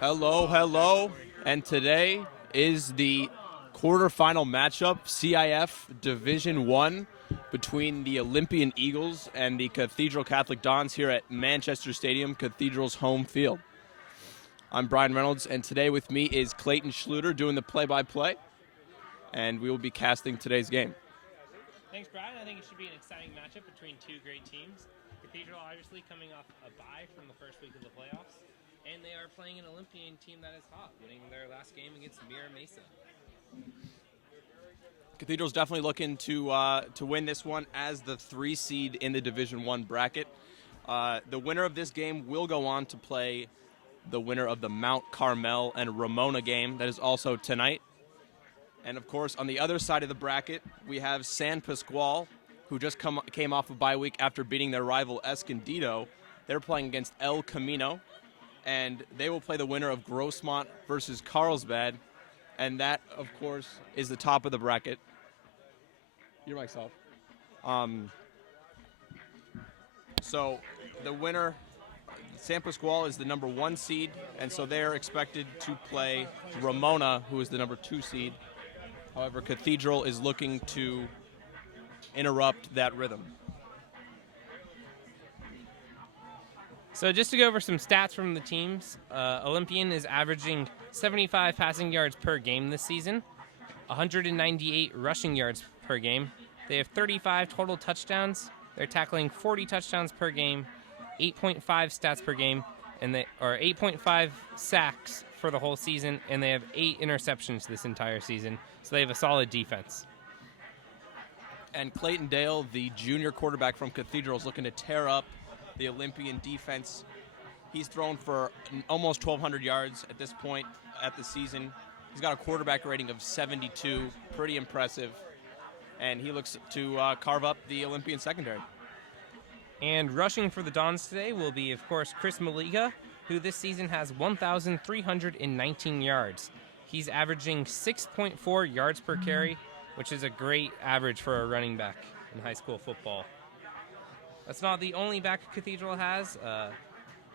Hello, hello. And today is the quarterfinal matchup, CIF Division 1, between the Olympian Eagles and the Cathedral Catholic Dons here at Manchester Stadium, Cathedral's home field. I'm Brian Reynolds, and today with me is Clayton Schluter doing the play-by-play, and we will be casting today's game. Thanks, Brian. I think it should be an exciting matchup between two great teams. Cathedral obviously coming off a bye from the first week of the playoffs, and they are playing an Olympian team that is hot, winning their last game against Mira Mesa. Cathedral's definitely looking to win this one as the 3 seed in the Division 1 bracket. The winner of this game will go on to play the winner of the Mount Carmel and Ramona game that is also tonight. And of course, on the other side of the bracket, we have San Pasqual, who just came off a bye week after beating their rival Escondido. They're playing against El Camino, and they will play the winner of Grossmont versus Carlsbad. And that, of course, is the top of the bracket. You're myself. So the winner, San Pasqual, is the number 1 seed, and so they're expected to play Ramona, who is the number 2 seed. However, Cathedral is looking to interrupt that rhythm. So just to go over some stats from the teams, Olympian is averaging 75 passing yards per game this season, 198 rushing yards per game. They have 35 total touchdowns. They're tackling 40 touchdowns per game, 8.5 stats per game, and they are 8.5 sacks for the whole season, and they have 8 interceptions this entire season. So they have a solid defense. And Clayton Dale, the junior quarterback from Cathedral, is looking to tear up the Olympian defense. He's thrown for almost 1,200 yards at this point at the season. He's got a quarterback rating of 72, pretty impressive. And he looks to carve up the Olympian secondary. And rushing for the Dons today will be, of course, Chris Maliga, who this season has 1,319 yards. He's averaging 6.4 yards per carry, which is a great average for a running back in high school football. That's not the only back Cathedral has.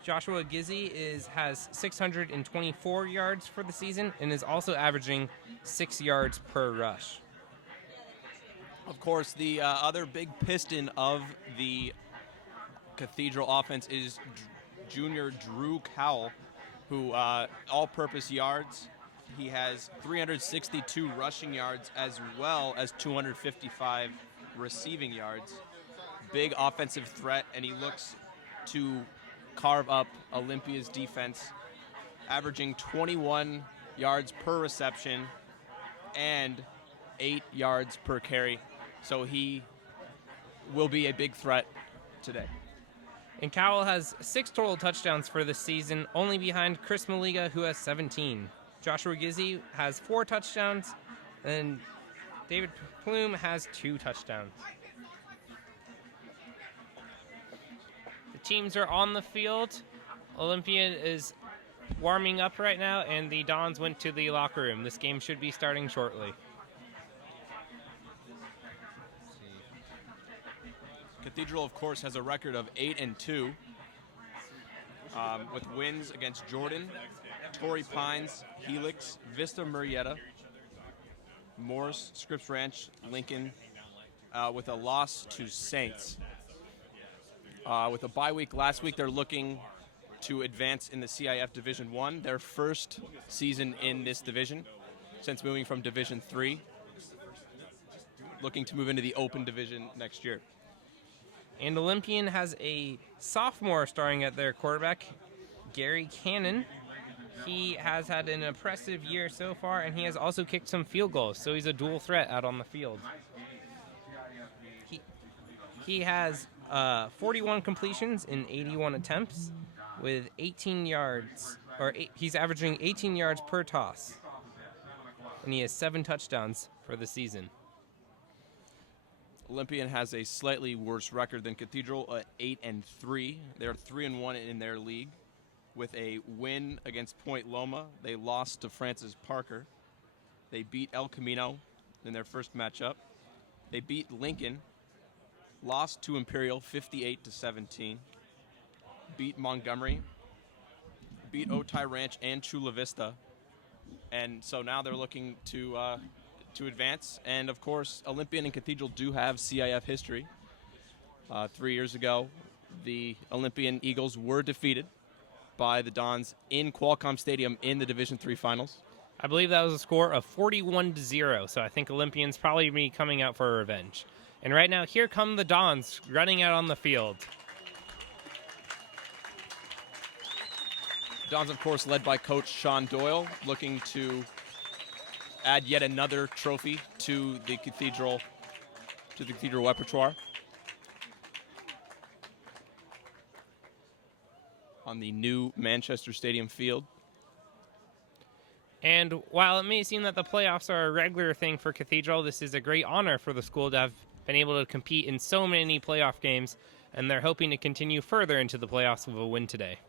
Joshua Gizzi has 624 yards for the season and is also averaging 6 yards per rush. Of course, the other big piston of the Cathedral offense is junior Drew Cowell, who all-purpose yards. He has 362 rushing yards as well as 255 receiving yards. Big offensive threat, and he looks to carve up Olympia's defense, averaging 21 yards per reception and 8 yards per carry. So he will be a big threat today. And Cowell has 6 total touchdowns for this season, only behind Chris Maliga, who has 17. Joshua Gizzi has 4 touchdowns, and David Plume has 2 touchdowns. The teams are on the field. Olympian is warming up right now, and the Dons went to the locker room. This game should be starting shortly. Cathedral, of course, has a record of 8-2, with wins against Jordan, Torrey Pines, Helix, Vista Murrieta, Morris, Scripps Ranch, Lincoln, with a loss to Saints. With a bye week last week, they're looking to advance in the CIF Division 1, their first season in this division since moving from Division 3, looking to move into the open division next year. And Olympian has a sophomore starting at their quarterback, Gary Cannon. He has had an impressive year so far, and he has also kicked some field goals, so he's a dual threat out on the field. He has 41 completions in 81 attempts with 18 yards, he's averaging 18 yards per toss, and he has 7 touchdowns for the season. Olympian has a slightly worse record than Cathedral at 8-3. They're 3-1 in their league, with a win against Point Loma. They lost to Francis Parker. They beat El Camino in their first matchup. They beat Lincoln, lost to Imperial 58-17. Beat Montgomery, beat Otay Ranch and Chula Vista, and so now they're looking to advance. And of course, Olympian and Cathedral do have CIF history. 3 years ago, the Olympian Eagles were defeated by the Dons in Qualcomm Stadium in the Division III finals. I believe that was a score of 41-0, so I think Olympians probably be coming out for revenge. And right now, here come the Dons running out on the field. Dons, of course, led by Coach Sean Doyle, looking to add yet another trophy to the Cathedral repertoire. On the new Manchester Stadium field. And while it may seem that the playoffs are a regular thing for Cathedral, this is a great honor for the school to have been able to compete in so many playoff games, and they're hoping to continue further into the playoffs with a win today.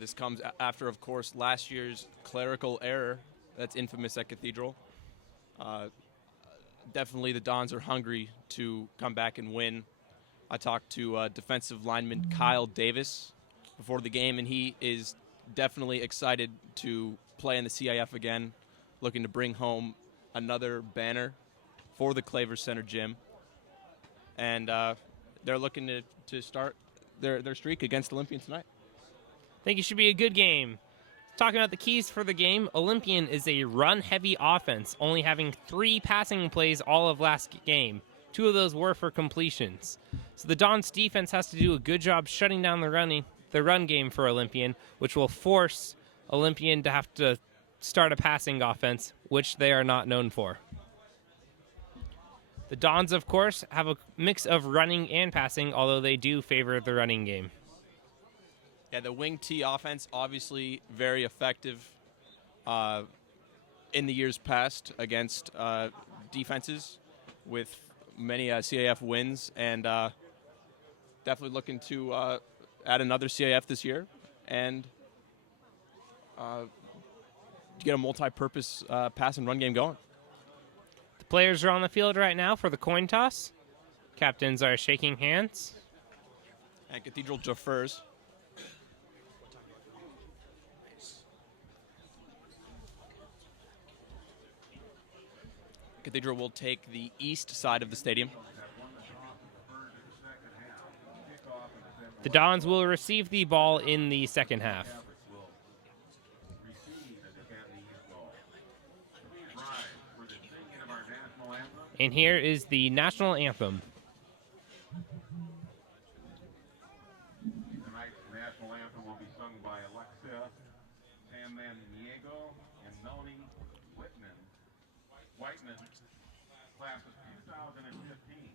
This comes after, of course, last year's clerical error that's infamous at Cathedral. Definitely the Dons are hungry to come back and win. I talked to defensive lineman Kyle Davis before the game, and he is definitely excited to play in the CIF again, looking to bring home another banner for the Claver Center gym. And they're looking to start their streak against Olympian tonight. I think it should be a good game. Talking about the keys for the game, Olympian is a run-heavy offense, only having 3 passing plays all of last game. 2 of those were for completions. So the Dons defense has to do a good job shutting down the run game for Olympian, which will force Olympian to have to start a passing offense, which they are not known for. The Dons, of course, have a mix of running and passing, although they do favor the running game. Yeah, the wing T offense, obviously very effective in the years past against defenses with many CIF wins, and definitely looking to add another CIF this year and get a multi-purpose pass and run game going. The players are on the field right now for the coin toss. Captains are shaking hands. And Cathedral defers. Cathedral will take the east side of the stadium. The Dons will receive the ball in the second half. And here is the national anthem. Tonight's national anthem will be sung by Alexia Samaniego and Melanie Whitman, class of 2015.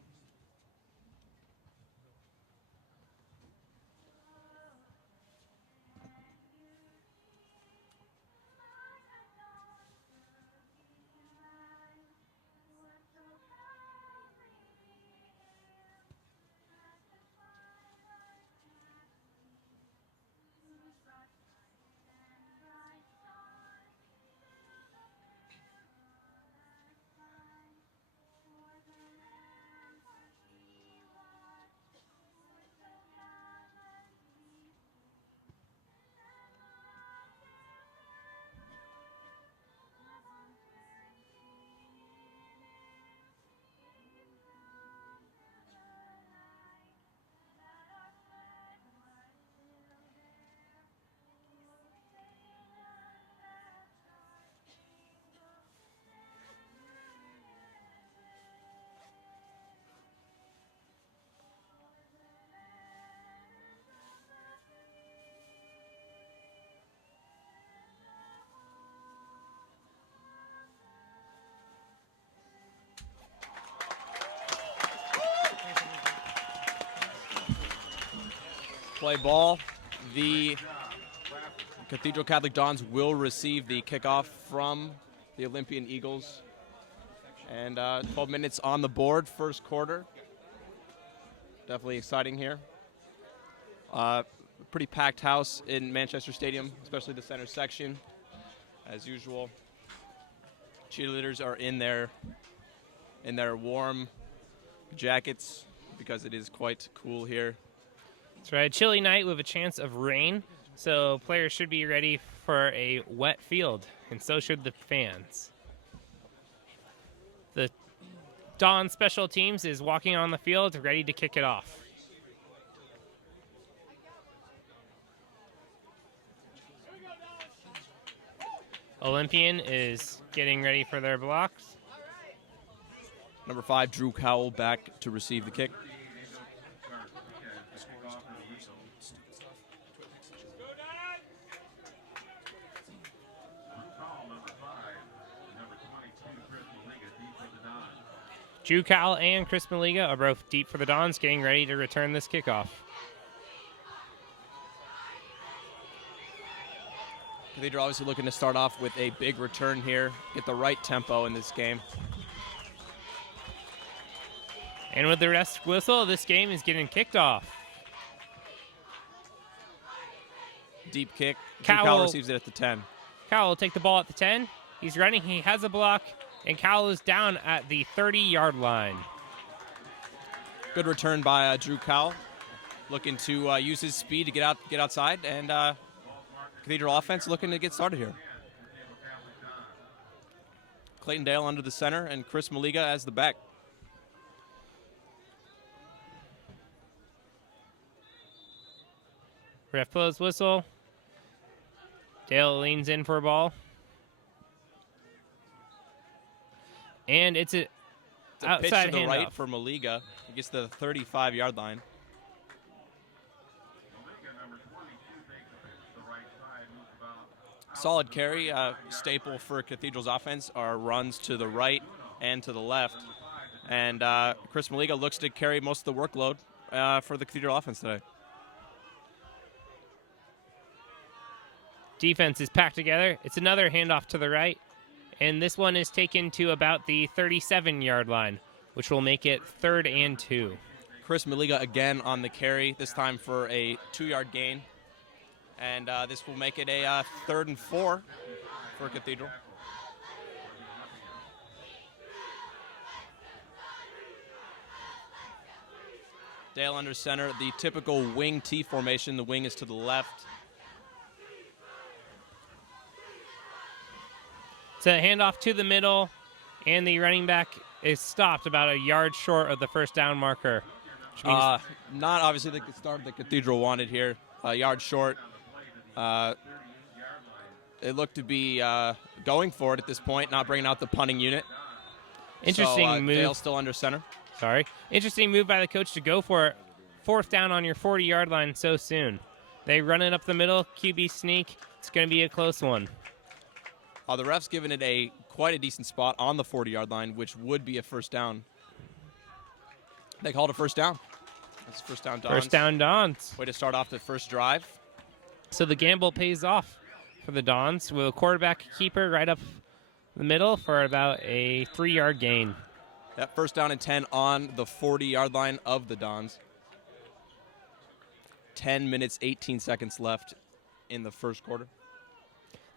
Play ball. The Cathedral Catholic Dons will receive the kickoff from the Olympian Eagles. And 12 minutes on the board, first quarter. Definitely exciting here. Pretty packed house in Manchester Stadium, especially the center section. As usual, cheerleaders are in their warm jackets because it is quite cool here. That's right. Chilly night with a chance of rain, so players should be ready for a wet field, and so should the fans. The Dawn Special Teams is walking on the field, ready to kick it off. Olympian is getting ready for their blocks. Number 5, Drew Cowell, back to receive the kick. Drew Cowell and Chris Maliga are both deep for the Dons, getting ready to return this kickoff. Cathedral obviously looking to start off with a big return here, get the right tempo in this game. And with the rest whistle, this game is getting kicked off. Deep kick. Cowell, Cowell receives it at the 10. Cowell will take the ball at the 10. He's running. He has a block. And Cowell is down at the 30-yard line. Good return by Drew Cowell. Looking to use his speed to get outside. And Cathedral offense looking to get started here. Clayton Dale under the center and Chris Maliga as the back. Ref blows whistle. Dale leans in for a ball. And it's a pitch outside to the handoff. right for Maliga. He gets to the 35-yard line. Solid carry, staple for Cathedral's offense are runs to the right and to the left. And Chris Maliga looks to carry most of the workload for the Cathedral offense today. Defense is packed together. It's another handoff to the right. And this one is taken to about the 37-yard line, which will make it 3rd and 2. Chris Maliga again on the carry, this time for a 2-yard gain. And this will make it a 3rd and 4 for Cathedral. Dale under center, the typical wing T formation. The wing is to the left. It's a handoff to the middle, and the running back is stopped about a yard short of the first down marker. Which means not obviously the start the Cathedral wanted here. A yard short. It looked to be going for it at this point, not bringing out the punting unit. Interesting move. Dale's still under center. Sorry. Interesting move by the coach to go for it. 4th down on your 40-yard line so soon. They run it up the middle, QB sneak. It's going to be a close one. The ref's given it quite a decent spot on the 40-yard line, which would be a first down. They called a first down. That's first down Dons. First down Dons. Way to start off the first drive. So the gamble pays off for the Dons with a quarterback keeper right up the middle for about a 3-yard gain. That first down and 10 on the 40-yard line of the Dons. 10 minutes, 18 seconds left in the first quarter.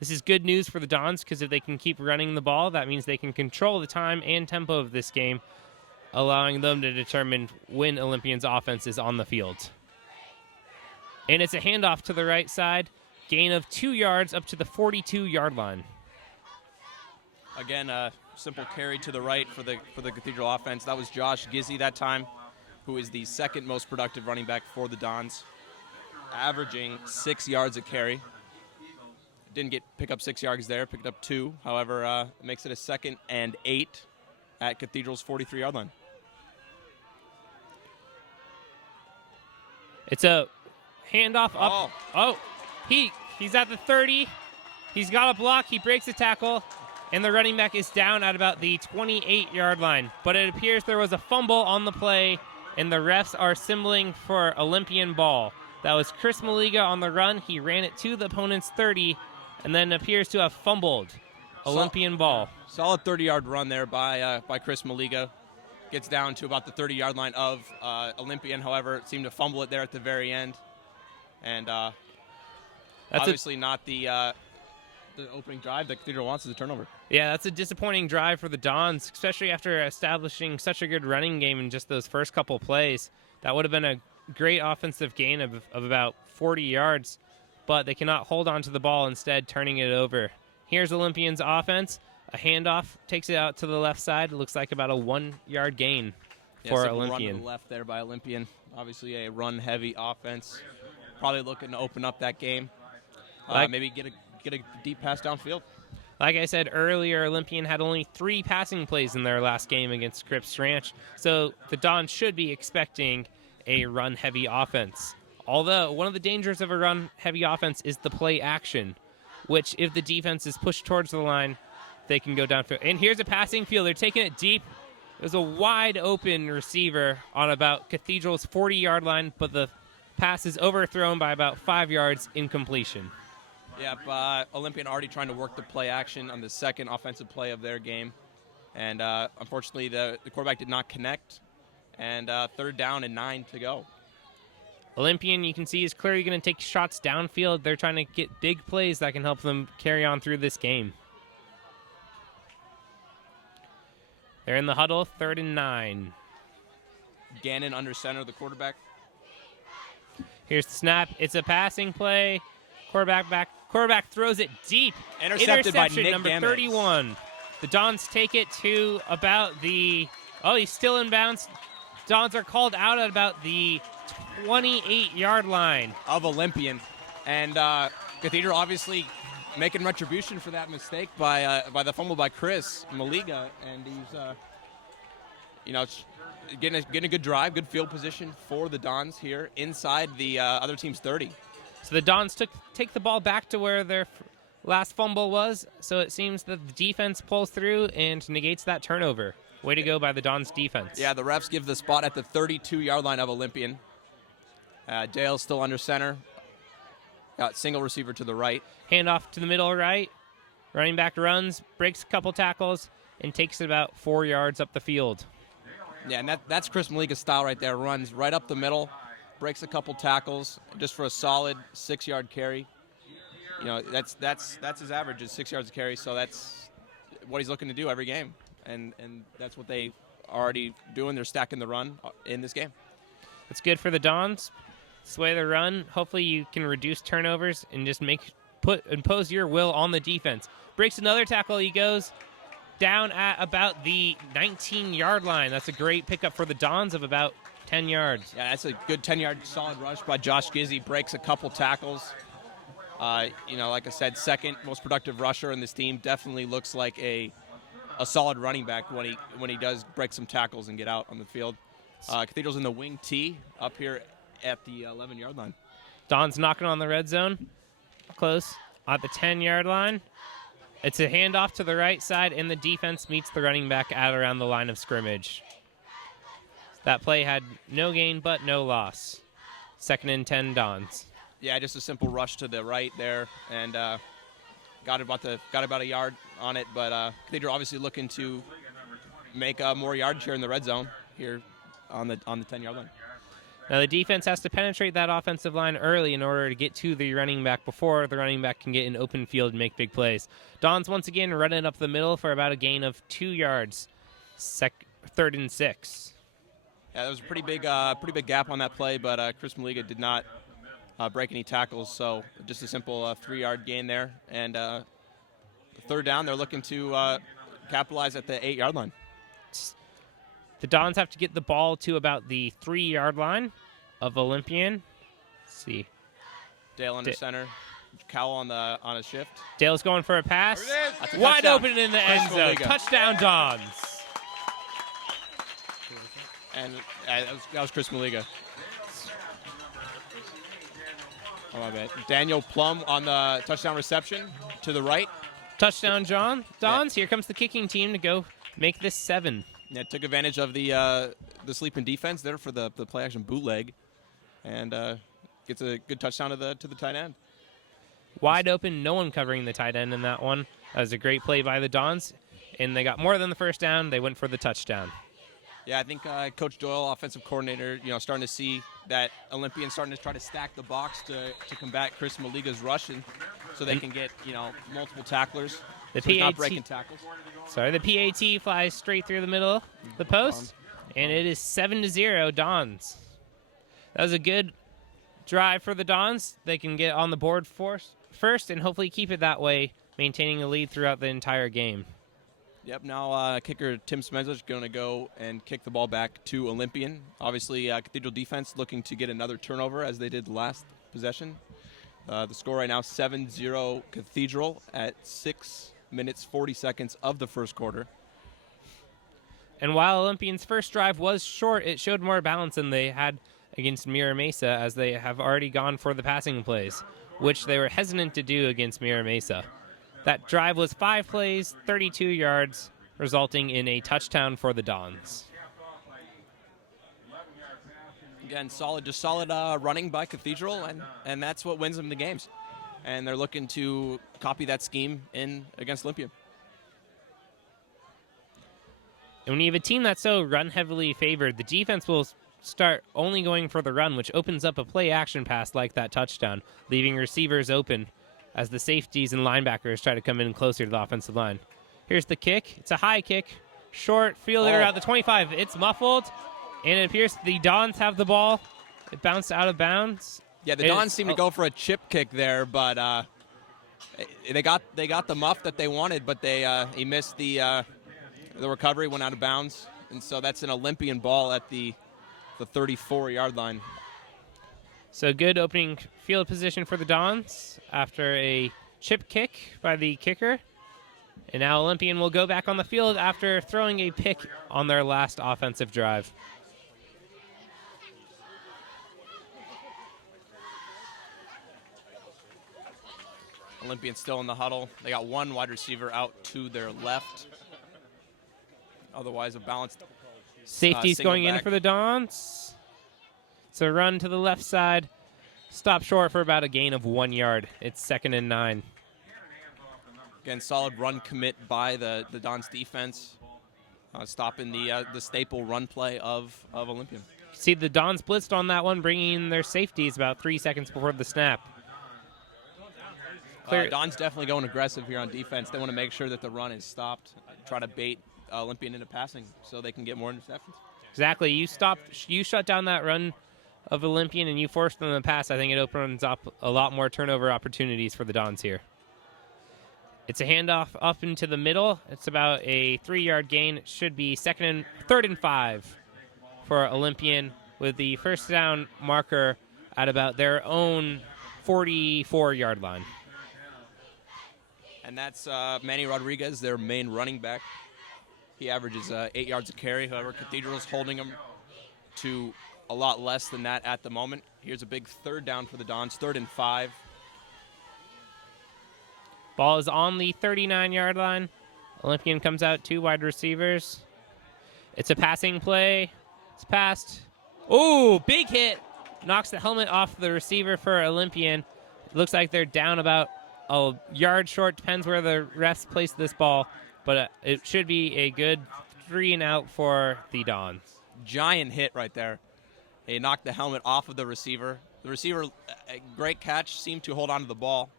This is good news for the Dons because if they can keep running the ball, that means they can control the time and tempo of this game, allowing them to determine when Olympian's offense is on the field. And it's a handoff to the right side, gain of 2 yards up to the 42-yard line. Again, a simple carry to the right for the Cathedral offense. That was Josh Gizzy that time, who is the 2nd most productive running back for the Dons, averaging 6 yards a carry. Didn't pick up 6 yards there, picked up 2. However, it makes it a 2nd and 8 at Cathedral's 43-yard line. It's a handoff up. Oh, he's at the 30. He's got a block. He breaks a tackle, and the running back is down at about the 28-yard line. But it appears there was a fumble on the play, and the refs are signaling for Olympian ball. That was Chris Maliga on the run. He ran it to the opponent's 30, and then appears to have fumbled. Olympian ball. Solid 30-yard run there by Chris Maliga. Gets down to about the 30-yard line of Olympian. However, seemed to fumble it there at the very end. And obviously not the opening drive that Cathedral wants is a turnover. Yeah, that's a disappointing drive for the Dons, especially after establishing such a good running game in just those first couple plays. That would have been a great offensive gain of about 40 yards, but they cannot hold on to the ball, instead turning it over. Here's Olympian's offense. A handoff takes it out to the left side. It looks like about a 1 yard gain for Olympian. Run to the left there by Olympian. Obviously a run-heavy offense. Probably looking to open up that game. Maybe get a deep pass downfield. Like I said earlier, Olympian had only 3 passing plays in their last game against Crips Ranch, so the Dons should be expecting a run-heavy offense. Although, one of the dangers of a run-heavy offense is the play action, which if the defense is pushed towards the line, they can go downfield. And here's a passing field. They're taking it deep. It was a wide-open receiver on about Cathedral's 40-yard line, but the pass is overthrown by about 5 yards, incompletion. Yep, Olympian already trying to work the play action on the second offensive play of their game. And unfortunately, the quarterback did not connect. And 3rd down and 9 to go. Olympian, you can see, is clearly going to take shots downfield. They're trying to get big plays that can help them carry on through this game. They're in the huddle, 3rd and 9. Gannon under center, the quarterback. Here's the snap. It's a passing play. Quarterback throws it deep. Intercepted by Nick number Gammons. 31. The Dons take it to about the... Oh, he's still in bounds. Dons are called out at about the 28-yard line. Of Olympian. And Cathedral obviously making retribution for that mistake by the fumble by Chris Maliga. And he's, getting a good drive, good field position for the Dons here inside the other team's 30. So the Dons take the ball back to where their last fumble was, so it seems that the defense pulls through and negates that turnover. Way to go by the Dons defense. Yeah, the refs give the spot at the 32-yard line of Olympian. Dale's still under center. Got single receiver to the right. Handoff to the middle right. Running back runs, breaks a couple tackles, and takes it about 4 yards up the field. Yeah, and that's Chris Maliga's style right there. Runs right up the middle, breaks a couple tackles, just for a solid 6-yard carry. That's his average is 6 yards of carry, so that's what he's looking to do every game. And that's what they are already doing. They're stacking the run in this game. It's good for the Dons. It's the way they run. Hopefully you can reduce turnovers and just impose your will on the defense. Breaks another tackle. He goes down at about the 19-yard line. That's a great pickup for the Dons of about 10 yards. Yeah, that's a good 10-yard solid rush by Josh Gizzy. Breaks a couple tackles. Like I said, second most productive rusher in this team. Definitely looks like a solid running back when he does break some tackles and get out on the field. Cathedral's in the wing T up here at the 11-yard line. Don's knocking on the red zone. Close. At the 10-yard line. It's a handoff to the right side, and the defense meets the running back at around the line of scrimmage. That play had no gain but no loss. 2nd and 10 Dons. Yeah, just a simple rush to the right there, and got about a yard on it. But Cathedral obviously looking to make more yards here in the red zone here on the 10-yard line. Now the defense has to penetrate that offensive line early in order to get to the running back before the running back can get in open field and make big plays. Dons once again running up the middle for about a gain of 2 yards. 3rd and 6. Yeah, there was a pretty big gap on that play, but Chris Maliga did not break any tackles, so just a simple 3-yard gain there. And 3rd down, they're looking to capitalize at the 8-yard line. The Dons have to get the ball to about the 3-yard line of Olympian. Let's see. Dale under center. Cowell on a shift. Dale's going for a pass. That's a Wide touchdown. open in the end Chris zone. Maliga. Touchdown Dons. And that was Chris Maliga. Oh, my bad. Daniel Plum on the touchdown reception to the right. Touchdown Dons. Yeah. Here comes the kicking team to go make this 7. Yeah, took advantage of the sleeping defense there for the play action bootleg, and gets a good touchdown to the tight end. Wide open, no one covering the tight end in that one. That was a great play by the Dons, and they got more than the first down. They went for the touchdown. Yeah, I think Coach Doyle, offensive coordinator, starting to see that Olympian starting to try to stack the box to combat Chris Maliga's rushing, so they can get multiple tacklers. The so he's not PAT breaking tackles. Sorry, the PAT flies straight through the middle of the post, and it is 7-0 Dons. That was a good drive for the Dons. They can get on the board first and hopefully keep it that way, maintaining a lead throughout the entire game. Yep, now kicker Tim Smezler is going to go and kick the ball back to Olympian. Obviously, Cathedral defense looking to get another turnover as they did last possession. The score right now, 7-0 Cathedral at 6 minutes, 40 seconds of the first quarter. And while Olympian's first drive was short, it showed more balance than they had against Mira Mesa, as they have already gone for the passing plays, which they were hesitant to do against Mira Mesa. That drive was 5 plays, 32 yards, resulting in a touchdown for the Dons. Again, solid running by Cathedral, and that's what wins them the games. And they're looking to copy that scheme in against Olympian. And when you have a team that's so run-heavily favored, the defense will start only going for the run, which opens up a play-action pass like that touchdown, leaving receivers open as the safeties and linebackers try to come in closer to the offensive line. Here's the kick. It's a high kick. Short, fielder out the 25. It's muffled, and it appears the Dons have the ball. It bounced out of bounds. Yeah, the Dons seem to go for a chip kick there, but they got the muff that they wanted, but he missed the recovery, went out of bounds, and so that's an Olympian ball at the 34-yard line. So good opening field position for the Dons after a chip kick by the kicker. And now Olympian will go back on the field after throwing a pick on their last offensive drive. Olympian still in the huddle. They got one wide receiver out to their left. Otherwise, a balanced Safety's going in back for the Dons. It's a run to the left side. Stop short for about a gain of 1 yard. It's 2nd and 9. Again, solid run commit by the Dons defense, stopping the staple run play of Olympian. See, the Dons blitzed on that one, bringing in their safeties about 3 seconds before the snap. Don's definitely going aggressive here on defense. They want to make sure that the run is stopped, try to bait Olympian into passing so they can get more interceptions. Exactly. You shut down that run of Olympian and you forced them to pass. I think it opens up a lot more turnover opportunities for the Dons here. It's a handoff up into the middle. It's about a 3-yard gain. It should be 3rd and 5 for Olympian, with the first down marker at about their own 44-yard line. And that's Manny Rodriguez, their main running back. He averages 8 yards a carry. However, Cathedral's holding him to a lot less than that at the moment. Here's a big 3rd down for the Dons, 3rd and 5. Ball is on the 39-yard line. Olympian comes out, 2 wide receivers. It's a passing play. It's passed. Ooh, big hit. Knocks the helmet off the receiver for Olympian. It looks like they're down about a yard short. Depends where the refs place this ball. But it should be a good 3 and out for the Dons. Giant hit right there. They knocked the helmet off of the receiver. The receiver, great catch, seemed to hold on to the ball.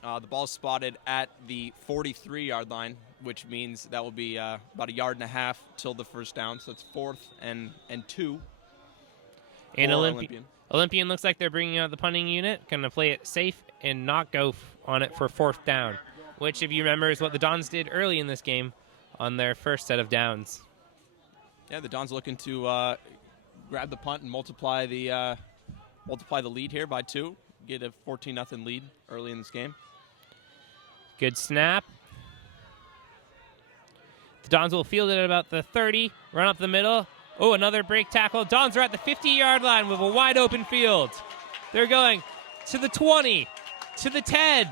The ball's spotted at the 43-yard line, which means that will be about a yard and a half till the first down. So it's 4th and 2. And Olympian looks like they're bringing out the punting unit, going to play it safe and not go on it for 4th down, which, if you remember, is what the Dons did early in this game on their first set of downs. Yeah, the Dons looking to grab the punt and multiply the lead here by 2, get a 14-0 lead early in this game. Good snap. The Dons will field it at about the 30, run up the middle. Oh, another break tackle. Dons are at the 50-yard line with a wide open field. They're going to the 20, to the 10.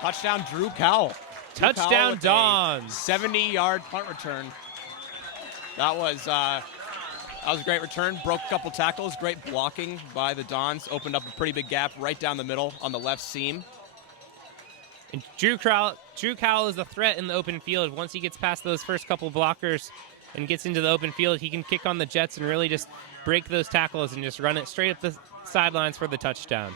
Touchdown, Drew Cowell. Touchdown, Dons. 70-yard punt return. That was a great return. Broke a couple tackles. Great blocking by the Dons. Opened up a pretty big gap right down the middle on the left seam. And Drew Cowell is a threat in the open field. Once he gets past those first couple blockers and gets into the open field, he can kick on the jets and really just break those tackles and just run it straight up the sidelines for the touchdown.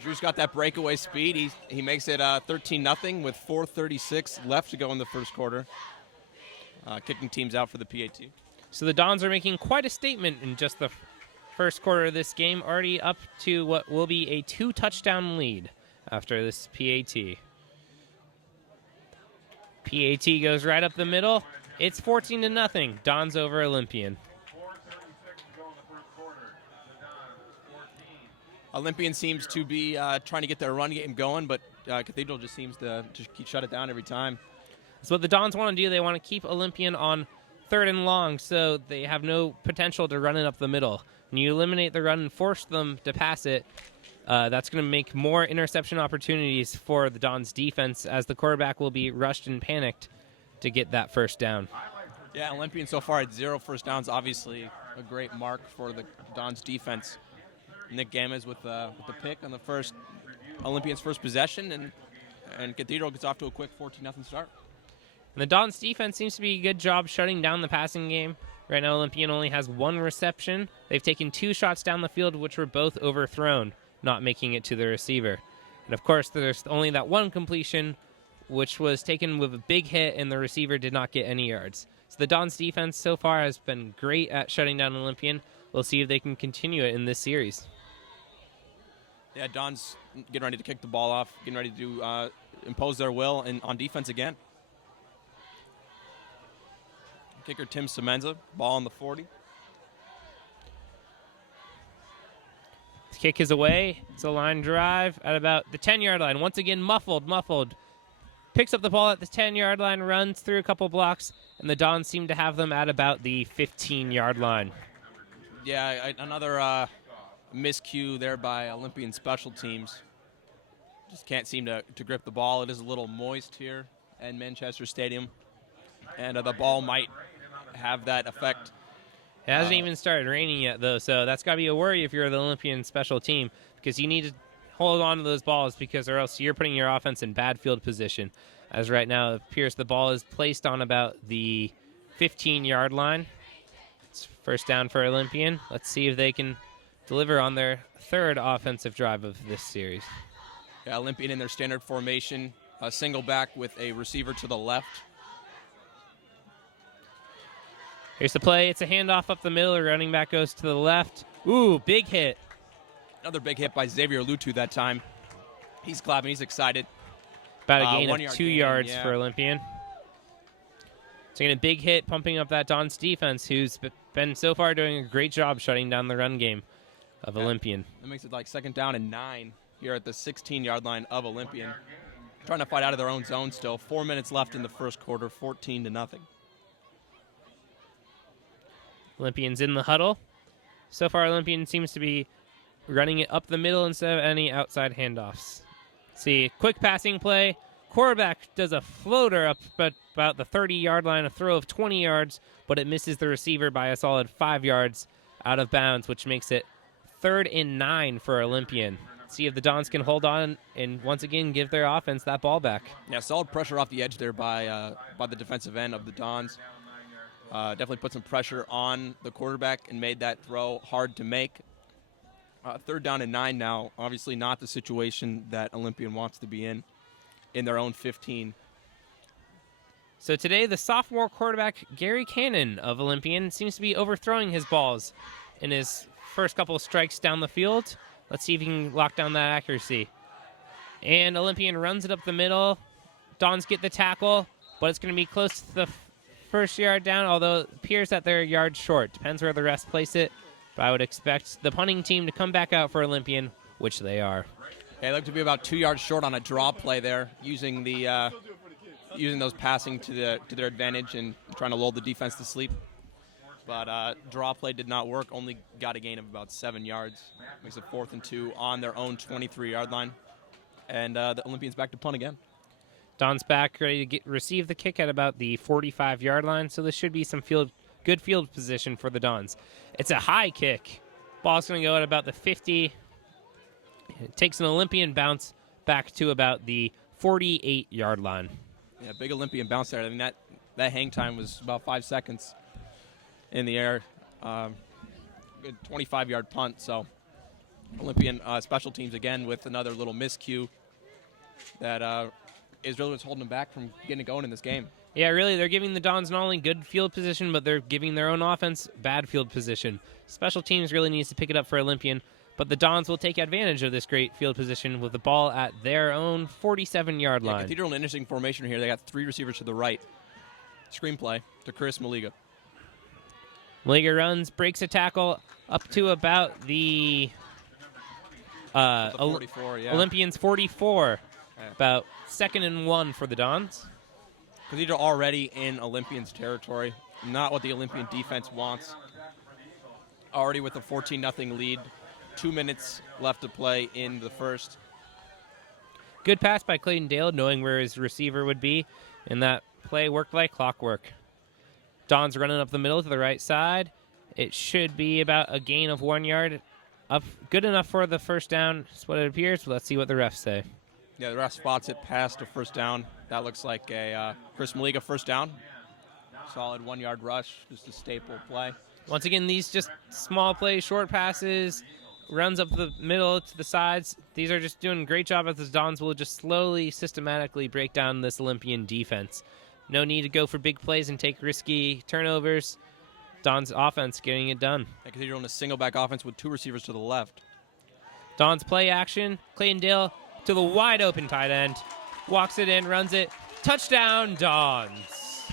Drew's got that breakaway speed. He makes it 13-0 with 4:36 left to go in the first quarter. Kicking teams out for the PAT. So the Dons are making quite a statement in just the first quarter of this game, already up to what will be a 2-touchdown lead after this PAT. PAT goes right up the middle. It's 14-0. Dons over Olympian. 4:36 to go in the first quarter. The Dons 14. Olympian seems to be trying to get their run game going, but Cathedral just seems to just shut it down every time. So what the Dons want to do, they want to keep Olympian on 3rd and long, so they have no potential to run it up the middle. When you eliminate the run and force them to pass it, that's going to make more interception opportunities for the Dons defense, as the quarterback will be rushed and panicked to get that first down. Yeah, Olympian so far at 0 first downs, obviously a great mark for the Dons defense. Nick Gamez with the pick on the first Olympian's first possession, and Cathedral gets off to a quick 14-0 start. And the Dons defense seems to be a good job shutting down the passing game. Right now, Olympian only has 1 reception. They've taken 2 shots down the field, which were both overthrown, not making it to the receiver. And of course, there's only that 1 completion, which was taken with a big hit, and the receiver did not get any yards. So the Dons defense so far has been great at shutting down Olympian. We'll see if they can continue it in this series. Yeah, Dons getting ready to kick the ball off, getting ready to impose their will on defense again. Kicker Tim Semenza, ball on the 40. The kick is away. It's a line drive at about the 10-yard line. Once again, muffled. Picks up the ball at the 10-yard line, runs through a couple blocks, and the Dons seem to have them at about the 15-yard line. Yeah, another miscue there by Olympian special teams. Just can't seem to grip the ball. It is a little moist here at Manchester Stadium, and the ball might have that effect. It hasn't even started raining yet, though, so that's got to be a worry if you're the Olympian special team, because you need to hold on to those balls, because or else you're putting your offense in bad field position. As right now, it appears the ball is placed on about the 15-yard line. It's first down for Olympian. Let's see if they can deliver on their 3rd offensive drive of this series. Yeah, Olympian in their standard formation, a single back with a receiver to the left. Here's the play. It's a handoff up the middle. The running back goes to the left. Ooh, big hit. Another big hit by Xavier Lutu that time. He's clapping. He's excited. About a gain of 1 yard 2 gain, yards yeah. for Olympian. Taking a big hit, pumping up that Dons defense, who's been so far doing a great job shutting down the run game of Olympian. That makes it like 2nd down and 9 here at the 16-yard line of Olympian. Trying to fight out of their own zone still. 4 minutes left in the first quarter, 14-0. Olympian's in the huddle. So far, Olympian seems to be running it up the middle instead of any outside handoffs. See, quick passing play. Quarterback does a floater up about the 30-yard line, a throw of 20 yards, but it misses the receiver by a solid 5 yards out of bounds, which makes it 3rd and 9 for Olympian. See if the Dons can hold on and once again give their offense that ball back. Yeah, solid pressure off the edge there by the defensive end of the Dons. Definitely put some pressure on the quarterback and made that throw hard to make. 3rd down and 9 now. Obviously not the situation that Olympian wants to be in their own 15. So today, the sophomore quarterback, Gary Cannon of Olympian, seems to be overthrowing his balls in his first couple of strikes down the field. Let's see if he can lock down that accuracy. And Olympian runs it up the middle. Dons get the tackle, but it's going to be close to the first yard down, although it appears that they're a yard short. Depends where the refs place it, but I would expect the punting team to come back out for Olympian, which they are. They look to be about 2 yards short on a draw play there, using those passing to their advantage and trying to lull the defense to sleep. But draw play did not work, only got a gain of about 7 yards. Makes it 4th and 2 on their own 23-yard line. And the Olympians back to punt again. Don's back, ready to receive the kick at about the 45-yard line, so this should be some good field position for the Dons. It's a high kick. Ball's going to go at about the 50. It takes an Olympian bounce back to about the 48-yard line. Yeah, big Olympian bounce there. I mean, that hang time was about 5 seconds in the air. Good 25-yard punt, so Olympian special teams again with another little miscue that Israel was holding them back from getting it going in this game. Yeah, really, they're giving the Dons not only good field position, but they're giving their own offense bad field position. Special teams really needs to pick it up for Olympian, but the Dons will take advantage of this great field position with the ball at their own 47-yard line. Cathedral in an interesting formation here. They got 3 receivers to the right. Screenplay to Chris Maliga. Maliga runs, breaks a tackle up to about the 44, yeah. Olympians 44. About 2nd and 1 for the Dons. Cathedral already in Olympians territory. Not what the Olympian defense wants. Already with a 14-0 lead. 2 minutes left to play in the first. Good pass by Clayton Dale, knowing where his receiver would be, and that play worked like clockwork. Don's running up the middle to the right side. It should be about a gain of 1 yard. Up, good enough for the first down, is what it appears. Let's see what the refs say. Yeah, the ref spots it past a first down. That looks like a Chris Maliga first down. Solid 1 yard rush, just a staple play. Once again, these just small plays, short passes, runs up the middle to the sides. These are just doing a great job as the Dons will just slowly, systematically break down this Olympian defense. No need to go for big plays and take risky turnovers. Don's offense getting it done. Cathedral in a single back offense with 2 receivers to the left. Don's play action. Clayton Dale to the wide open tight end. Walks it in, runs it. Touchdown, Dons.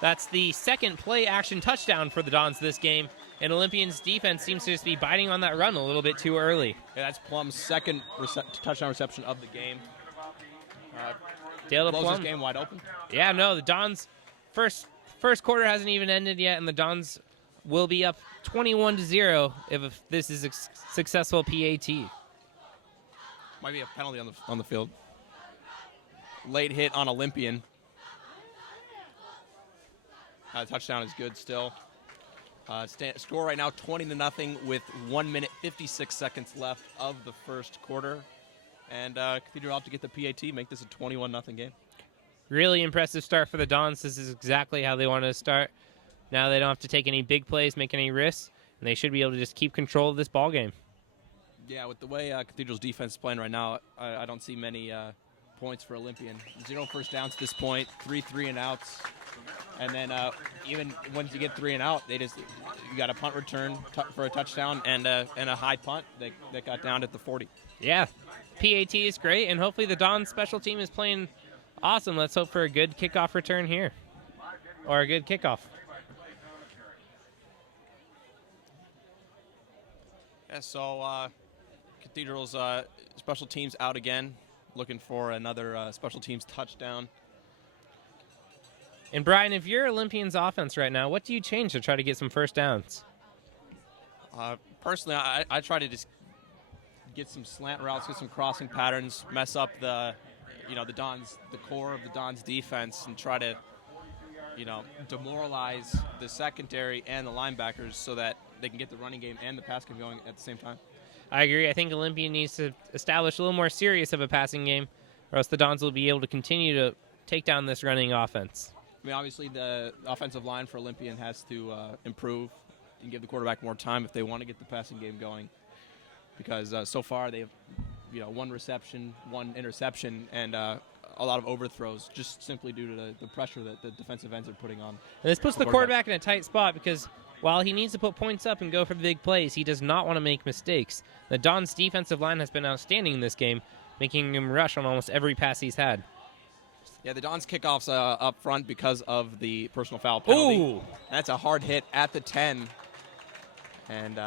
That's the second play action touchdown for the Dons this game. And Olympian's defense seems to just be biting on that run a little bit too early. Yeah, that's Plum's second touchdown reception of the game. Dale to Blows Plum. this game wide open. Yeah, no, the Dons first quarter hasn't even ended yet, and the Dons will be up 21-0 if this is a successful PAT. Might be a penalty on the field. Late hit on Olympian. Touchdown is good still. Score right now 20-0 with 1 minute 56 seconds left of the first quarter. And Cathedral out to get the PAT, make this a 21-0 game. Really impressive start for the Dons. This is exactly how they wanted to start. Now they don't have to take any big plays, make any risks, and they should be able to just keep control of this ball game. Yeah, with the way Cathedral's defense is playing right now, I don't see many points for Olympian. 0 first downs at this point, 3 3-and-outs. And then even once you get 3 and out, you got a punt return for a touchdown and a high punt that got down at the 40. Yeah, PAT is great, and hopefully the Dons special team is playing awesome. Let's hope for a good kickoff return here, or a good kickoff. Yeah, so Cathedral's special teams out again, looking for another special teams touchdown. And Brian, if you're Olympian's offense right now, what do you change to try to get some first downs? Personally, I try to just get some slant routes, get some crossing patterns, mess up the core of the Dons defense, and try to, demoralize the secondary and the linebackers so that they can get the running game and the pass game going at the same time. I agree. I think Olympian needs to establish a little more serious of a passing game, or else the Dons will be able to continue to take down this running offense. I mean, obviously, the offensive line for Olympian has to improve and give the quarterback more time if they want to get the passing game going. Because so far they have, 1 reception, 1 interception, and a lot of overthrows, just simply due to the pressure that the defensive ends are putting on. And this puts the quarterback in a tight spot because while he needs to put points up and go for the big plays, he does not want to make mistakes. The Dons' defensive line has been outstanding in this game, making him rush on almost every pass he's had. Yeah, the Dons kickoffs up front because of the personal foul penalty. Ooh! That's a hard hit at the 10. And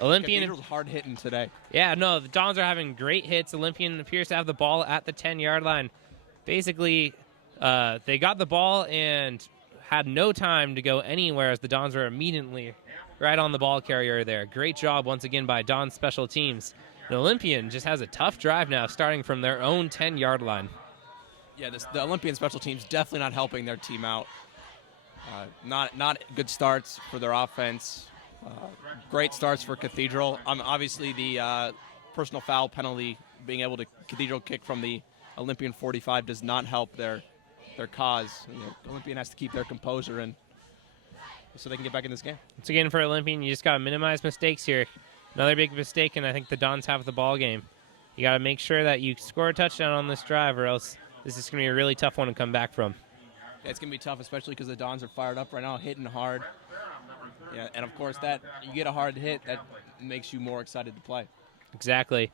Olympian Cathedral's hard hitting today. Yeah, no, the Dons are having great hits. Olympian appears to have the ball at the 10-yard line. Basically, they got the ball and had no time to go anywhere as the Dons are immediately right on the ball carrier there. Great job once again by Dons special teams. And Olympian just has a tough drive now starting from their own 10-yard line. Yeah, the Olympian special teams definitely not helping their team out. Not good starts for their offense. Great starts for Cathedral. Obviously, the personal foul penalty, being able to Cathedral kick from the Olympian 45 does not help their cause. Olympian has to keep their composure and so they can get back in this game. Once again, for Olympian, you just got to minimize mistakes here. Another big mistake, and I think the Dons have the ball game. You got to make sure that you score a touchdown on this drive, or else this is going to be a really tough one to come back from. It's going to be tough, especially because the Dons are fired up right now, hitting hard. Yeah, and of course, that you get a hard hit, that makes you more excited to play. Exactly.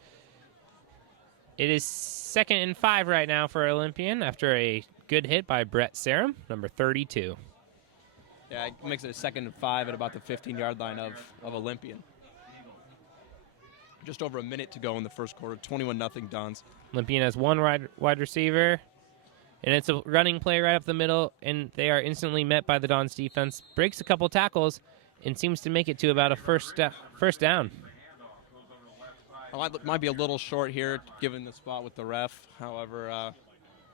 It is 2nd and 5 right now for Olympian after a good hit by Brett Sarum, number 32. Yeah, it makes it a 2nd and 5 at about the 15-yard line of Olympian. Just over a minute to go in the first quarter, 21-0 Dons. Olympian has one wide receiver, and it's a running play right up the middle, and they are instantly met by the Dons defense. Breaks a couple tackles and seems to make it to about a first down. Might be a little short here, given the spot with the ref. However,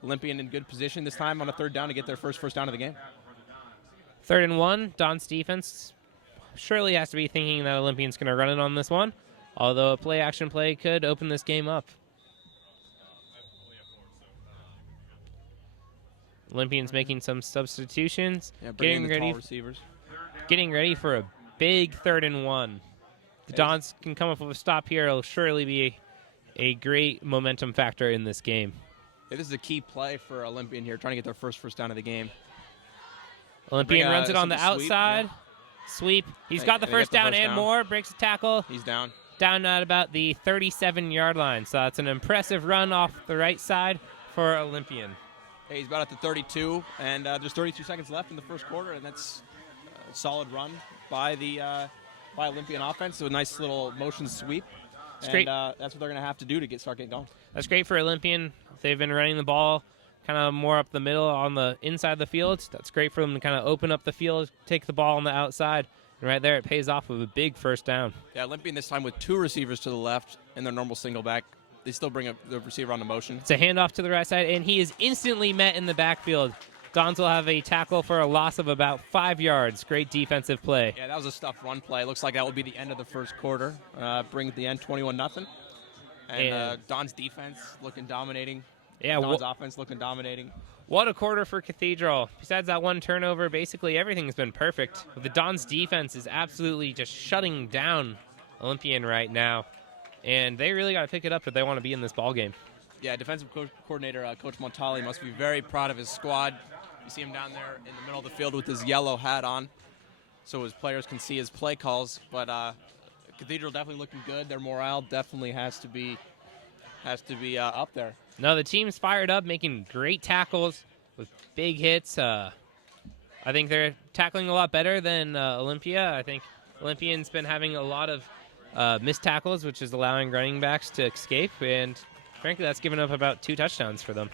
Olympian in good position this time on a 3rd down to get their first down of the game. 3rd and 1, Dons defense surely has to be thinking that Olympian's going to run it on this one, although a play-action play could open this game up. Olympian's making some substitutions, Yeah, getting ready for a big 3rd and 1. The Dons can come up with a stop here. It'll surely be a great momentum factor in this game. Yeah, this is a key play for Olympian here, trying to get their first down of the game. Olympian runs it on the outside. Sweep. He's got the first down and more. Breaks a tackle. He's down. Down at about the 37-yard line. So that's an impressive run off the right side for Olympian. Hey, he's about at the 32, and there's 32 seconds left in the first quarter, and that's a solid run by the by Olympian offense. So a nice little motion sweep. It's great. That's what they're going to have to do to start getting going. That's great for Olympian. They've been running the ball kind of more up the middle on the inside of the field. That's great for them to kind of open up the field, take the ball on the outside, and right there it pays off with a big first down. Yeah, Olympian this time with 2 receivers to the left in their normal single back. They still bring the receiver on the motion. It's a handoff to the right side, and he is instantly met in the backfield. Dons will have a tackle for a loss of about 5 yards. Great defensive play. Yeah, that was a stuffed run play. Looks like that will be the end of the first quarter. Bring at the end 21-0. And Don's defense looking dominating. Yeah, Don's offense looking dominating. What a quarter for Cathedral. Besides that one turnover, basically everything's been perfect. The Don's defense is absolutely just shutting down Olympian right now. And they really got to pick it up if they want to be in this ball game. Yeah, defensive coordinator Coach Montali must be very proud of his squad. You see him down there in the middle of the field with his yellow hat on, so his players can see his play calls. But Cathedral definitely looking good. Their morale definitely has to be up there. No, the team's fired up, making great tackles with big hits. I think they're tackling a lot better than Olympia. I think Olympian's been having a lot of missed tackles, which is allowing running backs to escape, and frankly, that's given up about 2 touchdowns for them.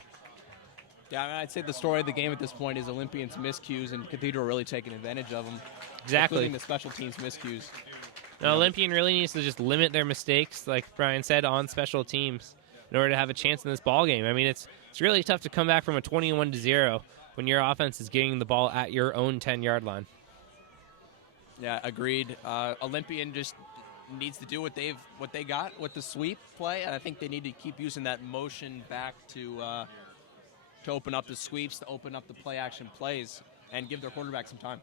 Yeah, I mean, I'd say the story of the game at this point is Olympians' miscues and Cathedral really taking advantage of them. Exactly. Including the special teams miscues. Now, Olympian really needs to just limit their mistakes, like Brian said, on special teams in order to have a chance in this ball game. I mean, it's really tough to come back from a 21-0 when your offense is getting the ball at your own 10-yard line. Yeah, agreed. Olympian just needs to do what they got with the sweep play, and I think they need to keep using that motion back to open up the sweeps, to open up the play-action plays, and give their quarterback some time.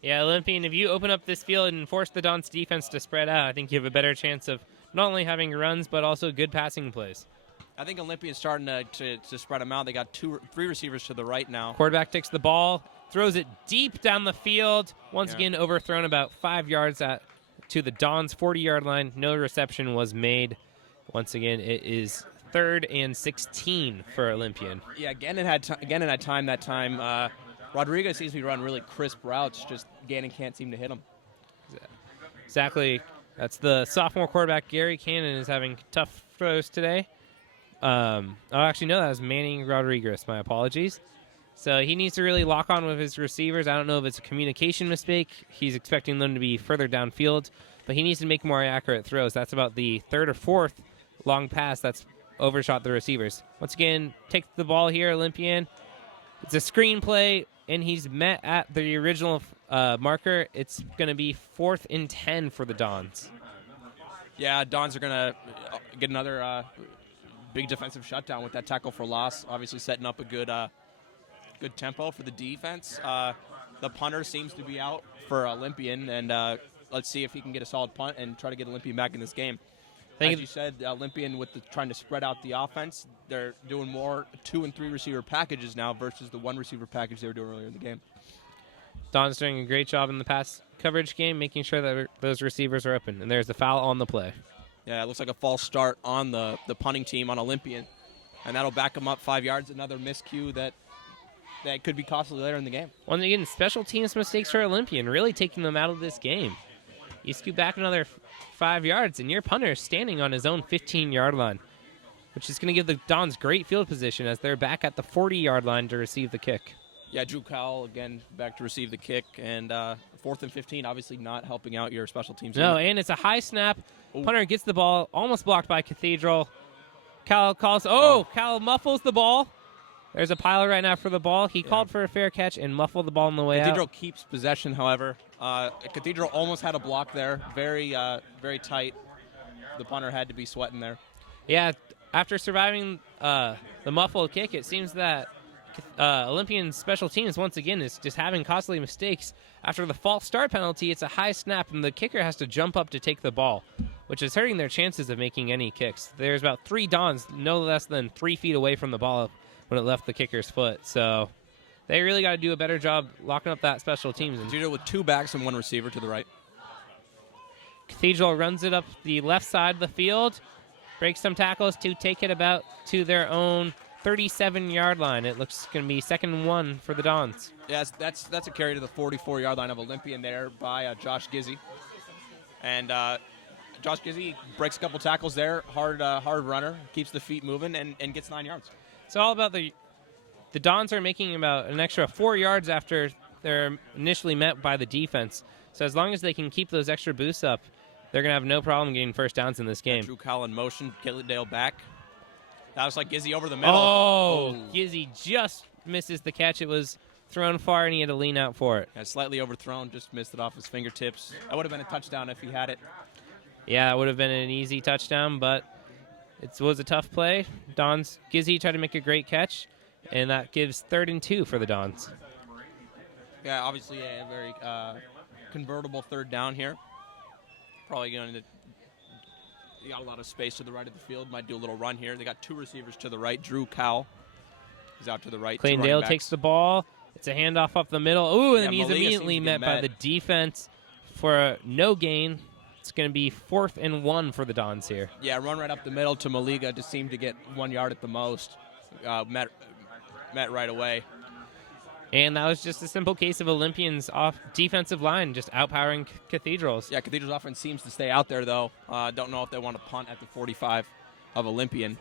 Yeah, Olympian, if you open up this field and force the Dons defense to spread out, I think you have a better chance of not only having runs, but also good passing plays. I think Olympian's starting to spread them out. They got 3 receivers to the right now. Quarterback takes the ball, throws it deep down the field. Once again, overthrown about 5 yards to the Dons' 40-yard line. No reception was made. Once again, it is 3rd and 16 for Olympian. Yeah, again in that time. Rodriguez seems to be running really crisp routes. Just Gannon can't seem to hit him. Exactly. That's the sophomore quarterback, Gary Cannon, is having tough throws today. That was Manning Rodriguez. My apologies. So he needs to really lock on with his receivers. I don't know if it's a communication mistake. He's expecting them to be further downfield, but he needs to make more accurate throws. That's about the 3rd or 4th long pass that's overshot the receivers. Once again, take the ball here, Olympian. It's a screen play, and he's met at the original marker. It's going to be 4th and 10 for the Dons. Yeah, Dons are going to get another big defensive shutdown with that tackle for loss, obviously setting up a good tempo for the defense. The punter seems to be out for Olympian, and let's see if he can get a solid punt and try to get Olympian back in this game. As you said, Olympian with trying to spread out the offense, they're doing more 2 and 3 receiver packages now versus the 1 receiver package they were doing earlier in the game. Don's doing a great job in the pass coverage game, making sure that those receivers are open. And there's the foul on the play. Yeah, it looks like a false start on the punting team on Olympian. And that'll back them up 5 yards. Another miscue that could be costly later in the game. Once again, special teams mistakes for Olympian, really taking them out of this game. You scoot back another 5 yards, and your punter is standing on his own 15-yard line, which is going to give the Dons great field position as they're back at the 40-yard line to receive the kick. Yeah, Drew Cowell, again, back to receive the kick. And 4th and 15, obviously not helping out your special teams. No, and it's a high snap. Ooh. Punter gets the ball, almost blocked by Cathedral. Cal calls, Cal muffles the ball. There's a pile right now for the ball. He called for a fair catch and muffled the ball on the way Cathedral out. keeps possession, however. Cathedral almost had a block there. Very, very tight. The punter had to be sweating there. Yeah, after surviving the muffled kick, it seems that Olympian special teams, once again, is just having costly mistakes. After the false start penalty, it's a high snap, and the kicker has to jump up to take the ball, which is hurting their chances of making any kicks. There's about 3 Dons no less than 3 feet away from the ball when it left the kicker's foot. So they really got to do a better job locking up that special teams. Cathedral with 2 backs and 1 receiver to the right. Cathedral runs it up the left side of the field, breaks some tackles to take it about to their own 37-yard line. It looks going to be 2nd and 1 for the Dons. Yes, that's a carry to the 44-yard line of Olympian there by Josh Gizzy. And Josh Gizzy breaks a couple tackles there, hard runner, keeps the feet moving, and gets 9 yards. It's all about the Dons are making about an extra 4 yards after they're initially met by the defense. So as long as they can keep those extra boosts up, they're going to have no problem getting first downs in this game. Drew Cowell in motion, Gittledale back. That was like Gizzy over the middle. Oh, Gizzy just misses the catch. It was thrown far, and he had to lean out for it. Yeah, slightly overthrown, just missed it off his fingertips. That would have been a touchdown if he had it. Yeah, that would have been an easy touchdown, but it was a tough play. Gizzy tried to make a great catch, and that gives 3rd and 2 for the Dons. Yeah, obviously a very convertible 3rd down here. Probably going to. You got a lot of space to the right of the field. Might do a little run here. They got 2 receivers to the right. Drew Cowell is out to the right. Clayton Dale takes the ball. It's a handoff up the middle. Ooh, and then he's immediately met by the defense for a no gain. It's going to be 4th and 1 for the Dons here. Yeah, run right up the middle to Maliga. Just seemed to get 1 yard at the most. Met right away. And that was just a simple case of Olympians off defensive line just outpowering Cathedrals. Yeah, Cathedral's offense seems to stay out there, though. Don't know if they want to punt at the 45 of Olympian.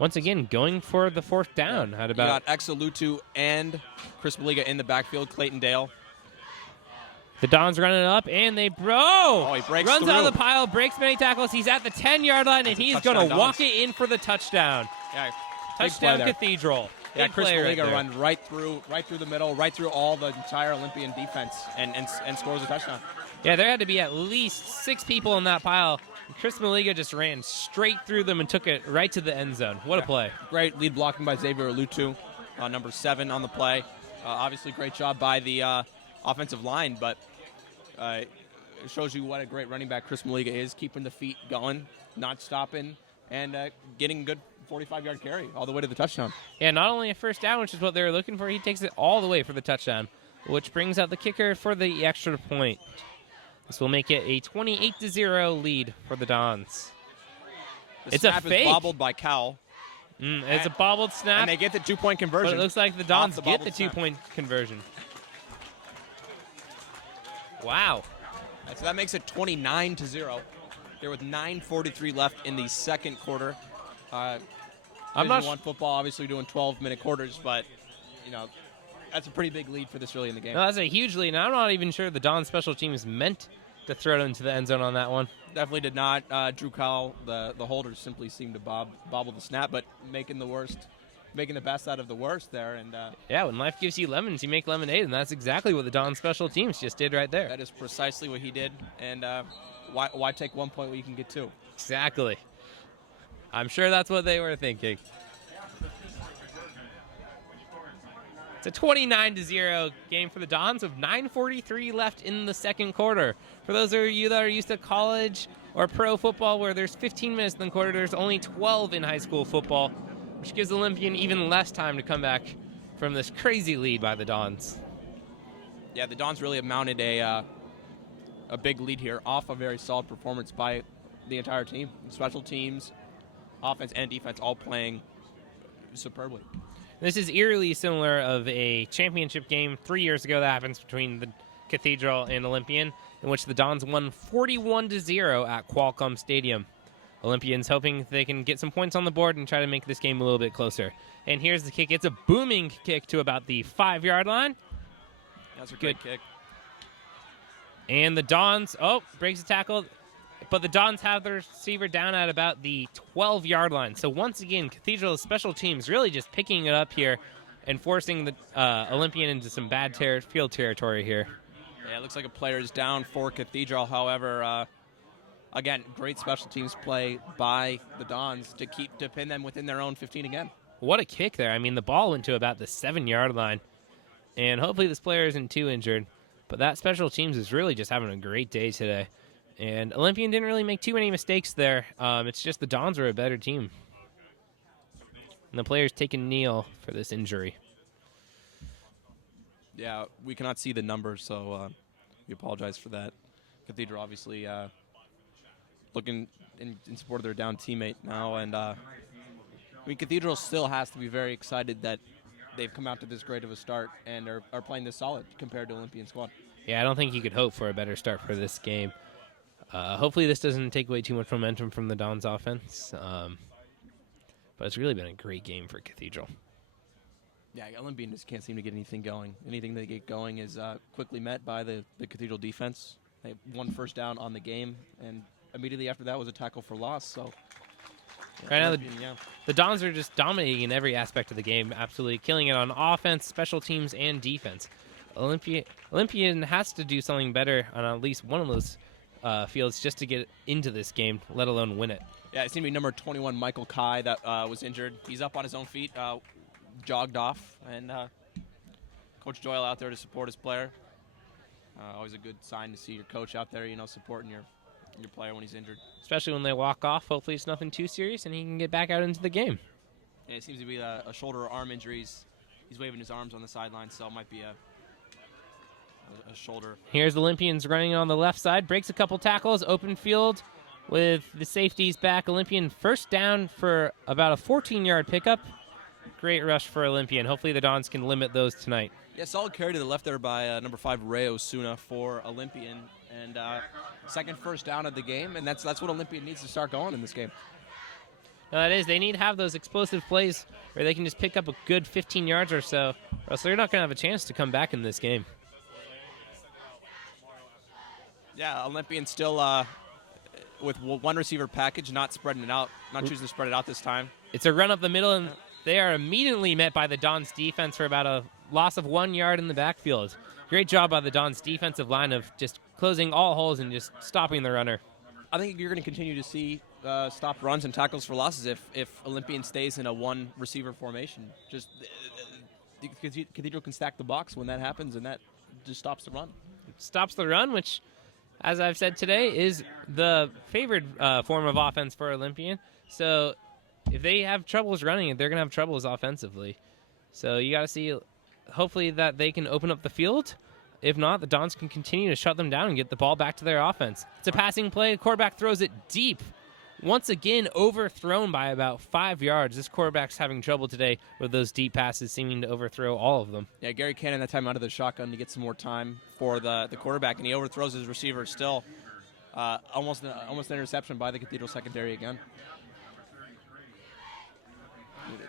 Once again, going for the 4th down. You got Exalutu and Chris Maliga in the backfield, Clayton Dale. The Dons running it up, and they he runs through. out of the pile, breaks many tackles. He's at the 10-yard line, and he's going to walk it in for the touchdown. Yeah, touchdown Cathedral. Yeah, Chris Maliga runs right through the middle, right through all the entire Olympian defense, and scores a touchdown. Yeah, there had to be at least 6 people in that pile. Chris Maliga just ran straight through them and took it right to the end zone. What a play. Great lead blocking by Xavier Alutu, number 7 on the play. Obviously, great job by the offensive line, but it shows you what a great running back Chris Maliga is, keeping the feet going, not stopping, and getting good 45-yard carry all the way to the touchdown. Yeah, not only a first down, which is what they were looking for, he takes it all the way for the touchdown, which brings out the kicker for the extra point. This will make it a 28-0 lead for the Dons. It's a fake. Is bobbled by Cowell. It's a bobbled snap. And they get the 2-point conversion. But it looks like the Dons get the 2-point conversion. Wow. So that makes it 29-0. There with 9:43 left in the second quarter. I'm not Division I football, obviously doing 12-minute quarters, but that's a pretty big lead for this early in the game. No, that's a huge lead, and I'm not even sure the Don special teams meant to throw it into the end zone on that one. Definitely did not. Drew Cowell, the holder, simply seemed to bobble the snap, but making the best out of the worst there. And yeah, when life gives you lemons, you make lemonade, and that's exactly what the Don special teams just did right there. That is precisely what he did, and why take 1 point when you can get 2? Exactly. I'm sure that's what they were thinking. It's a 29-0 game for the Dons with 9:43 left in the second quarter. For those of you that are used to college or pro football where there's 15 minutes in the quarter, there's only 12 in high school football, which gives Olympian even less time to come back from this crazy lead by the Dons. Yeah, the Dons really have mounted a big lead here off a very solid performance by the entire team. Special teams, offense, and defense all playing superbly. This is eerily similar of a championship game 3 years ago that happens between the Cathedral and Olympian, in which the Dons won 41-0 at Qualcomm Stadium. Olympians hoping they can get some points on the board and try to make this game a little bit closer. And here's the kick. It's a booming kick to about the 5-yard line. That's a good kick. And the Dons, breaks the tackle. But the Dons have their receiver down at about the 12-yard line. So once again, Cathedral's special teams really just picking it up here and forcing the Olympian into some bad field territory here. Yeah, it looks like a player is down for Cathedral. However, again, great special teams play by the Dons to pin them within their own 15 again. What a kick there. I mean, the ball went to about the 7-yard line. And hopefully this player isn't too injured. But that special teams is really just having a great day today. And Olympian didn't really make too many mistakes there. It's just the Dons were a better team. And the player's taking kneel for this injury. Yeah, we cannot see the numbers, so we apologize for that. Cathedral obviously looking in support of their down teammate now. And Cathedral still has to be very excited that they've come out to this great of a start and are playing this solid compared to Olympian squad. Yeah, I don't think you could hope for a better start for this game. Hopefully this doesn't take away too much momentum from the Dons offense. But it's really been a great game for Cathedral. Yeah, Olympian just can't seem to get anything going. Anything they get going is quickly met by the Cathedral defense. They had one first down on the game, and immediately after that was a tackle for loss. So right now the Dons are just dominating in every aspect of the game, absolutely killing it on offense, special teams, and defense. Olympian has to do something better on at least one of those fields just to get into this game, let alone win it. Yeah, it seemed to be number 21, Michael Kai, that was injured. He's up on his own feet, jogged off, and Coach Doyle out there to support his player. Always a good sign to see your coach out there, supporting your player when he's injured. Especially when they walk off. Hopefully it's nothing too serious and he can get back out into the game. And it seems to be a shoulder or arm injury. He's waving his arms on the sideline, so it might be a shoulder. Here's Olympians running on the left side. Breaks a couple tackles. Open field with the safeties back. Olympian first down for about a 14-yard pickup. Great rush for Olympian. Hopefully the Dons can limit those tonight. Yeah, solid carry to the left there by number 5, Ray Osuna for Olympian. And second first down of the game, and that's what Olympian needs to start going in this game. No, that is. They need to have those explosive plays where they can just pick up a good 15 yards or so, or else they're not going to have a chance to come back in this game. Yeah, Olympian still with one receiver package, not spreading it out, not choosing to spread it out this time. It's a run up the middle, and they are immediately met by the Dons defense for about a loss of 1 yard in the backfield. Great job by the Dons defensive line of just closing all holes and just stopping the runner. I think you're going to continue to see stopped runs and tackles for losses if Olympian stays in a one receiver formation. Just Cathedral can stack the box when that happens, and that just stops the run. It stops the run, which, as I've said today, is the favored form of offense for Olympian. So if they have troubles running it, they're going to have troubles offensively. So you got to see, hopefully, that they can open up the field. If not, the Dons can continue to shut them down and get the ball back to their offense. It's a passing play. The quarterback throws it deep. Once again, overthrown by about 5 yards. This quarterback's having trouble today with those deep passes, seeming to overthrow all of them. Yeah, Gary Cannon that time out of the shotgun to get some more time for the quarterback, and he overthrows his receiver still. Almost an interception by the Cathedral secondary again.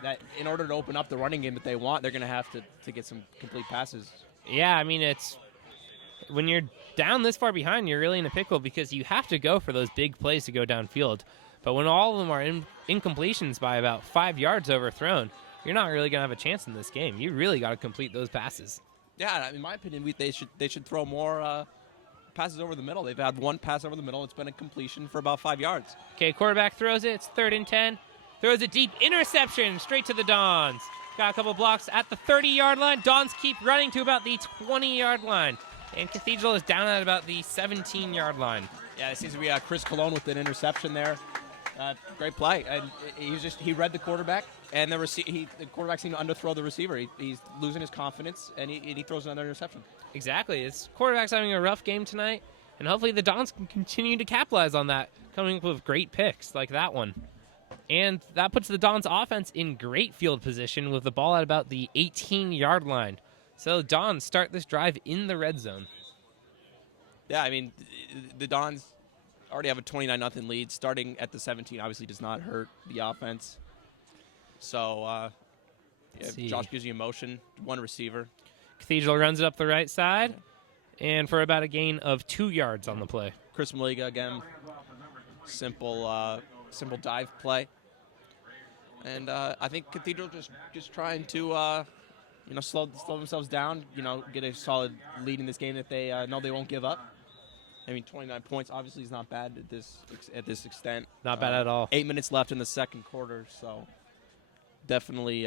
That in order to open up the running game that they want, they're going to have to get some complete passes. Yeah, I mean, it's when you're down this far behind, you're really in a pickle because you have to go for those big plays to go downfield. But when all of them are incompletions by about 5 yards overthrown, you're not really going to have a chance in this game. You really got to complete those passes. Yeah, in my opinion, they should throw more passes over the middle. They've had one pass over the middle. It's been a completion for about 5 yards. Okay, quarterback throws it. It's 3rd and 10. Throws it deep. Interception straight to the Dons. got a couple blocks at the 30-yard line. Dons keep running to about the 20-yard line. And Cathedral is down at about the 17-yard line. Yeah, it seems to be Chris Colon with an interception there. Great play. And he read the quarterback, and the quarterback seemed to underthrow the receiver. He's losing his confidence, and he throws another interception. Exactly. His quarterback's having a rough game tonight, and hopefully the Dons can continue to capitalize on that, coming up with great picks like that one. And that puts the Dons offense in great field position with the ball at about the 18-yard line. So the Dons start this drive in the red zone. Yeah, I mean, the Dons already have a 29-0 lead. Starting at the 17 obviously does not hurt the offense. So, Josh gives you a motion, one receiver. Cathedral runs it up the right side, and for about a gain of 2 yards on the play. Chris Maliga again, simple dive play. And I think Cathedral just trying to, slow themselves down, get a solid lead in this game that they know they won't give up. I mean, 29 points obviously is not bad at this extent. Not bad at all. 8 minutes left in the second quarter, so definitely.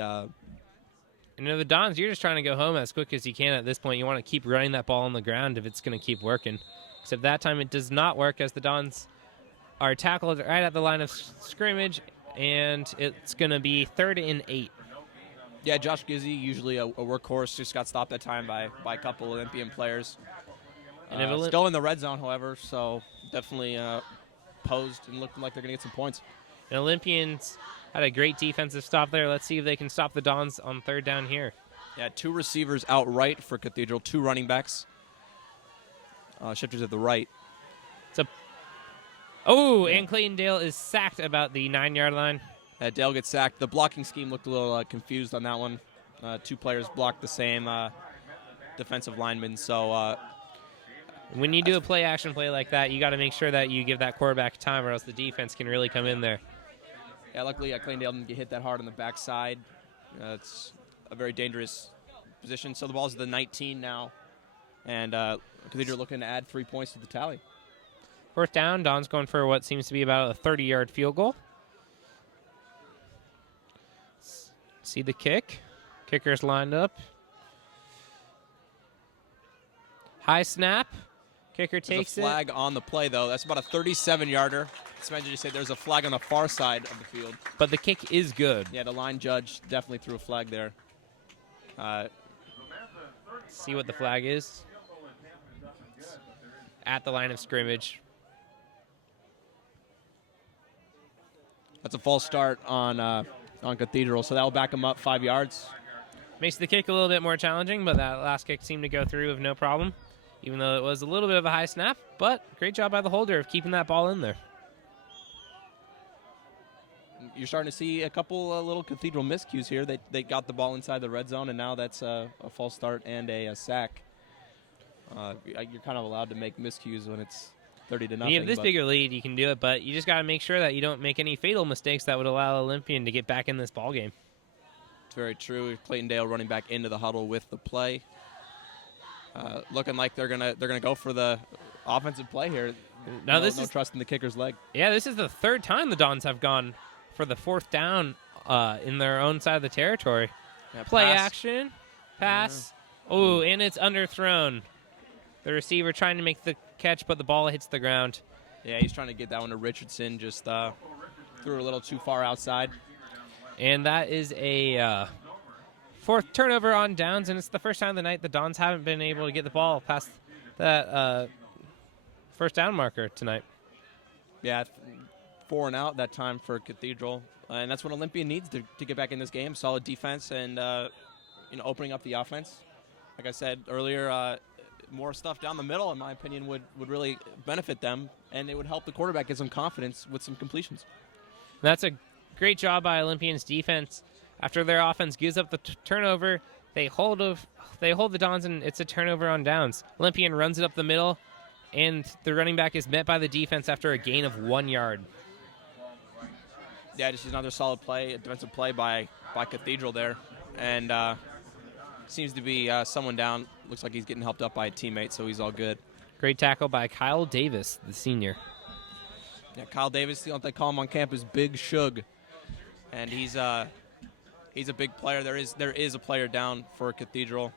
The Dons, you're just trying to go home as quick as you can at this point. You want to keep running that ball on the ground if it's going to keep working. Except that time it does not work as the Dons are tackled right at the line of scrimmage, and it's going to be 3rd and 8. Yeah, Josh Gizzy, usually a workhorse, just got stopped that time by a couple Olympian players. Still in the red zone, however, so definitely posed and looking like they're going to get some points. And Olympians had a great defensive stop there. Let's see if they can stop the Dons on 3rd down here. Yeah, 2 receivers outright for Cathedral, 2 running backs. Shifters at the right. And Clayton Dale is sacked about the 9-yard line. Dale gets sacked. The blocking scheme looked a little confused on that one. 2 players blocked the same defensive lineman, so... when you do a play-action play like that, you got to make sure that you give that quarterback time or else the defense can really come in there. Yeah, luckily Clayton Dale didn't get hit that hard on the backside. It's a very dangerous position. So the ball's at the 19 now, and Cathedral looking to add 3 points to the tally. 4th down, Don's going for what seems to be about a 30-yard field goal. See the kick. Kicker's lined up. High snap. Kicker takes it. There's a flag on the play, though. That's about a 37-yarder. Just imagine you say there's a flag on the far side of the field. But the kick is good. Yeah, the line judge definitely threw a flag there. See what the flag is. At the line of scrimmage. That's a false start on Cathedral, so that'll back them up 5 yards. Makes the kick a little bit more challenging, but that last kick seemed to go through with no problem, even though it was a little bit of a high snap. But great job by the holder of keeping that ball in there. You're starting to see a couple little Cathedral miscues here. They got the ball inside the red zone, and now that's a false start and a sack. You're kind of allowed to make miscues when it's 30-0. You have this bigger lead, you can do it, but you just got to make sure that you don't make any fatal mistakes that would allow Olympian to get back in this ball game. It's very true. Clayton Dale running back into the huddle with the play. Looking like they're gonna go for the offensive play here. No trust in the kicker's leg. Yeah, this is the 3rd time the Dons have gone for the 4th down in their own side of the territory. Yeah, play action, pass. Yeah. Oh, and it's underthrown. The receiver trying to make the catch, but the ball hits the ground. Yeah, he's trying to get that one to Richardson. Just threw a little too far outside. And that is a 4th turnover on downs, and it's the first time of the night the Dons haven't been able to get the ball past that 1st down marker tonight. Yeah, 4 and out that time for Cathedral. And that's what Olympian needs to get back in this game. Solid defense and opening up the offense. Like I said earlier, more stuff down the middle, in my opinion, would really benefit them, and it would help the quarterback get some confidence with some completions. That's a great job by Olympian's defense. After their offense gives up the turnover, they hold the Dons, and it's a turnover on downs. Olympian runs it up the middle, and the running back is met by the defense after a gain of 1 yard. Yeah, just another solid play, a defensive play by Cathedral there, and seems to be someone down. Looks like he's getting helped up by a teammate, so he's all good. Great tackle by Kyle Davis, the senior. Yeah, Kyle Davis, they call him on campus Big Shug. And he's he's a big player. There is a player down for Cathedral.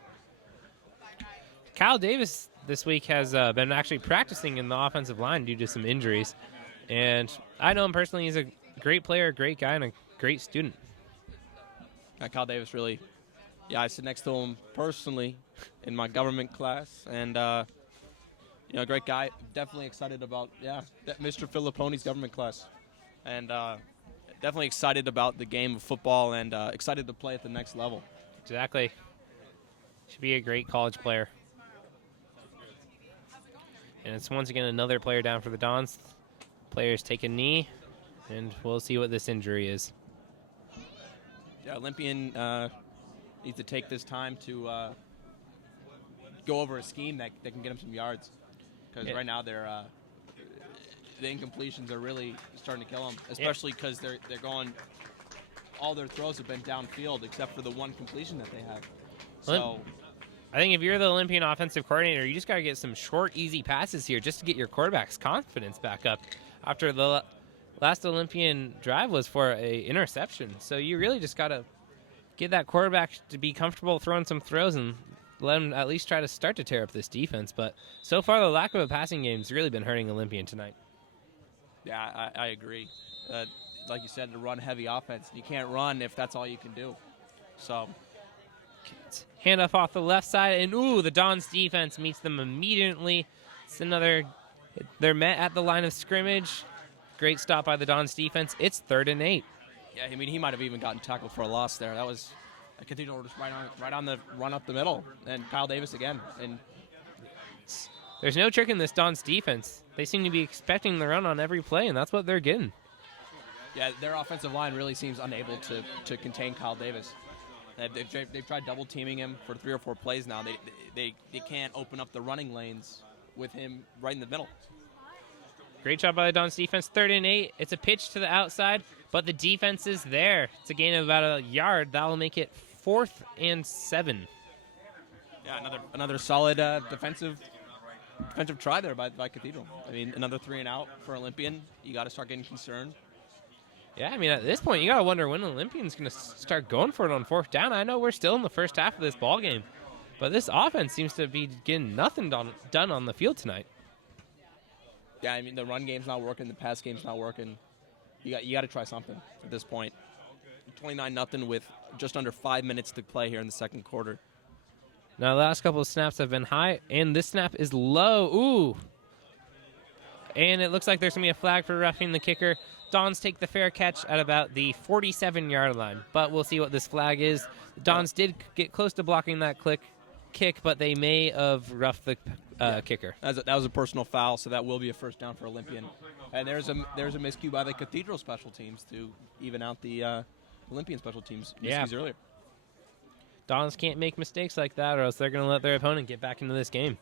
Kyle Davis this week has been actually practicing in the offensive line due to some injuries. And I know him personally. He's a great player, a great guy, and a great student. Kyle Davis really, I sit next to him personally in my government class. And, great guy. Definitely excited about, Mr. Filipponi's government class. And definitely excited about the game of football and excited to play at the next level. Exactly. Should be a great college player. And it's once again another player down for the Dons. Players take a knee, and we'll see what this injury is. Yeah, Olympian needs to take this time to go over a scheme that can get him some yards. Because right now the incompletions are really starting to kill him, especially because they're going. All their throws have been downfield except for the one completion that they have. So. I think if you're the Olympian offensive coordinator, you just got to get some short, easy passes here just to get your quarterback's confidence back up. After the last Olympian drive was for a interception. So you really just got to get that quarterback to be comfortable throwing some throws and let him at least try to start to tear up this defense. But so far, the lack of a passing game has really been hurting Olympian tonight. Yeah, I agree. Like you said, a run-heavy offense. You can't run if that's all you can do. So... Handoff off the left side, and the Dons defense meets them immediately. It's they're met at the line of scrimmage. Great stop by the Dons defense. It's 3rd and 8. Yeah, I mean, he might have even gotten tackled for a loss there. That was a Cathedral just right on the run up the middle, and Kyle Davis again. And there's no trick in this Dons defense. They seem to be expecting the run on every play, and that's what they're getting. Yeah, their offensive line really seems unable to contain Kyle Davis. They've tried double teaming him for 3 or 4 plays now. They can't open up the running lanes with him right in the middle. Great job by the Dons defense. 3rd and 8. It's a pitch to the outside, but the defense is there. It's a gain of about a yard. That will make it 4th and 7. Yeah, another solid defensive try there by Cathedral. I mean, another 3 and out for Olympian. You got to start getting concerned. Yeah, I mean, at this point, you got to wonder when Olympian's going to start going for it on 4th down. I know we're still in the first half of this ball game, but this offense seems to be getting nothing done on the field tonight. Yeah, I mean, the run game's not working. The pass game's not working. You got to try something at this point. 29-0 with just under 5 minutes to play here in the second quarter. Now, the last couple of snaps have been high, and this snap is low. Ooh. And it looks like there's going to be a flag for roughing the kicker. Dons take the fair catch at about the 47-yard line, but we'll see what this flag is. The Dons did get close to blocking that kick, but they may have roughed the kicker. That was a personal foul, so that will be a first down for Olympian. And there's a miscue by the Cathedral special teams to even out the Olympian special teams miscues earlier. Dons can't make mistakes like that, or else they're going to let their opponent get back into this game.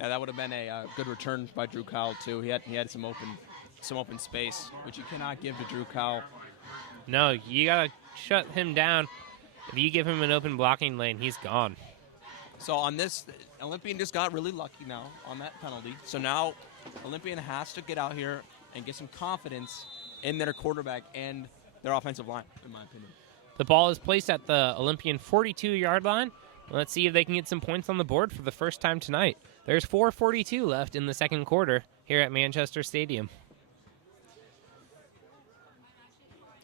Yeah, that would have been a good return by Drew Cowell too. He had some open space, which you cannot give to Drew Cowell. No, you gotta shut him down. If you give him an open blocking lane, he's gone. So on this, Olympian just got really lucky now on that penalty. So now Olympian has to get out here and get some confidence in their quarterback and their offensive line, in my opinion. The ball is placed at the Olympian 42-yard line. Let's see if they can get some points on the board for the first time tonight. There's 4:42 left in the second quarter here at Manchester Stadium.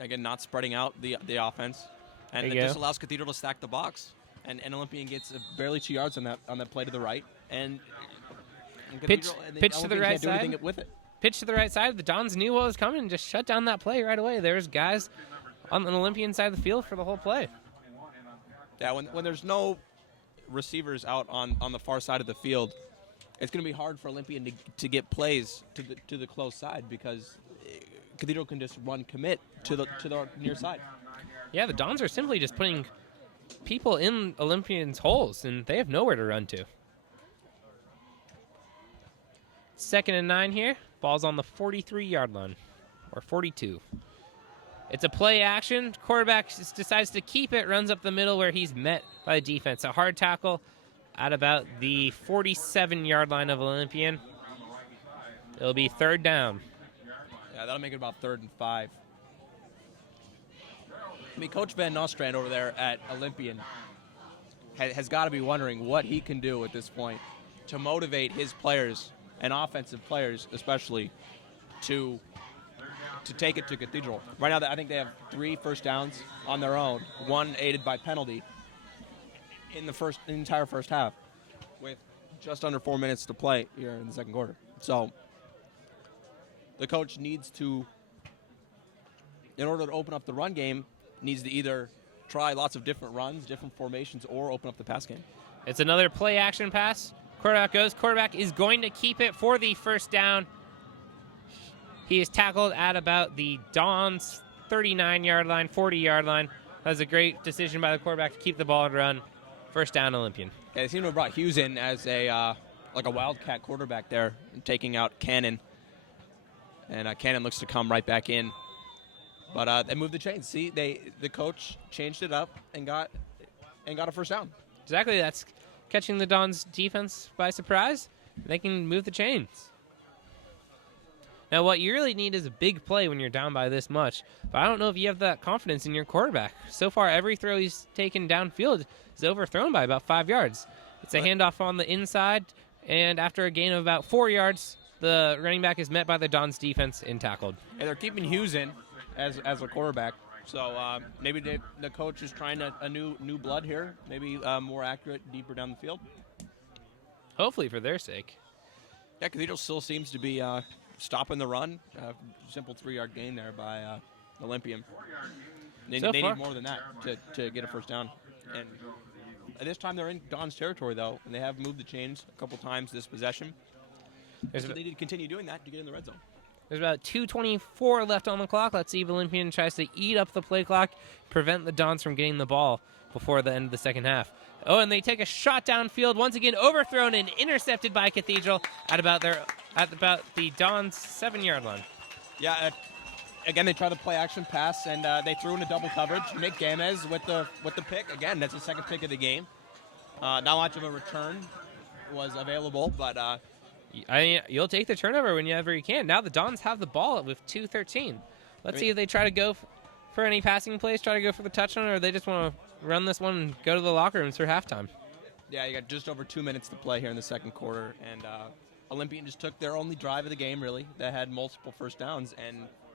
Again, not spreading out the offense. And this allows Cathedral to stack the box. And Olympian gets barely 2 yards on that play to the right. And pitch to the right can't do anything with it. Pitch to the right side. The Dons knew what was coming and just shut down that play right away. There's guys on the Olympian side of the field for the whole play. Yeah, when there's no receivers out on the far side of the field, it's going to be hard for Olympian to get plays to the close side because Cathedral can just run commit to the near side. Yeah, the Dons are simply just putting people in Olympians' holes, and they have nowhere to run to. 2nd and 9 here. Ball's on the 43-yard line, or 42. It's a play action. Quarterback decides to keep it, runs up the middle where he's met by the defense. A hard tackle at about the 47-yard line of Olympian. It'll be 3rd down. Yeah, that'll make it about 3rd and 5. I mean, Coach Van Nostrand over there at Olympian has got to be wondering what he can do at this point to motivate his players and offensive players especially to take it to Cathedral. Right now, I think they have 3 first downs on their own, 1 aided by penalty in the entire first half with just under 4 minutes to play here in the second quarter. So the coach needs to, in order to open up the run game, needs to either try lots of different runs, different formations, or open up the pass game. It's another play action pass. Quarterback goes. Quarterback is going to keep it for the first down. He is tackled at about the Dons 39-yard line, 40-yard line. That was a great decision by the quarterback to keep the ball and run. First down, Olympian. Yeah, they seem to have brought Hughes in as a wildcat quarterback there, taking out Cannon. And Cannon looks to come right back in. But they moved the chains. See, the coach changed it up and got a first down. Exactly. That's catching the Dons' defense by surprise. They can move the chains. Now, what you really need is a big play when you're down by this much. But I don't know if you have that confidence in your quarterback. So far, every throw he's taken downfield is overthrown by about 5 yards. It's a handoff on the inside, and after a gain of about 4 yards, the running back is met by the Dons' defense and tackled. And they're keeping Hughes in as a quarterback. So maybe the coach is trying a new blood here, maybe more accurate, deeper down the field. Hopefully for their sake. Yeah, Cathedral still seems to be stopping the run. Simple 3-yard gain there by Olympian. They need more than that to get a first down. And at this time they're in Don's territory, though, and they have moved the chains a couple times this possession. So they need to continue doing that to get in the red zone. There's about 2:24 left on the clock. Let's see if Olympian tries to eat up the play clock, prevent the Dons from getting the ball before the end of the second half. Oh, and they take a shot downfield, once again overthrown and intercepted by Cathedral at about the Dons' 7-yard line. Yeah, again they try to play action pass, and they threw into double coverage. Nick Gamez with the pick. Again, that's the second pick of the game. Not much of a return was available, but you'll take the turnover whenever you can. Now the Dons have the ball with 2:13. Let's see if they try to go for any passing plays, try to go for the touchdown, or they just want to run this one and go to the locker rooms for halftime. Yeah, you got just over 2 minutes to play here in the second quarter, and Olympian just took their only drive of the game, really, that had multiple first downs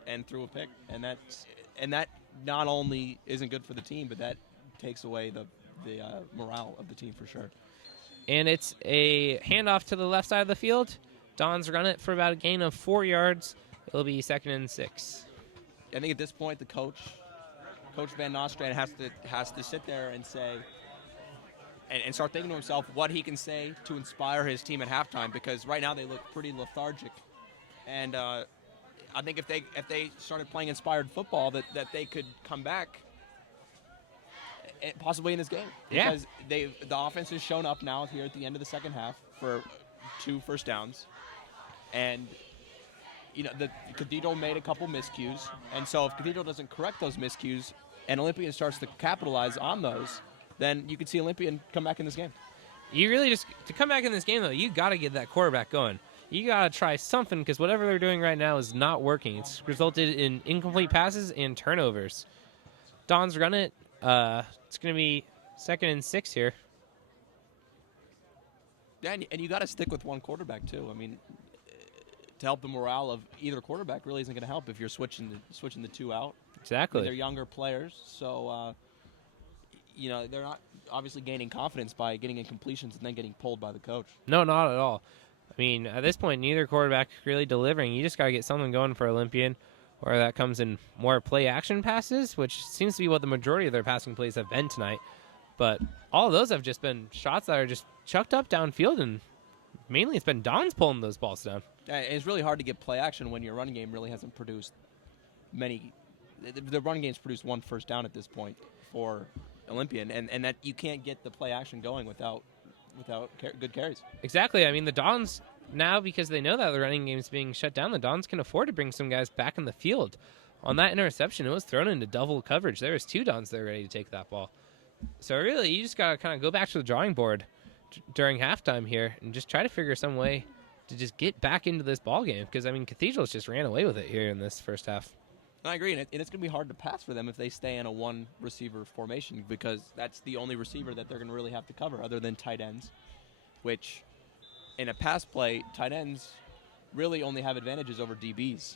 and threw a pick, and that not only isn't good for the team, but that takes away the morale of the team for sure. And it's a handoff to the left side of the field. Dons run it for about a gain of 4 yards. It'll be 2nd and 6. I think at this point the Coach Van Nostrand has to sit there and say and start thinking to himself what he can say to inspire his team at halftime, because right now they look pretty lethargic. And I think if they started playing inspired football, that they could come back possibly in this game. Yeah. Because the offense has shown up now here at the end of the second half for 2 first downs. And the Cathedral made a couple miscues, and so if Cathedral doesn't correct those miscues and Olympian starts to capitalize on those, then you could see Olympian come back in this game. You really to come back in this game, though, you got to get that quarterback going. You got to try something, because whatever they're doing right now is not working. It's resulted in incomplete passes and turnovers. Dons run it. It's going to be 2nd and 6 here. Yeah, and you got to stick with one quarterback, too. I mean, to help the morale of either quarterback really isn't going to help if you're switching the 2 out. Exactly. They're younger players, so they're not obviously gaining confidence by getting incompletions and then getting pulled by the coach. No, not at all. I mean, at this point, neither quarterback really delivering. You just got to get something going for Olympian, or that comes in more play-action passes, which seems to be what the majority of their passing plays have been tonight. But all of those have just been shots that are just chucked up downfield, and mainly it's been Dons pulling those balls down. It's really hard to get play action when your running game really hasn't produced many. The running game's produced 1 first down at this point for Olympian, and that you can't get the play action going without good carries. Exactly. I mean, the Dons now, because they know that the running game is being shut down, the Dons can afford to bring some guys back in the field. On that interception, it was thrown into double coverage. There was 2 Dons there ready to take that ball. So really, you just got to kind of go back to the drawing board during halftime here and just try to figure some way to just get back into this ball game because, I mean, Cathedrals just ran away with it here in this first half. I agree, and it's going to be hard to pass for them if they stay in a one-receiver formation because that's the only receiver that they're going to really have to cover other than tight ends, which in a pass play, tight ends really only have advantages over DBs.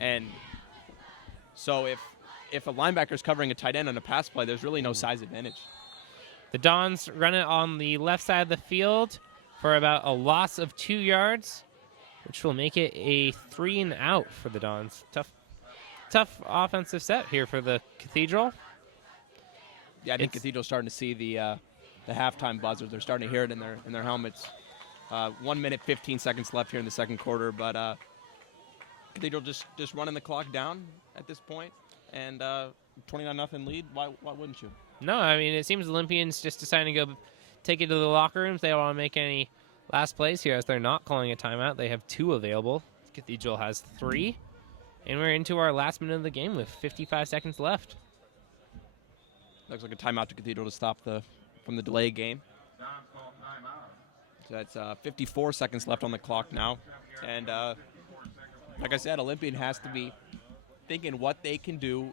And so if a linebacker's covering a tight end on a pass play, there's really no size advantage. The Dons run it on the left side of the field for about a loss of 2 yards, which will make it a 3 and out for the Dons. Tough offensive set here for the Cathedral. Yeah, I think Cathedral's starting to see the halftime buzzer. They're starting to hear it in their helmets. 1 minute, 15 seconds left here in the second quarter, but Cathedral just running the clock down at this point, and 29-0 lead. Why wouldn't you? No, I mean, it seems Olympians just deciding to go take it to the locker rooms. They don't want to make any last plays here as they're not calling a timeout. They have 2 available. Cathedral has 3. And we're into our last minute of the game with 55 seconds left. Looks like a timeout to Cathedral to stop from the delay game. So that's 54 seconds left on the clock now. And like I said, Olympian has to be thinking what they can do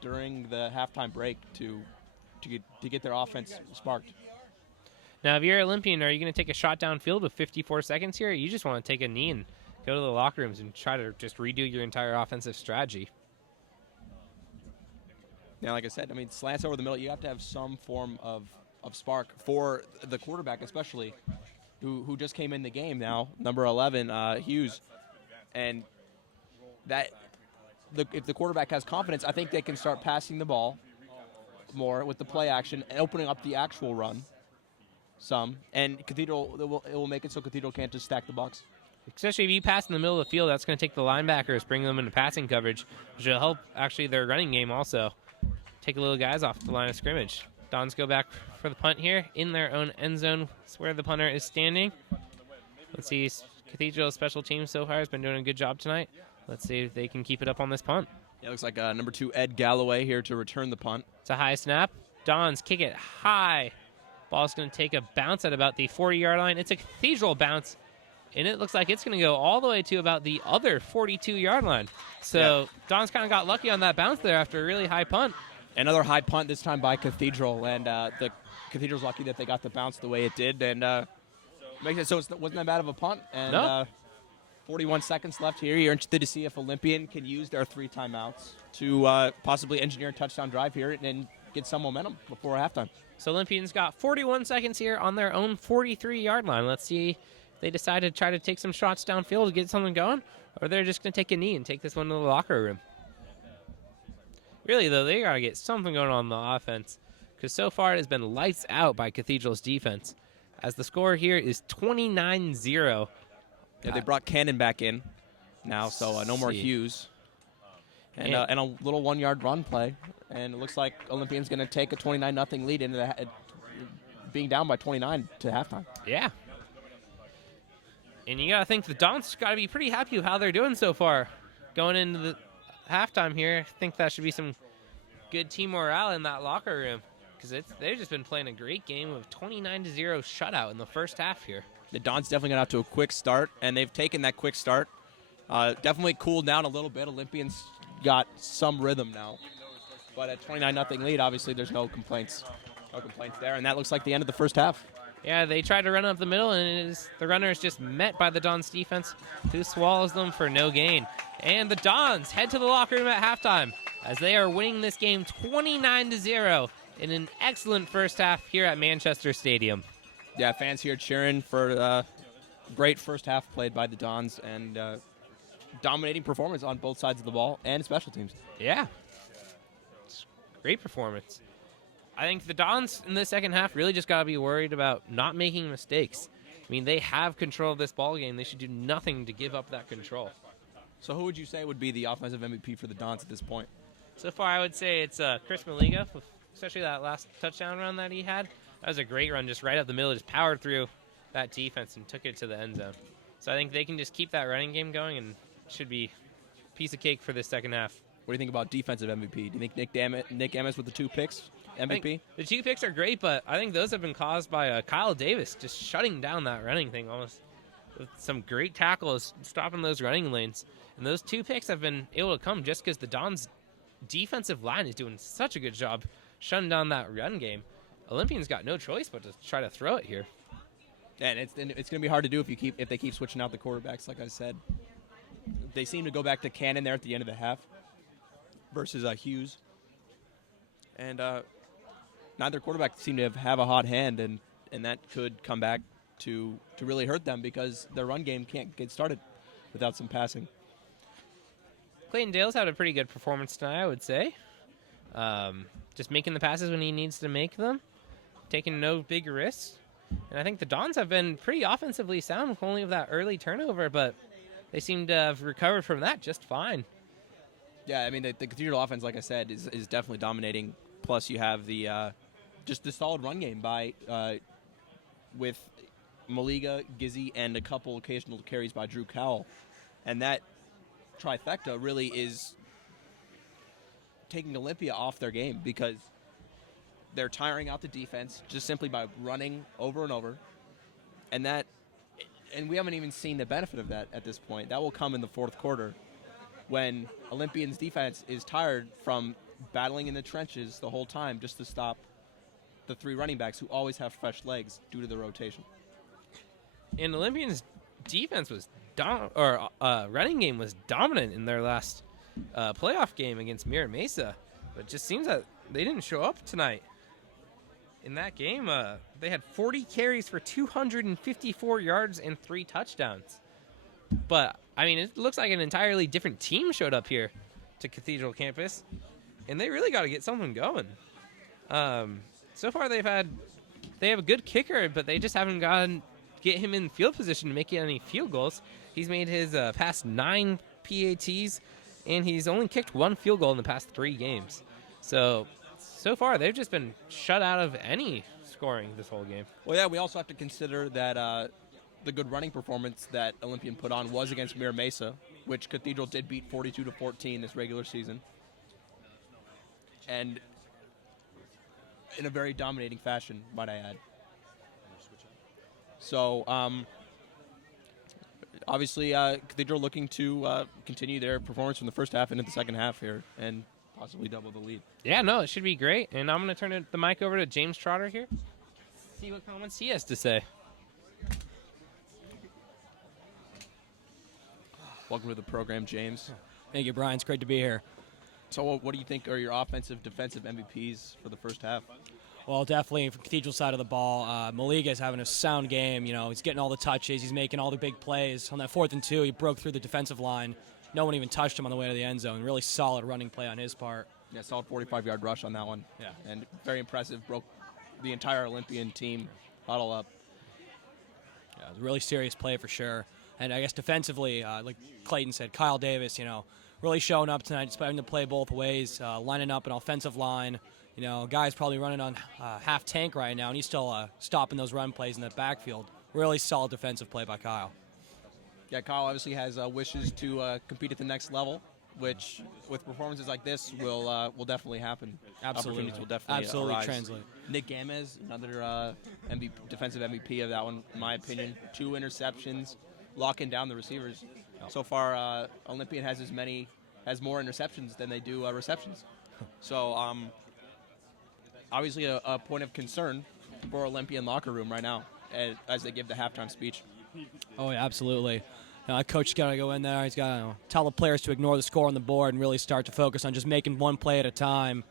during the halftime break to get their offense sparked. Now, if you're Olympian, are you going to take a shot downfield with 54 seconds here? Or you just want to take a knee and go to the locker rooms and try to just redo your entire offensive strategy? Yeah, like I said, I mean, slants over the middle, you have to have some form of spark for the quarterback especially, who just came in the game now, number 11, Hughes. And if the quarterback has confidence, I think they can start passing the ball more with the play action and opening up the actual run some. And Cathedral, it will make it so Cathedral can't just stack the box. Especially if you pass in the middle of the field, that's going to take the linebackers, bring them into passing coverage, which will help actually their running game also. Take a little guys off the line of scrimmage. Dons go back for the punt here in their own end zone. It's where the punter is standing. Let's see, Cathedral special teams so far has been doing a good job tonight. Let's see if they can keep it up on this punt. Yeah, it looks like number 2, Ed Galloway here to return the punt. It's a high snap. Dons kick it high. Ball's going to take a bounce at about the 40-yard line. It's a Cathedral bounce, and it looks like it's going to go all the way to about the other 42-yard line. So yeah. Dons kind of got lucky on that bounce there after a really high punt. Another high punt this time by Cathedral, and the Cathedral's lucky that they got the bounce the way it did, and makes it so it wasn't that bad of a punt. And no. 41 seconds left here. You're interested to see if Olympian can use their 3 timeouts to possibly engineer a touchdown drive here and get some momentum before halftime. So Olympians got 41 seconds here on their own 43-yard line. Let's see if they decide to try to take some shots downfield to get something going, or they're just going to take a knee and take this one to the locker room. Really, though, they got to get something going on the offense because so far it has been lights out by Cathedral's defense as the score here is 29-0. Yeah, they brought Cannon back in now, so no more Hughes. And a little 1-yard run play. And it looks like Olympian's going to take a 29-0 lead into being down by 29 to halftime. Yeah. And you got to think the Dons got to be pretty happy with how they're doing so far. Going into the halftime here, I think that should be some good team morale in that locker room because they've just been playing a great game with 29-0 shutout in the first half here. The Dons definitely got out to a quick start, and they've taken that quick start. Definitely cooled down a little bit. Olympians got some rhythm now. But at 29-0 lead, obviously there's no complaints. No complaints there, and that looks like the end of the first half. Yeah, they tried to run up the middle, and the runner is just met by the Dons defense, who swallows them for no gain. And the Dons head to the locker room at halftime as they are winning this game 29-0 in an excellent first half here at Manchester Stadium. Yeah, fans here cheering for great first half played by the Dons and dominating performance on both sides of the ball and special teams. Yeah, it's great performance. I think the Dons in the second half really just got to be worried about not making mistakes. I mean, they have control of this ball game. They should do nothing to give up that control. So who would you say would be the offensive MVP for the Dons at this point? So far, I would say it's Chris Maliga, especially that last touchdown run that he had. That was a great run, just right up the middle, just powered through that defense and took it to the end zone. So I think they can just keep that running game going and it should be a piece of cake for this second half. What do you think about defensive MVP? Do you think Nick Amos with the 2 picks, MVP? The 2 picks are great, but I think those have been caused by Kyle Davis just shutting down that running thing almost with some great tackles stopping those running lanes. And those 2 picks have been able to come just because the Dons' defensive line is doing such a good job shutting down that run game. Olympian's got no choice but to try to throw it here. And it's going to be hard to do if they keep switching out the quarterbacks, like I said. They seem to go back to Cannon there at the end of the half versus Hughes. And neither quarterback seem to have a hot hand, and that could come back to really hurt them because their run game can't get started without some passing. Clayton Dale's had a pretty good performance tonight, I would say. Just making the passes when he needs to make them, taking no big risks. And I think the Dons have been pretty offensively sound, only with that early turnover, but they seem to have recovered from that just fine. Yeah, I mean, the Cathedral offense, like I said, is definitely dominating. Plus, you have the just the solid run game with Maliga, Gizzy, and a couple occasional carries by Drew Cowell. And that trifecta really is taking Olympia off their game because they're tiring out the defense just simply by running over and over. And we haven't even seen the benefit of that at this point. That will come in the fourth quarter when Olympian's defense is tired from battling in the trenches the whole time just to stop the 3 running backs who always have fresh legs due to the rotation. And Olympian's defense was running game was dominant in their last playoff game against Mira Mesa. But it just seems that they didn't show up tonight. In that game, they had 40 carries for 254 yards and 3 touchdowns. But, I mean, it looks like an entirely different team showed up here to Cathedral Campus. And they really got to get something going. So far, they have a good kicker, but they just haven't get him in field position to make any field goals. He's made his past 9 PATs, and he's only kicked 1 field goal in the past 3 games. So far, they've just been shut out of any scoring this whole game. Well, yeah, we also have to consider that the good running performance that Olympian put on was against Mira Mesa, which Cathedral did beat 42-14 this regular season. And in a very dominating fashion, might I add. So, obviously, Cathedral looking to continue their performance from the first half into the second half here and possibly double the lead. Yeah, no, it should be great. And I'm going to turn the mic over to James Trotter here. See what comments he has to say. Welcome to the program, James. Thank you, Brian. It's great to be here. So what do you think are your offensive, defensive MVPs for the first half? Well, definitely from Cathedral side of the ball, Maliga is having a sound game. You know, he's getting all the touches. He's making all the big plays. On that 4th and 2, he broke through the defensive line. No one even touched him on the way to the end zone. Really solid running play on his part. Yeah, solid 45-yard rush on that one. Yeah. And very impressive. Broke the entire Olympian team huddle up. Yeah, it was a really serious play for sure. And I guess defensively, like Clayton said, Kyle Davis, really showing up tonight, just having to play both ways, lining up an offensive line. Guy's probably running on half tank right now, and he's still stopping those run plays in the backfield. Really solid defensive play by Kyle. Yeah, Kyle obviously has wishes to compete at the next level, which with performances like this will definitely happen. Absolutely. Opportunities will definitely arise. Translate. Nick Gamez, another defensive MVP of that one, in my opinion. 2 interceptions, locking down the receivers. So far, Olympian has more interceptions than they do receptions. So, obviously a point of concern for Olympian locker room right now as they give the halftime speech. Oh, yeah, absolutely. Coach has got to go in there. He's got to tell the players to ignore the score on the board and really start to focus on just making one play at a time.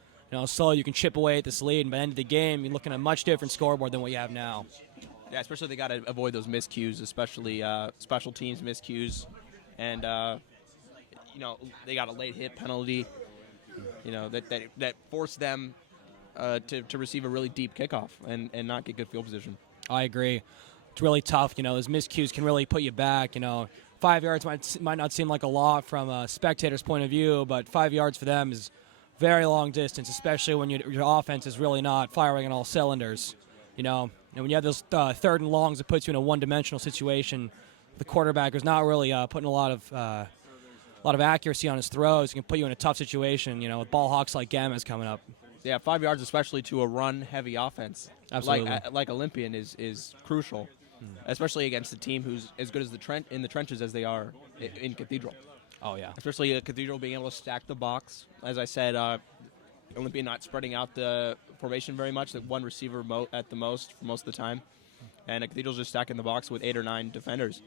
So you can chip away at this lead, and by the end of the game, you're looking at a much different scoreboard than what you have now. Yeah, especially they got to avoid those miscues, especially special teams miscues. And, they got a late hit penalty, that forced them to receive a really deep kickoff and not get good field position. I agree. It's really tough. Those miscues can really put you back. 5 yards might not seem like a lot from a spectator's point of view, but 5 yards for them is very long distance, especially when your offense is really not firing on all cylinders. And when you have those 3rd and longs, it puts you in a one-dimensional situation. The quarterback is not really putting a lot of accuracy on his throws. It can put you in a tough situation. With ball hawks like Gamma's coming up. Yeah, 5 yards, especially to a run-heavy offense. Absolutely. Like Olympian is crucial. especially against a team who's as good as in the trenches as they are in Cathedral. Oh, yeah. Especially Cathedral being able to stack the box. As I said, Olympian not spreading out the formation very much, like one receiver at the most for most of the time. And Cathedral's just stacking the box with 8 or 9 defenders.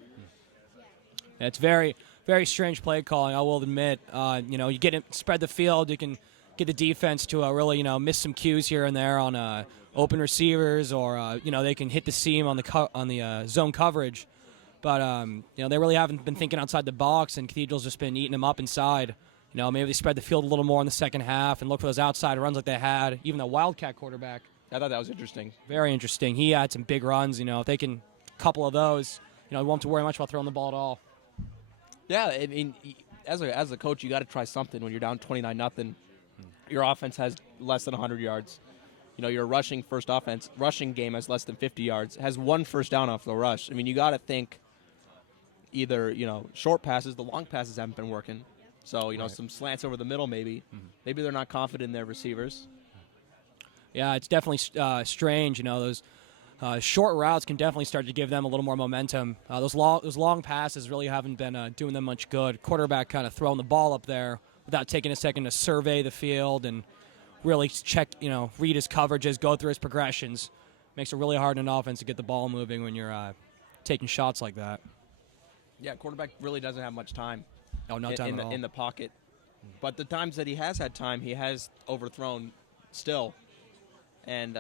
It's very, very strange play calling, I will admit. You get it, spread the field, you can get the defense to really, miss some cues here and there on open receivers, or they can hit the seam on the zone coverage. But they really haven't been thinking outside the box, and Cathedral's just been eating them up inside. Maybe they spread the field a little more in the second half and look for those outside runs like they had. Even the Wildcat quarterback. I thought that was interesting. Very interesting. He had some big runs. If they can couple of those, you won't have to worry much about throwing the ball at all. Yeah, I mean, as a coach, you got to try something when you're down 29-0. Your offense has less than 100 yards. Your rushing game has less than 50 yards. Has 1 first down off the rush. I mean, you got to think either short passes. The long passes haven't been working. So right. Some slants over the middle maybe. Mm-hmm. Maybe they're not confident in their receivers. Yeah, it's definitely strange. Those short routes can definitely start to give them a little more momentum. Those long passes really haven't been doing them much good. Quarterback kind of throwing the ball up there without taking a second to survey the field and really check, read his coverages, go through his progressions. Makes it really hard in an offense to get the ball moving when you're taking shots like that. Yeah, quarterback really doesn't have much time. Oh, no time at all. In the pocket. But the times that he has had time, he has overthrown still. And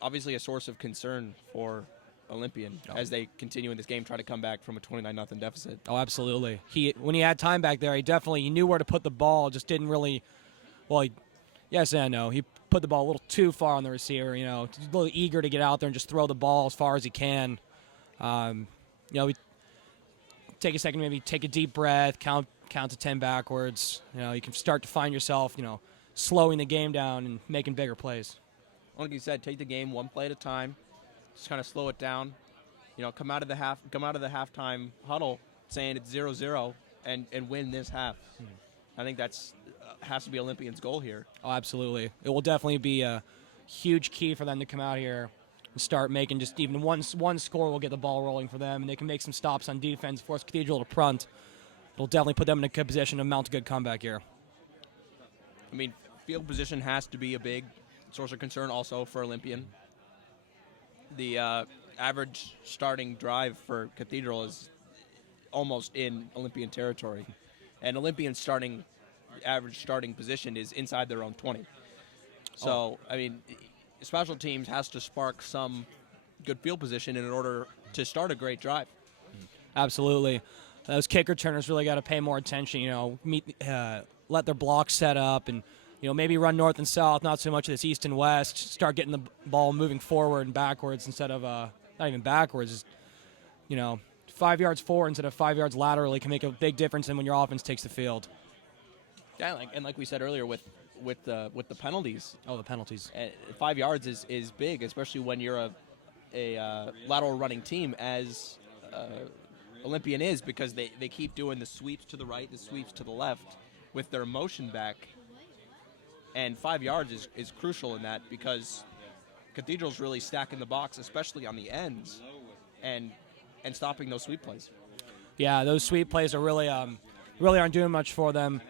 obviously a source of concern for Olympian as they continue in this game, try to come back from a 29-0 deficit. Oh, absolutely. When he had time back there, he knew where to put the ball, just didn't really yes and no. He put the ball a little too far on the receiver, He's a little eager to get out there and just throw the ball as far as he can. We take a second, maybe take a deep breath, count to 10 backwards. You can start to find yourself, slowing the game down and making bigger plays. Like you said, take the game one play at a time. Just kind of slow it down. Come out of the halftime huddle saying it's 0-0 and win this half. I think that's has to be Olympian's goal here. Oh, absolutely. It will definitely be a huge key for them to come out here and start making just even one score will get the ball rolling for them, and they can make some stops on defense, force Cathedral to punt. It'll definitely put them in a good position to mount a good comeback here. I mean, field position has to be a big source of concern also for Olympian. The average starting drive for Cathedral is almost in Olympian territory, and Olympian's average starting position is inside their own 20. So, I mean, special teams has to spark some good field position in order to start a great drive. Absolutely. Those kick returners really got to pay more attention, let their blocks set up and, maybe run north and south, not so much of this east and west, start getting the ball moving forward and backwards instead of, not even backwards, 5 yards forward instead of 5 yards laterally can make a big difference in when your offense takes the field. Yeah, like we said earlier with the penalties. Oh, the penalties. 5 yards is big, especially when you're a lateral running team as Olympian is, because they keep doing the sweeps to the right, the sweeps to the left with their motion back. And 5 yards is crucial in that because Cathedral's really stacking the box, especially on the ends, and stopping those sweep plays. Yeah, those sweep plays are really aren't doing much for them.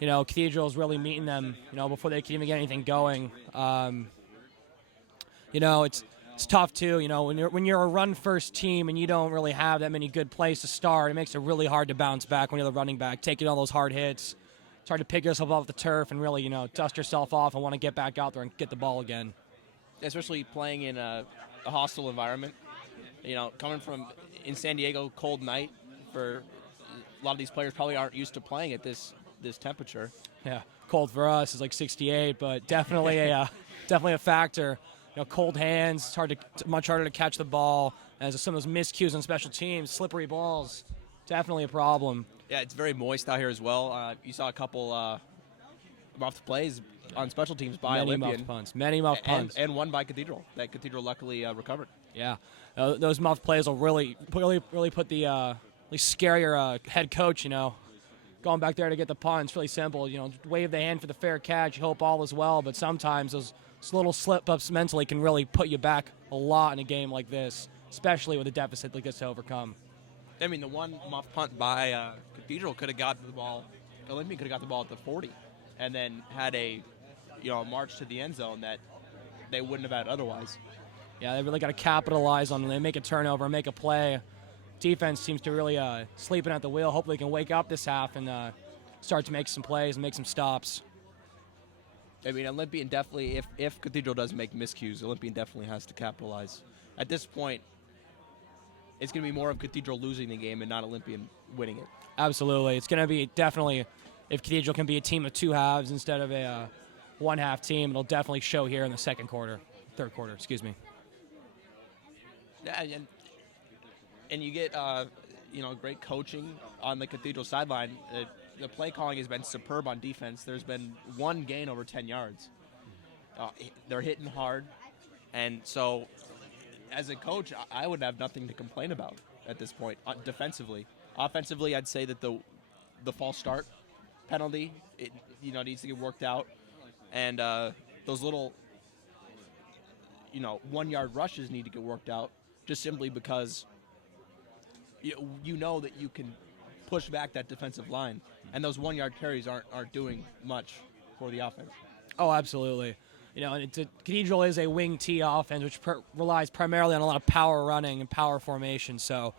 Cathedral's really meeting them, before they can even get anything going. It's tough too. When you're a run first team and you don't really have that many good plays to start, it makes it really hard to bounce back when you're the running back, taking all those hard hits. It's hard to pick yourself off the turf and really, dust yourself off and want to get back out there and get the ball again. Especially playing in a hostile environment. Coming from in San Diego, cold night, for a lot of these players probably aren't used to playing at this temperature. Yeah, cold for us is like 68, but definitely a factor. Cold hands, much harder to catch the ball. As some of those miscues on special teams, slippery balls, definitely a problem. Yeah, it's very moist out here as well. You saw a couple muffed plays on special teams by Olympian. Many muffed punts. And one by Cathedral. That Cathedral luckily recovered. Yeah, those muffed plays will really put the scare your head coach. Going back there to get the punt, it's really simple. Wave the hand for the fair catch, hope all is well. But sometimes those little slip-ups mentally can really put you back a lot in a game like this. especially with a deficit like this to overcome. I mean, the one muff punt by Cathedral could have got the ball. Olympian could have got the ball at the 40, and then had a march to the end zone that they wouldn't have had otherwise. Yeah, they really got to capitalize on when they make a turnover, make a play. Defense seems to really sleeping at the wheel. Hopefully, they can wake up this half and start to make some plays and make some stops. I mean, Olympian definitely, if Cathedral does make miscues, Olympian definitely has to capitalize. At this point, it's going to be more of Cathedral losing the game and not Olympian winning it. Absolutely. It's going to be definitely, if Cathedral can be a team of two halves instead of a one-half team, it'll definitely show here in the third quarter, excuse me. Yeah, and you get, great coaching on the Cathedral sideline. The play calling has been superb on defense. There's been one gain over 10 yards. They're hitting hard. And so, as a coach, I would have nothing to complain about at this point defensively. Offensively, I'd say that the false start penalty, needs to get worked out. And those little, 1-yard rushes need to get worked out just simply because you know that you can push back that defensive line. And those 1-yard carries aren't doing much for the offense. Oh, absolutely. Cathedral is a wing T offense, which relies primarily on a lot of power running and power formation. So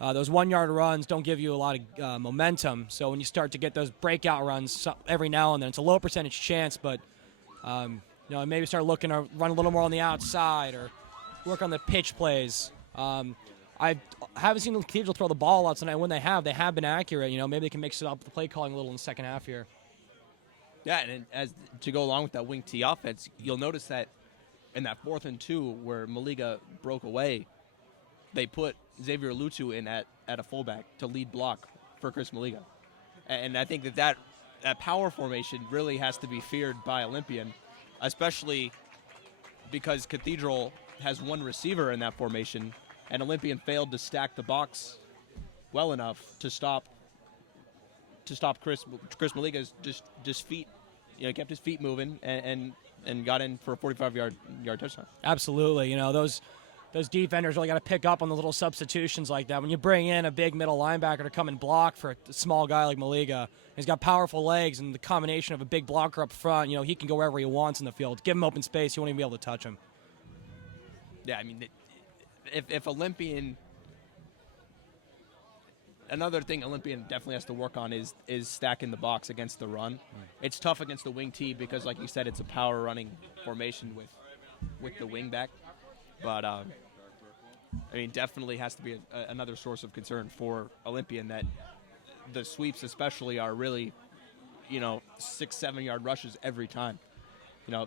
those 1-yard runs don't give you a lot of momentum. So when you start to get those breakout runs every now and then, it's a low percentage chance, but maybe start looking to run a little more on the outside or work on the pitch plays. I haven't seen the Cathedral throw the ball a lot tonight. When they have been accurate. Maybe they can mix it up with the play calling a little in the second half here. Yeah, and as to go along with that wing T offense, you'll notice that in that 4th and 2 where Maliga broke away, they put Xavier Lutu in at a fullback to lead block for Chris Maliga. And I think that power formation really has to be feared by Olympian, especially because Cathedral has one receiver in that formation, and Olympian failed to stack the box well enough to stop Chris Maliga's just feet. Kept his feet moving and got in for a 45-yard touchdown. Absolutely. Those defenders really got to pick up on the little substitutions like that. When you bring in a big middle linebacker to come and block for a small guy like Maliga, he's got powerful legs, and the combination of a big blocker up front, he can go wherever he wants in the field. Give him open space, you won't even be able to touch him. Yeah, I mean, if Olympian, another thing Olympian definitely has to work on is stacking the box against the run. Right. It's tough against the wing T because, like you said, it's a power running formation with the wing back. But definitely has to be another source of concern for Olympian that the sweeps especially are really, 6-7 yard rushes every time,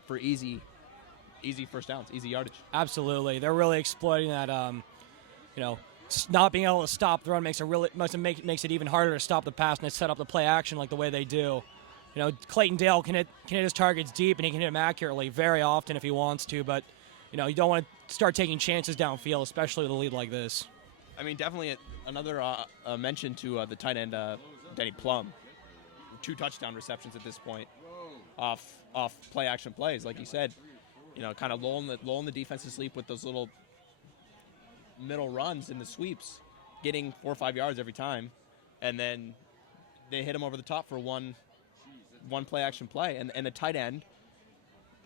for easy first downs, easy yardage. Absolutely. They're really exploiting that, not being able to stop the run makes it even harder to stop the pass, and they set up the play action like the way they do. Clayton Dale can hit his targets deep, and he can hit them accurately very often if he wants to, but you don't want to start taking chances downfield, especially with a lead like this. Definitely another mention to the tight end, Denny Plum. 2 touchdown receptions at this point off play action plays, like you said. Kind of lulling the defense to sleep with those little middle runs in the sweeps, getting 4 or 5 yards every time, and then they hit him over the top for one play action play. And the tight end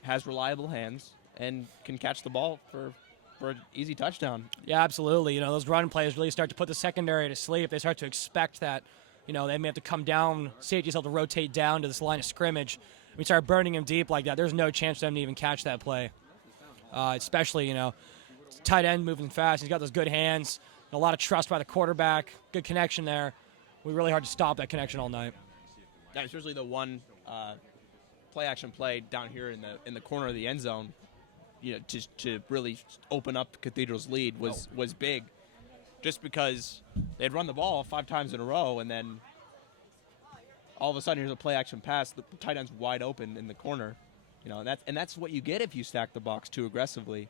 has reliable hands and can catch the ball for an easy touchdown. Yeah, absolutely. Those run plays really start to put the secondary to sleep. They start to expect that, they may have to come down, safeties have to rotate down to this line of scrimmage. We start burning him deep like that, there's no chance for them to even catch that play. Especially, tight end moving fast. He's got those good hands, a lot of trust by the quarterback, good connection there. We're really hard to stop that connection all night. Yeah, especially the one play action play down here in the corner of the end zone. To really open up Cathedral's lead was big, just because they'd run the ball 5 times in a row, and then all of a sudden here's a play action pass. The tight end's wide open in the corner, and that's what you get if you stack the box too aggressively,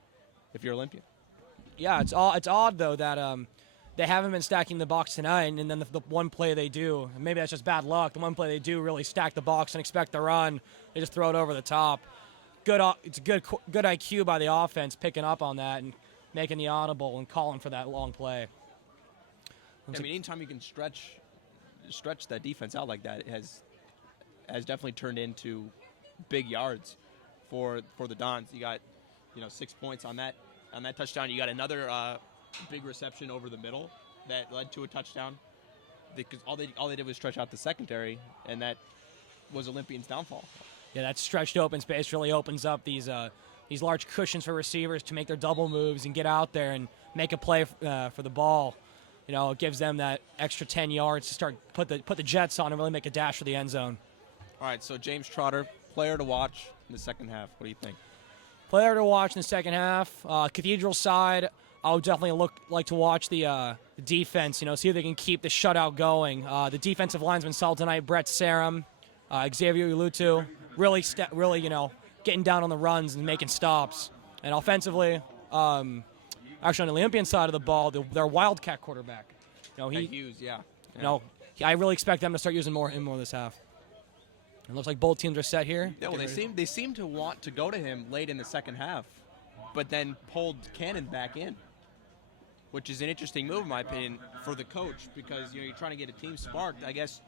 if you're Olympian. Yeah, it's odd though that they haven't been stacking the box tonight, and then the one play they do, and maybe that's just bad luck. The one play they do really stack the box and expect the run, they just throw it over the top. It's good IQ by the offense picking up on that and making the audible and calling for that long play. I mean, anytime you can stretch that defense out like that, it has definitely turned into big yards for the Dons. You got 6 points on that touchdown. You got another big reception over the middle that led to a touchdown. Because all they did was stretch out the secondary, and that was Olympian's downfall. Yeah, that stretched open space really opens up these large cushions for receivers to make their double moves and get out there and make a play for the ball. It gives them that extra 10 yards to start put the Jets on and really make a dash for the end zone. All right, so James Trotter, player to watch in the second half. What do you think? Player to watch in the second half. Cathedral side, I would definitely like to watch the defense. See if they can keep the shutout going. The defensive line's solid tonight. Brett Sarum, Xavier Ulutu, really getting down on the runs and making stops. And offensively, actually on the Olympian side of the ball, their Wildcat quarterback. Hughes, yeah. I really expect them to start using him more this half. It looks like both teams are set here. Yeah, well, they seem to want to go to him late in the second half, but then pulled Cannon back in, which is an interesting move, in my opinion, for the coach, because you're trying to get a team sparked. I guess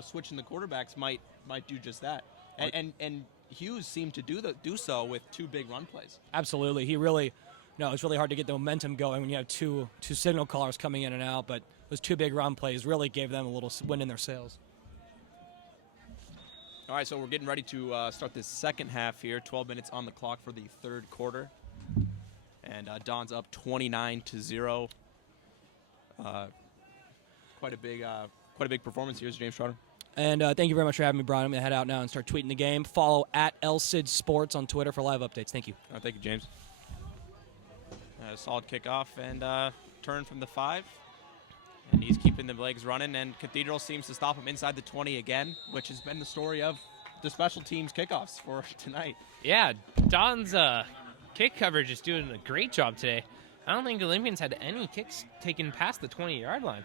switching the quarterbacks might do just that. And Hughes seemed to do so with two big run plays. Absolutely, he really. It's really hard to get the momentum going when you have two signal callers coming in and out, but those two big run plays really gave them a little wind in their sails. All right, so we're getting ready to start this second half here. 12 minutes on the clock for the third quarter. And Don's up 29-0. Quite a big performance here, James Trotter. And thank you very much for having me, Brian. I'm going to head out now and start tweeting the game. Follow @LCID Sports on Twitter for live updates. Thank you. Thank you, James. A solid kickoff and turn from the 5. And he's keeping the legs running, and Cathedral seems to stop him inside the 20 again, which has been the story of the special teams kickoffs for tonight. Yeah, Don's kick coverage is doing a great job today. I don't think Olympians had any kicks taken past the 20-yard line.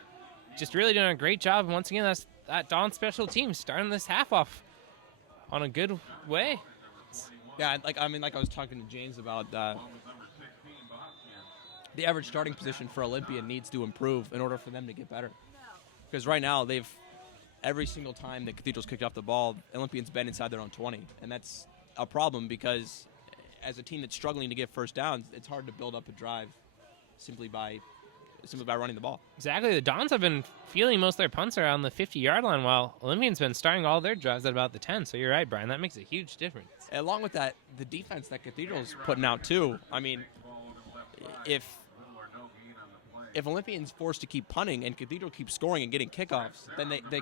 Just really doing a great job. And once again, that's that Don special team starting this half off on a good way. Yeah, like I was talking to James about the average starting position for Olympian needs to improve in order for them to get better. Because right now, every single time that Cathedral's kicked off the ball, Olympian's been inside their own 20. And that's a problem because as a team that's struggling to get first downs, it's hard to build up a drive simply by running the ball. Exactly. The Dons have been feeling most of their punts around the 50-yard line, while Olympian's been starting all their drives at about the 10. So you're right, Brian. That makes a huge difference. And along with that, the defense that Cathedral's putting out, too. I mean, if Olympian's forced to keep punting and Cathedral keeps scoring and getting kickoffs, then the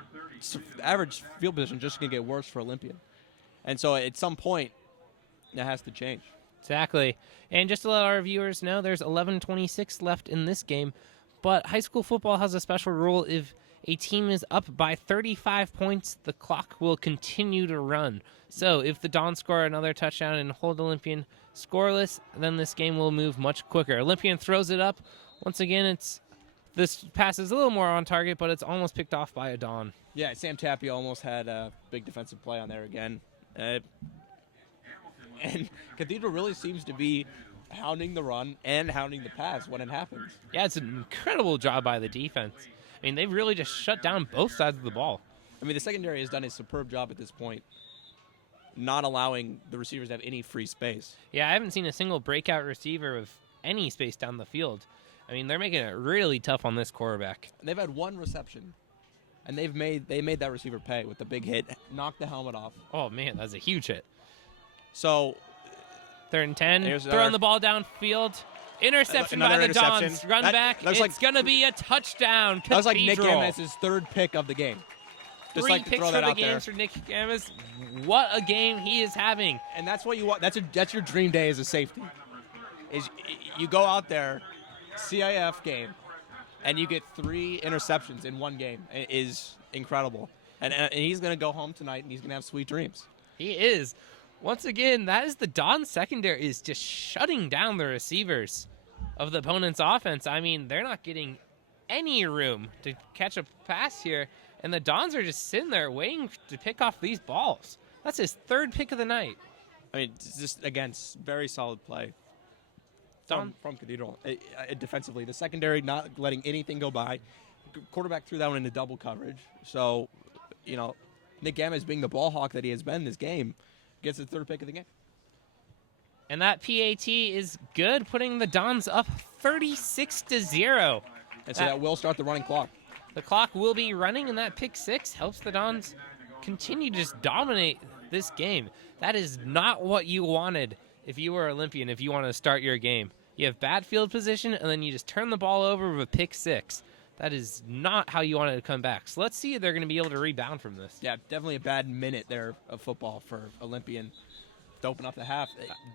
average field position just going to get worse for Olympian. And so at some point, that has to change. Exactly. And just to let our viewers know, there's 11:26 left in this game. But high school football has a special rule. If a team is up by 35 points, the clock will continue to run. So if the Dons score another touchdown and hold Olympian scoreless, then this game will move much quicker. Olympian throws it up. Once again, this pass is a little more on target, but it's almost picked off by a Don. Yeah, Sam Tapia almost had a big defensive play on there again. And Cathedral really seems to be hounding the run and hounding the pass when it happens. Yeah, it's an incredible job by the defense. I mean, they've really just shut down both sides of the ball. I mean, the secondary has done a superb job at this point, not allowing the receivers to have any free space. Yeah, I haven't seen a single breakout receiver with any space down the field. I mean, they're making it really tough on this quarterback. They've had one reception, and they made that receiver pay with the big hit, knocked the helmet off. Oh, man, that's a huge hit. So, 3rd and 10, throwing the ball downfield. Interception by the Dons. Run back. It's going to be a touchdown. That was like Nick Gamis' third pick of the game. Just 3 picks for the game for Nick Gamis. What a game he is having. And that's what you want. That's your dream day as a safety. Is you go out there, CIF game, and you get 3 interceptions in one game. It is incredible. And he's going to go home tonight, and he's going to have sweet dreams. He is. Once again, that is the Don secondary is just shutting down the receivers of the opponent's offense. I mean, they're not getting any room to catch a pass here, and the Dons are just sitting there waiting to pick off these balls. That's his 3rd pick of the night. I mean, just, again, very solid play. from Cathedral defensively. The secondary not letting anything go by. Quarterback threw that one into double coverage. So, Nick Gamez, being the ball hawk that he has been this game, gets the third pick of the game. And that PAT is good, putting the Dons up 36-0. And so that will start the running clock. The clock will be running, and that pick six helps the Dons continue to just dominate this game. That is not what you wanted if you were Olympian, if you wanted to start your game. You have bad field position, and then you just turn the ball over with a pick six. That is not how you wanted to come back. So let's see if they're going to be able to rebound from this. Yeah, definitely a bad minute there of football for Olympian to open up the half.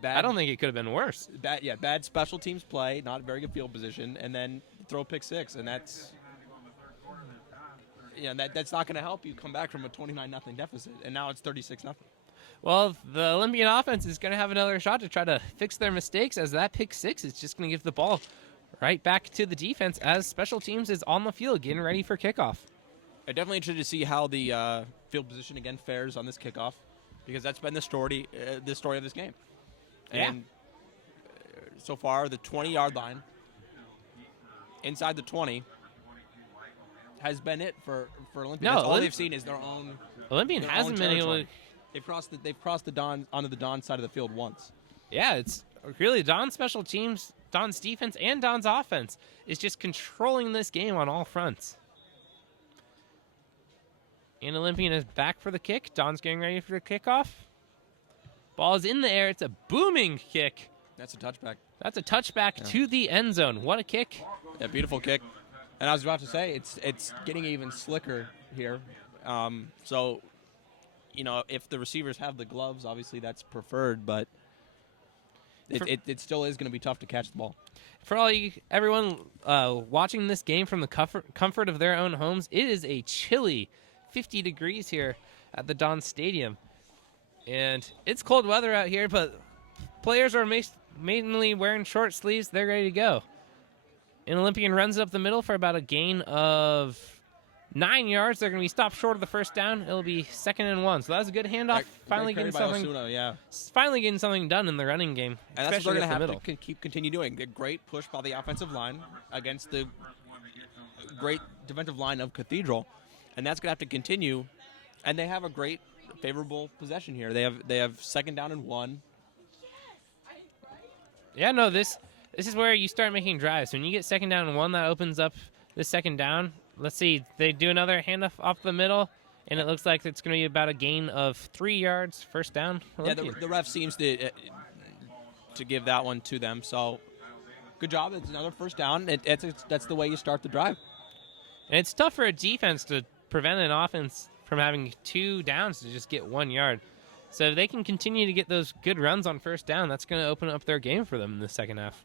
I don't think it could have been worse. Bad special teams play, not a very good field position, and then throw a pick six, and that's not going to help you come back from a 29-0 deficit, and now it's 36-0. Well, the Olympian offense is going to have another shot to try to fix their mistakes, as that pick six is just going to give the ball right back to the defense as special teams is on the field getting ready for kickoff. I'm definitely interested to see how the field position again fares on this kickoff, because that's been the story of this game. Yeah. And so far, the 20-yard line, inside the 20, has been it for Olympian. No, All they've seen is their own. Olympian their hasn't own been able territory. to. They've crossed the Don onto the Don side of the field once. Yeah, it's really Don's special teams, Don's defense, and Don's offense is just controlling this game on all fronts. And Olympian is back for the kick. Don's getting ready for the kickoff. Ball is in the air. It's a booming kick. That's a touchback. That's a touchback to the end zone. What a kick. Yeah, beautiful kick. And I was about to say, it's getting even slicker here. So, if the receivers have the gloves, obviously that's preferred, but it still is going to be tough to catch the ball. For everyone watching this game from the comfort of their own homes, it is a chilly 50 degrees here at the Don Stadium. And it's cold weather out here, but players are mainly wearing short sleeves. They're ready to go. And Olympian runs it up the middle for about a gain of 9 yards. They're going to be stopped short of the first down. It'll be 2nd and 1. So that was a good handoff. Finally getting something. Osuna, Finally getting something done in the running game. And that's what they're going to middle. have to continue doing. A great push by the offensive line against the great defensive line of Cathedral, and that's going to have to continue. And they have a great, favorable possession here. They have 2nd down and 1. Yeah, no, this is where you start making drives. When you get 2nd down and 1, that opens up the 2nd down. Let's see. They do another handoff off the middle, and it looks like it's going to be about a gain of 3 yards, first down. Olympian. Yeah, the ref seems to give that one to them. So good job. It's another first down. That's the way you start the drive. And it's tough for a defense to prevent an offense from having 2 downs to just get 1 yard. So if they can continue to get those good runs on first down, that's going to open up their game for them in the second half.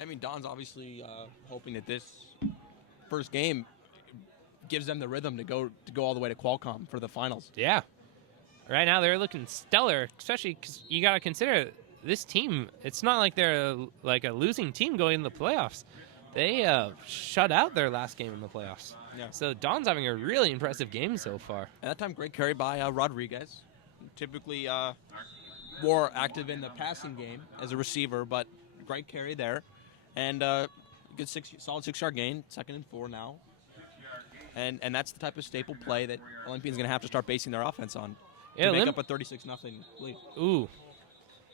I mean, Don's obviously hoping that this first game gives them the rhythm to go all the way to Qualcomm for the finals. Yeah. Right now they're looking stellar, especially because you got to consider this team. It's not like they're like a losing team going into the playoffs. They shut out their last game in the playoffs. Yeah. So Don's having a really impressive game so far. At that time, great carry by Rodriguez. Typically more active in the passing game as a receiver, but great carry there. And good solid 6-yard gain, 2nd and 4 now. And that's the type of staple play that Olympian's going to have to start basing their offense on to make up a 36-0 lead. Ooh.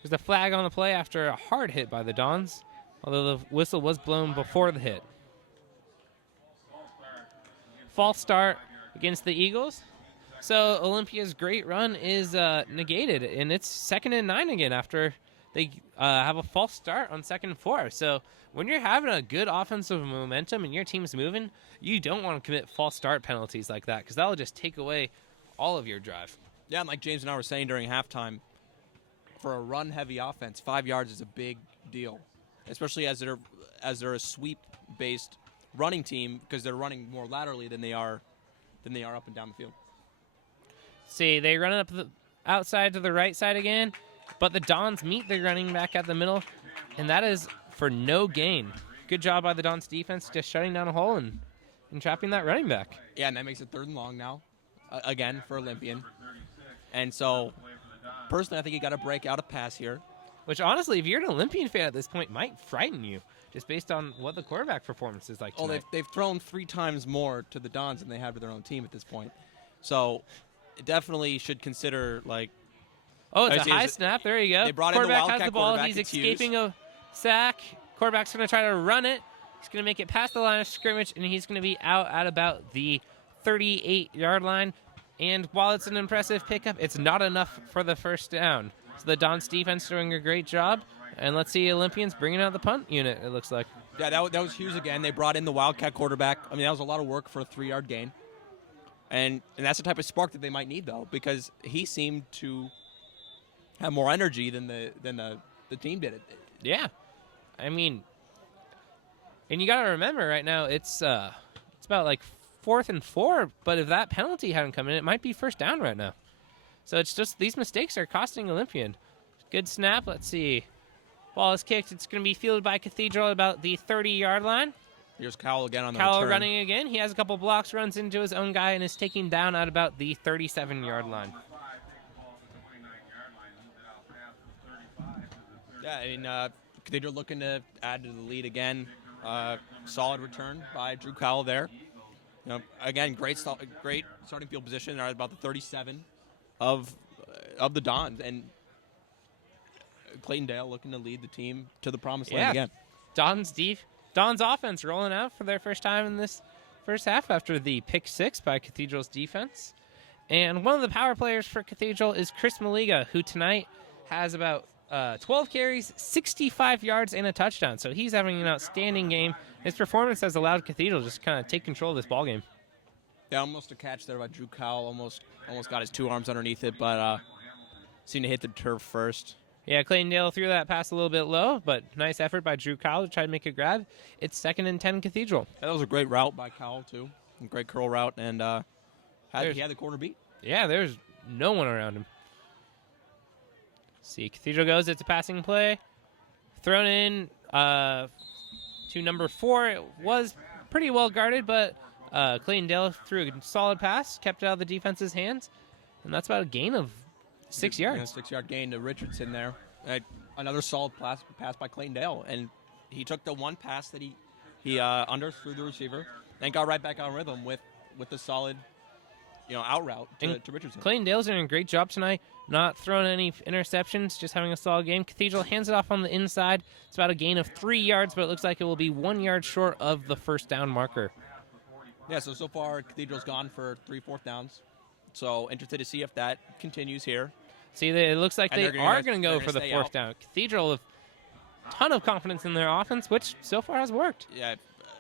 There's a flag on the play after a hard hit by the Dons, although the whistle was blown before the hit. False start against the Eagles. So Olympia's great run is negated, and it's 2nd and 9 again after they have a false start on 2nd and 4. So when you're having a good offensive momentum and your team's moving, you don't want to commit false start penalties like that, because that will just take away all of your drive. Yeah, and like James and I were saying during halftime, for a run-heavy offense, 5 yards is a big deal, especially as they're a sweep-based running team, because they're running more laterally than they are up and down the field. See, they run it up the outside to the right side again, but the Dons meet the running back at the middle, and that is for no gain. Good job by the Dons defense just shutting down a hole and trapping that running back. Yeah, and that makes it 3rd and long now, again for Olympian. And so, personally, I think you got to break out a pass here. which honestly, if you're an Olympian fan at this point, might frighten you, just based on what the quarterback performance is like Oh, tonight. they've thrown 3 times more to the Dons than they have to their own team at this point. So definitely should consider, like, Oh, it's I a see, high is it- snap. There you go. They brought in the Quarterback has Wildcat the ball. quarterback, He's it's escaping a sack. Quarterback's going to try to run it. He's going to make it past the line of scrimmage, and he's going to be out at about the 38-yard line. And while it's an impressive pickup, it's not enough for the first down. So the Dons defense doing a great job. And let's see Olympians bringing out the punt unit, it looks like. Yeah, that was huge again. They brought in the Wildcat quarterback. I mean, that was a lot of work for a 3-yard gain. And that's the type of spark that they might need, though, because he seemed to have more energy than the team did. Yeah. I mean, and you got to remember right now, it's about like 4th and 4, but if that penalty hadn't come in, it might be first down right now. So it's just these mistakes are costing Olympian. Good snap. Let's see. Ball is kicked. It's going to be fielded by Cathedral at about the 30-yard line. Here's Cowell again on the Cowell return. running again. He has a couple blocks, runs into his own guy, and is taken down at about the 37-yard line. Yeah, I mean, Cathedral looking to add to the lead again. Solid return by Drew Cowell there. You know, again, great starting field position. They're at about the 37 of the Dons, and Clayton Dale looking to lead the team to the promised land again. Don's offense rolling out for their first time in this first half after the pick 6 by Cathedral's defense. And one of the power players for Cathedral is Chris Maliga, who tonight has about 12 carries, 65 yards, and a touchdown. So he's having an outstanding game. His performance has allowed Cathedral just kind of take control of this ballgame. Yeah, almost a catch there by Drew Cowell. Almost got his 2 arms underneath it, but seemed to hit the turf first. Yeah, Clayton Dale threw that pass a little bit low, but nice effort by Drew Cowell to try to make a grab. It's 2nd and 10 Cathedral. That was a great route by Cowell, too. A great curl route, and he had the corner beat. Yeah, there's no one around him. See, Cathedral goes. It's a passing play. Thrown in to number 4. It was pretty well guarded, but Clayton Dale threw a solid pass, kept it out of the defense's hands, and that's about a gain of 6 yards. Yeah, 6-yard gain to Richardson there. Another solid pass by Clayton Dale, and he took the one pass that he underthrew the receiver and got right back on rhythm with the solid, out route to Richardson. Clayton Dale's doing a great job tonight, not throwing any interceptions, just having a solid game. Cathedral hands it off on the inside. It's about a gain of 3 yards, but it looks like it will be 1 yard short of the first down marker. Yeah, so far Cathedral's gone for 3 4th downs. So interested to see if that continues here. See, it looks like they are going to go for the stay 4th out. down. Cathedral with a ton of confidence in their offense, which so far has worked. Yeah,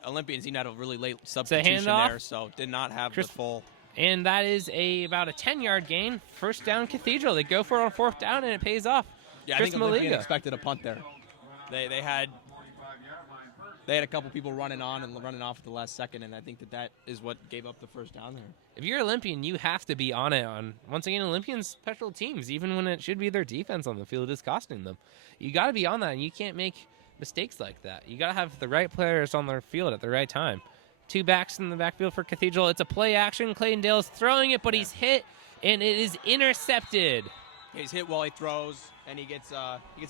Olympians had a really late substitution handoff. there, so did not have the full. And that is about a 10-yard gain. First down Cathedral. They go for it on 4th down, and it pays off. Yeah, Chris I think Olympian Maliga. expected a punt there. They had a couple people running on and running off at the last second, and I think that is what gave up the first down there. If you're Olympian, you have to be on it. Once again, Olympians special teams, even when it should be their defense on the field, is costing them. You got to be on that, and you can't make mistakes like that. You got to have the right players on their field at the right time. 2 backs in the backfield for Cathedral. It's a play action. Clayton Dale's throwing it, but he's hit, and it is intercepted. He's hit while he throws, and he gets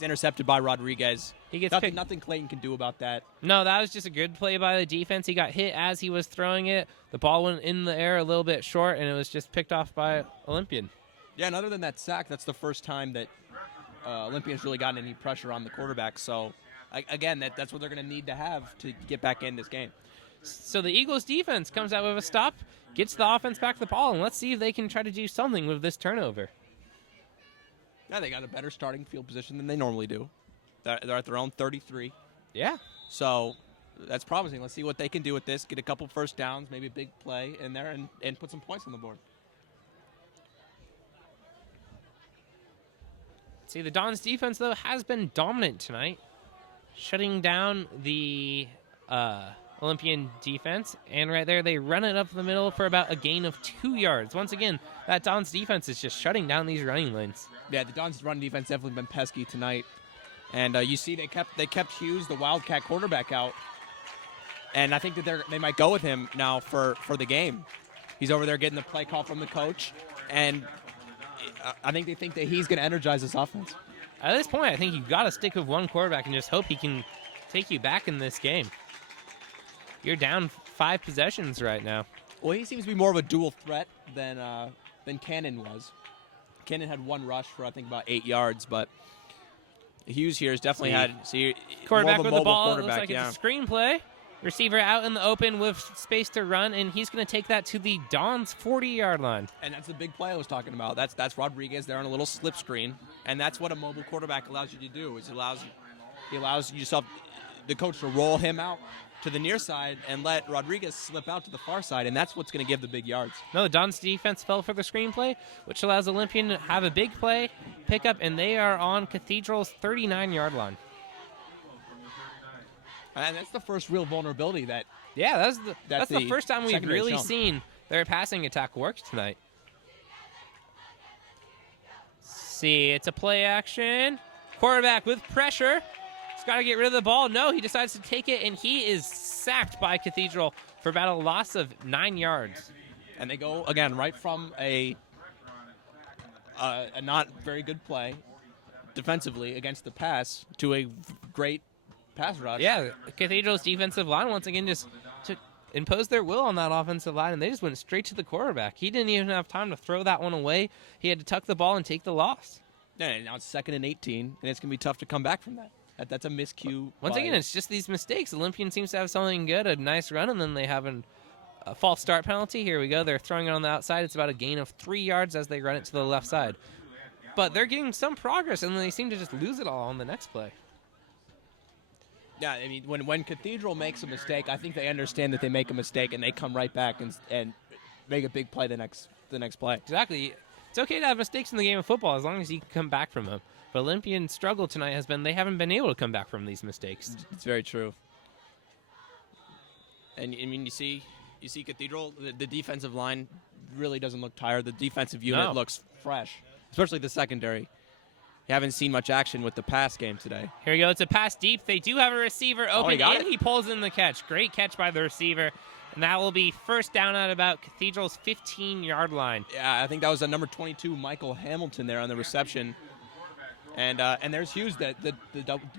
intercepted by Rodriguez. He gets picked. Nothing Clayton can do about that. No, that was just a good play by the defense. He got hit as he was throwing it. The ball went in the air a little bit short, and it was just picked off by Olympian. Yeah, and other than that sack, that's the first time that Olympian's really gotten any pressure on the quarterback. So, again, that's what they're going to need to have to get back in this game. So the Eagles defense comes out with a stop, gets the offense back the ball, and let's see if they can try to do something with this turnover. Yeah, they got a better starting field position than they normally do. They're at their own 33. Yeah. So that's promising. Let's see what they can do with this. Get a couple first downs, maybe a big play in there, and put some points on the board. See, the Dons defense, though, has been dominant tonight, shutting down the Olympian defense. And right there, they run it up the middle for about a gain of 2 yards. Once again, that Dons defense is just shutting down these running lanes. Yeah, the Dons' run defense definitely been pesky tonight. And you see they kept Hughes, the Wildcat quarterback, out. And I think that they might go with him now for the game. He's over there getting the play call from the coach. And I think they think that he's going to energize this offense. At this point, I think you've got to stick with one quarterback and just hope he can take you back in this game. You're down 5 possessions right now. Well, he seems to be more of a dual threat than Cannon was. Cannon had 1 rush for, I think, about 8 yards, but Hughes here has definitely had quarterback more of a with the mobile ball. It looks quarterback. like Yeah. it's a screenplay. Receiver out in the open with space to run, and he's going to take that to the Dons' 40-yard line. And that's the big play I was talking about. That's Rodriguez there on a little slip screen, and that's what a mobile quarterback allows you to do. Is it allows yourself, the coach, to roll him out to the near side and let Rodriguez slip out to the far side, and that's what's going to give the big yards. No, the Dons' defense fell for the screenplay, which allows Olympian to have a big play, pick up, and they are on Cathedral's 39-yard line. And that's the first real vulnerability that. Yeah, that's the the first time we've secondary really shown. seen their passing attack work tonight. See, it's a play action. Quarterback with pressure. He's got to get rid of the ball. No, he decides to take it, and he is sacked by Cathedral for about a loss of 9 yards. And they go, again, right from a not very good play defensively against the pass to a great pass rush. Yeah, Cathedral's defensive line once again just to impose their will on that offensive line, and they just went straight to the quarterback. He didn't even have time to throw that one away. He had to tuck the ball and take the loss. Yeah, and now it's 2nd and 18, and it's going to be tough to come back from that. That's a miscue. Once again, it's just these mistakes. Olympian seems to have something good, a nice run, and then they have a false start penalty. Here we go. They're throwing it on the outside. It's about a gain of 3 yards as they run it to the left side. But they're getting some progress, and they seem to just lose it all on the next play. Yeah, I mean, when Cathedral makes a mistake, I think they understand that they make a mistake, and they come right back and make a big play the next play. Exactly. It's okay to have mistakes in the game of football as long as you can come back from them. But Olympian's struggle tonight has been they haven't been able to come back from these mistakes. It's very true. And I mean, you see Cathedral, the defensive line really doesn't look tired. The defensive unit looks fresh, especially the secondary. You haven't seen much action with the pass game today. Here we go. It's a pass deep. They do have a receiver open, got and it. he pulls in the catch. Great catch by the receiver. And that will be first down at about Cathedral's 15-yard line. Yeah, I think that was a number 22, Michael Hamilton, there on the reception. And there's Hughes, the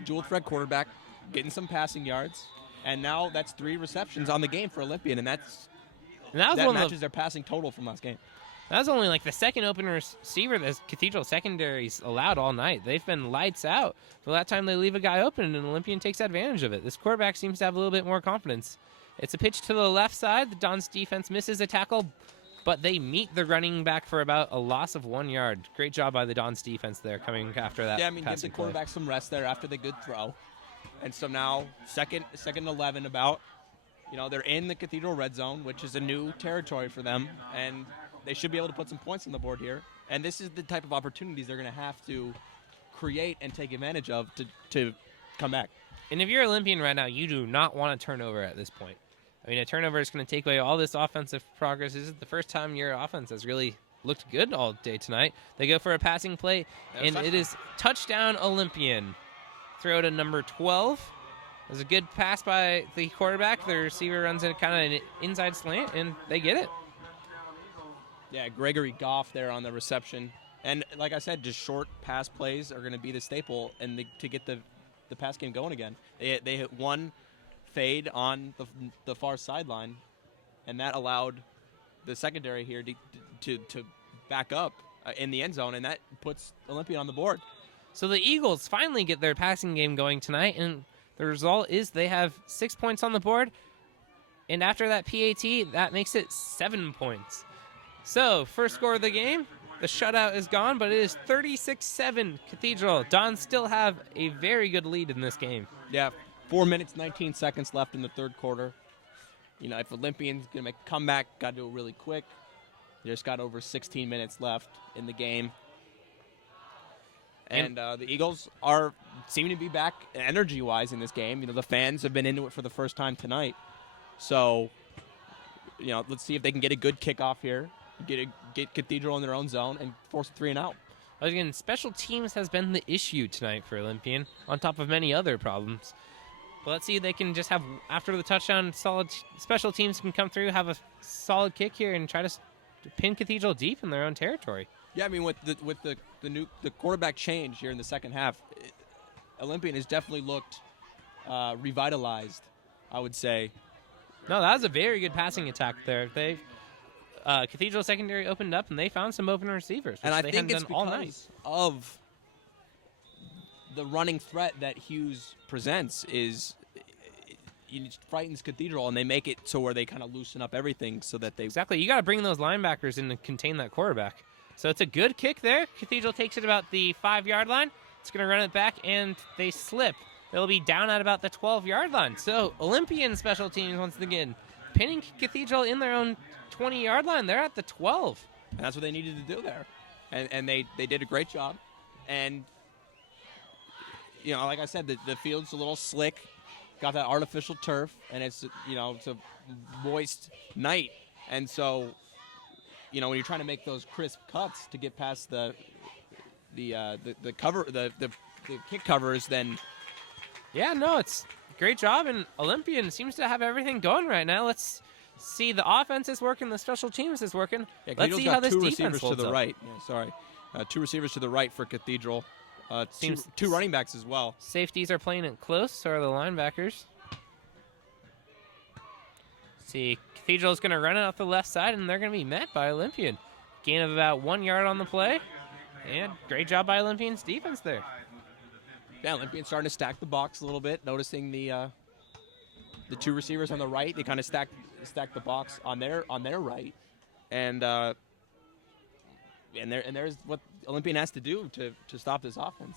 dual threat quarterback, getting some passing yards. And now that's 3 receptions on the game for Olympian, and that matches their passing total from last game. That was only like the second open receiver that Cathedral secondaries allowed all night. They've been lights out. For that time, they leave a guy open, and Olympian takes advantage of it. This quarterback seems to have a little bit more confidence. It's a pitch to the left side. The Dons defense misses a tackle, but they meet the running back for about a loss of 1 yard. Great job by the Dons defense there coming after that. Yeah, I mean, give the passing play. quarterback some rest there after the good throw. And so now, second and 11 about. They're in the Cathedral red zone, which is a new territory for them, and they should be able to put some points on the board here. And this is the type of opportunities they're going to have to create and take advantage of to come back. And if you're Olympian right now, you do not want a turnover at this point. I mean, a turnover is going to take away all this offensive progress. This is the first time your offense has really looked good all day tonight. They go for a passing play, and it is touchdown Olympian. Throw to number 12. It was a good pass by the quarterback. The receiver runs in kind of an inside slant, and they get it. Yeah, Gregory Goff there on the reception. And like I said, just short pass plays are going to be the staple and to get the pass game going again. They hit one fade on the far sideline, and that allowed the secondary here to back up in the end zone, and that puts Olympian on the board. So the Eagles finally get their passing game going tonight, and the result is they have 6 points on the board, and after that PAT, that makes it 7 points. So, first score of the game, the shutout is gone, but it is 36-7 Cathedral. Dons still have a very good lead in this game. Yeah, 4 minutes, 19 seconds left in the third quarter. If Olympian's going to make a comeback, got to do it really quick. They just got over 16 minutes left in the game. And the Eagles seem to be back energy-wise in this game. The fans have been into it for the first time tonight. So, let's see if they can get a good kickoff here. Get Cathedral in their own zone and force a 3-and-out. Again, special teams has been the issue tonight for Olympian, on top of many other problems. But let's see if they can just have, after the touchdown, solid special teams can come through, have a solid kick here, and try to pin Cathedral deep in their own territory. Yeah, I mean, with the quarterback change here in the second half, Olympian has definitely looked revitalized, I would say. No, that was a very good passing attack there. They Cathedral secondary opened up, and they found some open receivers, which And I they think hadn't it's done all night. because of the running threat that Hughes presents it frightens Cathedral, and they make it so where they kind of loosen up everything so that they... Exactly. You got to bring those linebackers in to contain that quarterback. So it's a good kick there. Cathedral takes it about the 5-yard line. It's going to run it back, and they slip. They'll be down at about the 12-yard line. So Olympian special teams once again pinning Cathedral in their own 20-yard line. They're at the 12. And that's what they needed to do there. And they did a great job. And, like I said, the field's a little slick. Got that artificial turf, and it's a moist night. And so, when you're trying to make those crisp cuts to get past the cover, the kick covers, then... Yeah, no, it's a great job, and Olympian seems to have everything going right now. Let's see, the offense is working, the special teams is working. Yeah, Let's see how this two defense receivers to holds the up. right. Yeah, sorry. 2 receivers to the right for Cathedral. Two running backs as well. Safeties are playing it close, so are the linebackers. See, Cathedral's going to run it off the left side, and they're going to be met by Olympian. Gain of about 1 yard on the play, and great job by Olympian's defense there. Yeah, Olympian starting to stack the box a little bit, noticing the 2 receivers on the right. They kind of stack the box on their right, and there's what Olympian has to do to stop this offense.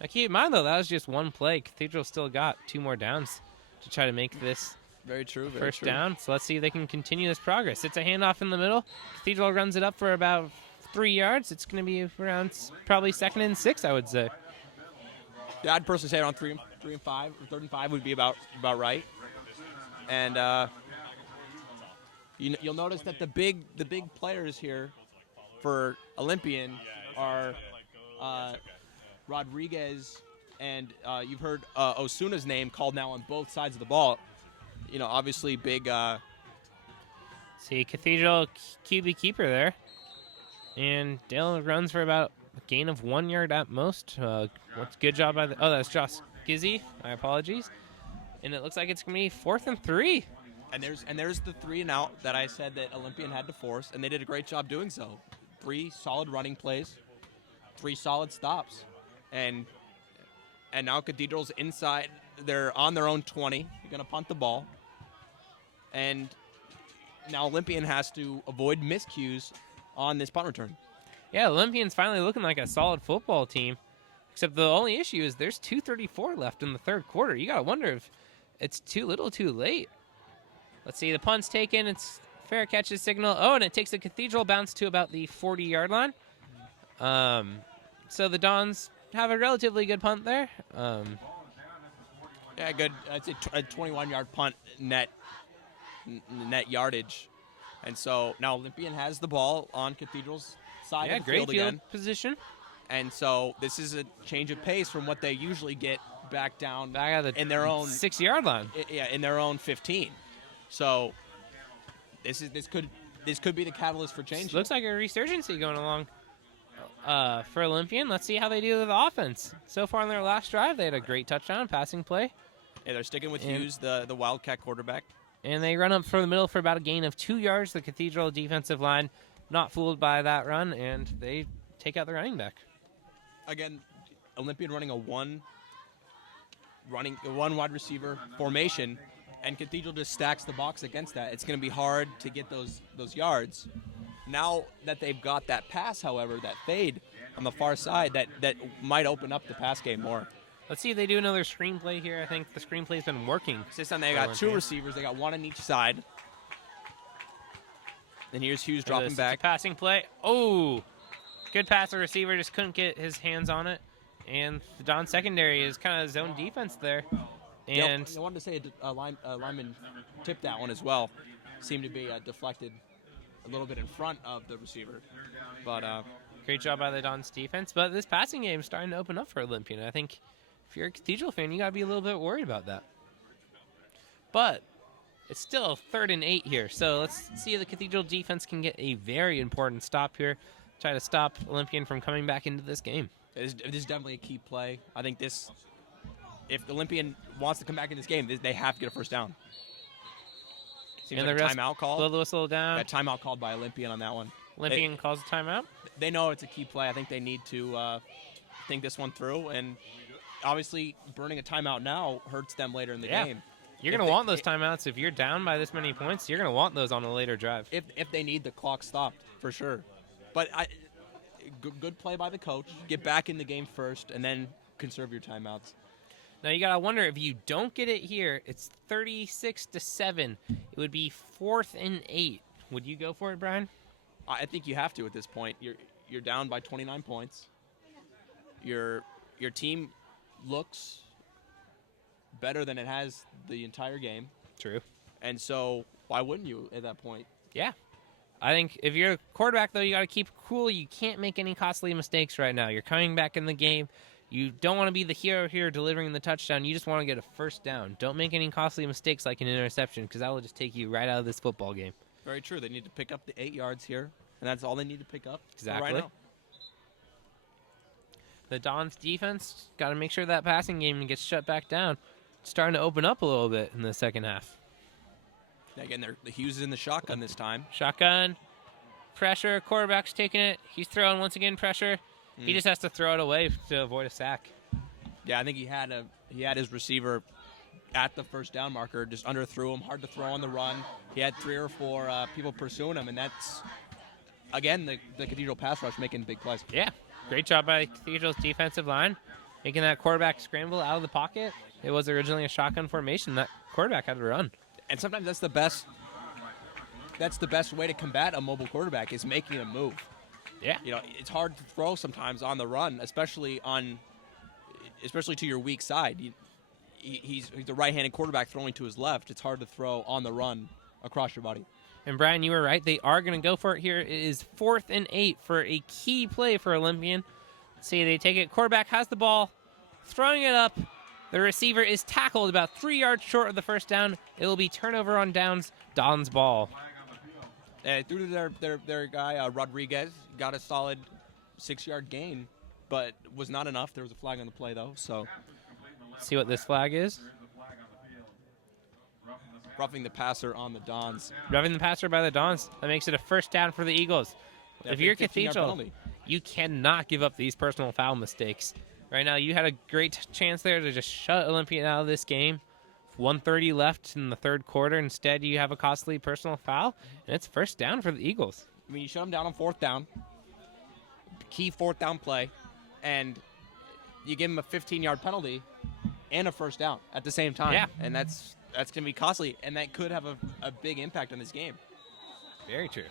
Now keep in mind though, that was just one play. Cathedral still got 2 more downs to try to make this very true. First down. So let's see if they can continue this progress. It's a handoff in the middle. Cathedral runs it up for about 3 yards. It's going to be around probably 2nd and 6, I would say. Yeah, I'd personally say around 3 and 5, or 3rd and 5 would be about right. And you'll notice that the big players here for Olympian are Rodriguez, and you've heard Osuna's name called now on both sides of the ball. Obviously big. See, Cathedral QB keeper there. And Dale runs for about a gain of 1 yard at most. Good job by that's Josh Gizzy. My apologies. And it looks like it's going to be 4th and 3. And there's the 3 and out that I said that Olympian had to force, and they did a great job doing so. 3 solid running plays, 3 solid stops, and now Cathedral's inside. They're on their own 20. They're going to punt the ball, and now Olympian has to avoid miscues on this punt return. Yeah, Olympian's finally looking like a solid football team, except the only issue is there's 2:34 left in the 3rd quarter. You got to wonder if it's too little too late. Let's see, the punt's taken. It's fair catches signal. Oh, and it takes a Cathedral bounce to about the 40-yard line. So the Dons have a relatively good punt there. Yeah, good. It's a 21-yard punt net yardage. And so now Olympian has the ball on Cathedral's side of the great field field again. Position. And so this is a change of pace from what they usually get back down back at in their own 6-yard line. Yeah, in their own 15. So this could be the catalyst for change. Looks like a resurgency going along for Olympian. Let's see how they do with the offense. So far in their last drive, they had a great touchdown passing play. Yeah, they're sticking with Hughes, the Wildcat quarterback. And they run up for the middle for about a gain of 2 yards. The Cathedral defensive line not fooled by that run, and they take out the running back. Again, Olympian running a one wide receiver formation, and Cathedral just stacks the box against that. It's going to be hard to get those yards. Now that they've got that pass, however, that fade on the far side, that might open up the pass game more. Let's see if they do another screenplay here. I think the screenplay's been working. This time they got 2 receivers. They got 1 on each side. And here's Hughes dropping back. Passing play. Oh, good pass. The receiver just couldn't get his hands on it. And the Don secondary is kind of zone defense there. And I wanted to say a lineman tipped that one as well. Seemed to be deflected a little bit in front of the receiver. But great job by the Don's defense. But this passing game is starting to open up for Olympian. I think if you're a Cathedral fan, you got to be a little bit worried about that. But it's still 3rd and 8 here. So let's see if the Cathedral defense can get a very important stop here. try to stop Olympian from coming back into this game. It is definitely a key play. I think this, if Olympian wants to come back in this game, they have to get a first down. Seems And like the a rest timeout called. blow the whistle down. That timeout called by Olympian on that one. Olympian calls a timeout. They know it's a key play. I think they need to think this one through. And obviously, burning a timeout now hurts them later in the game. You're going to want those timeouts. If you're down by this many points, you're going to want those on a later drive. If they need the clock stopped, for sure. But good play by the coach. Get back in the game first, and then conserve your timeouts. Now you got to wonder, if you don't get it here, it's 36-7. It would be 4th and 8. Would you go for it, Brian? I think you have to at this point. You're down by 29 points. Your team looks better than it has the entire game. True. And so why wouldn't you at that point? Yeah. I think if you're a quarterback, though, you got to keep cool. You can't make any costly mistakes right now. You're coming back in the game. You don't want to be the hero here delivering the touchdown. You just want to get a first down. Don't make any costly mistakes like an interception, because that will just take you right out of this football game. Very true. They need to pick up the 8 yards here, and that's all they need to pick up. Exactly. Right now. The Dons defense got to make sure that passing game gets shut back down. It's starting to open up a little bit in the second half. Again, the Hughes is in the shotgun this time. Shotgun, pressure, quarterback's taking it. He's throwing once again pressure. He just has to throw it away to avoid a sack. Yeah, I think he had his receiver at the first down marker, just underthrew him, hard to throw on the run. He had 3 or 4 people pursuing him, and that's, again, the Cathedral pass rush making big plays. Yeah, great job by Cathedral's defensive line, making that quarterback scramble out of the pocket. It was originally a shotgun formation. That quarterback had to run. And sometimes that's the best way to combat a mobile quarterback, is making him move. Yeah. You know, it's hard to throw sometimes on the run, especially to your weak side. He's a right-handed quarterback throwing to his left. It's hard to throw on the run across your body. And Brian, you were right. They are going to go for it here. It is 4th and 8 for a key play for Olympian. See, they take it. Quarterback has the ball, throwing it up. The receiver is tackled about 3 yards short of the first down. It will be turnover on downs. Don's ball. Through to their guy, Rodriguez, got a solid 6-yard gain, but was not enough. There was a flag on the play, though. So, see what this flag is. Roughing the passer on the Dons. Roughing the passer by the Dons. That makes it a first down for the Eagles. If you're Cathedral, you cannot give up these personal foul mistakes. Right now, you had a great chance there to just shut Olympian out of this game. 1:30 left in the third quarter. Instead, you have a costly personal foul, and it's first down for the Eagles. I mean, you shut them down on 4th down. Key 4th down play. And you give them a 15-yard penalty and a first down at the same time. Yeah. And that's going to be costly, and that could have a big impact on this game. Very true.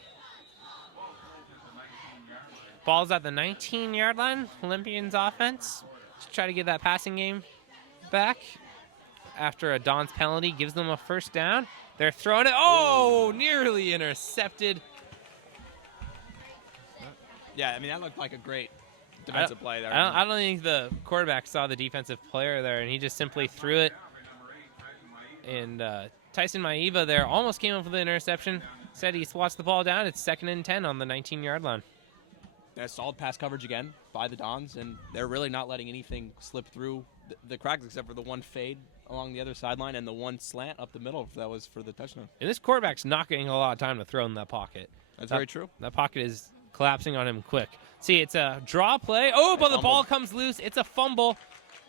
Ball's at the 19-yard line. Olympians offense to try to get that passing game back. After a Don's penalty gives them a first down. They're throwing it. Oh, nearly intercepted. Yeah, I mean, that looked like a great defensive play there. I don't think the quarterback saw the defensive player there, and he just simply threw it. And Tyson Maiva there almost came up with the interception. Said he swats the ball down. It's 2nd and 10 on the 19-yard line. Yeah, solid pass coverage again by the Dons, and they're really not letting anything slip through the cracks except for the one fade along the other sideline and the one slant up the middle that was for the touchdown. And this quarterback's not getting a lot of time to throw in that pocket. That's very true. That pocket is collapsing on him quick. See, it's a draw play. Oh, but the ball comes loose. It's a fumble.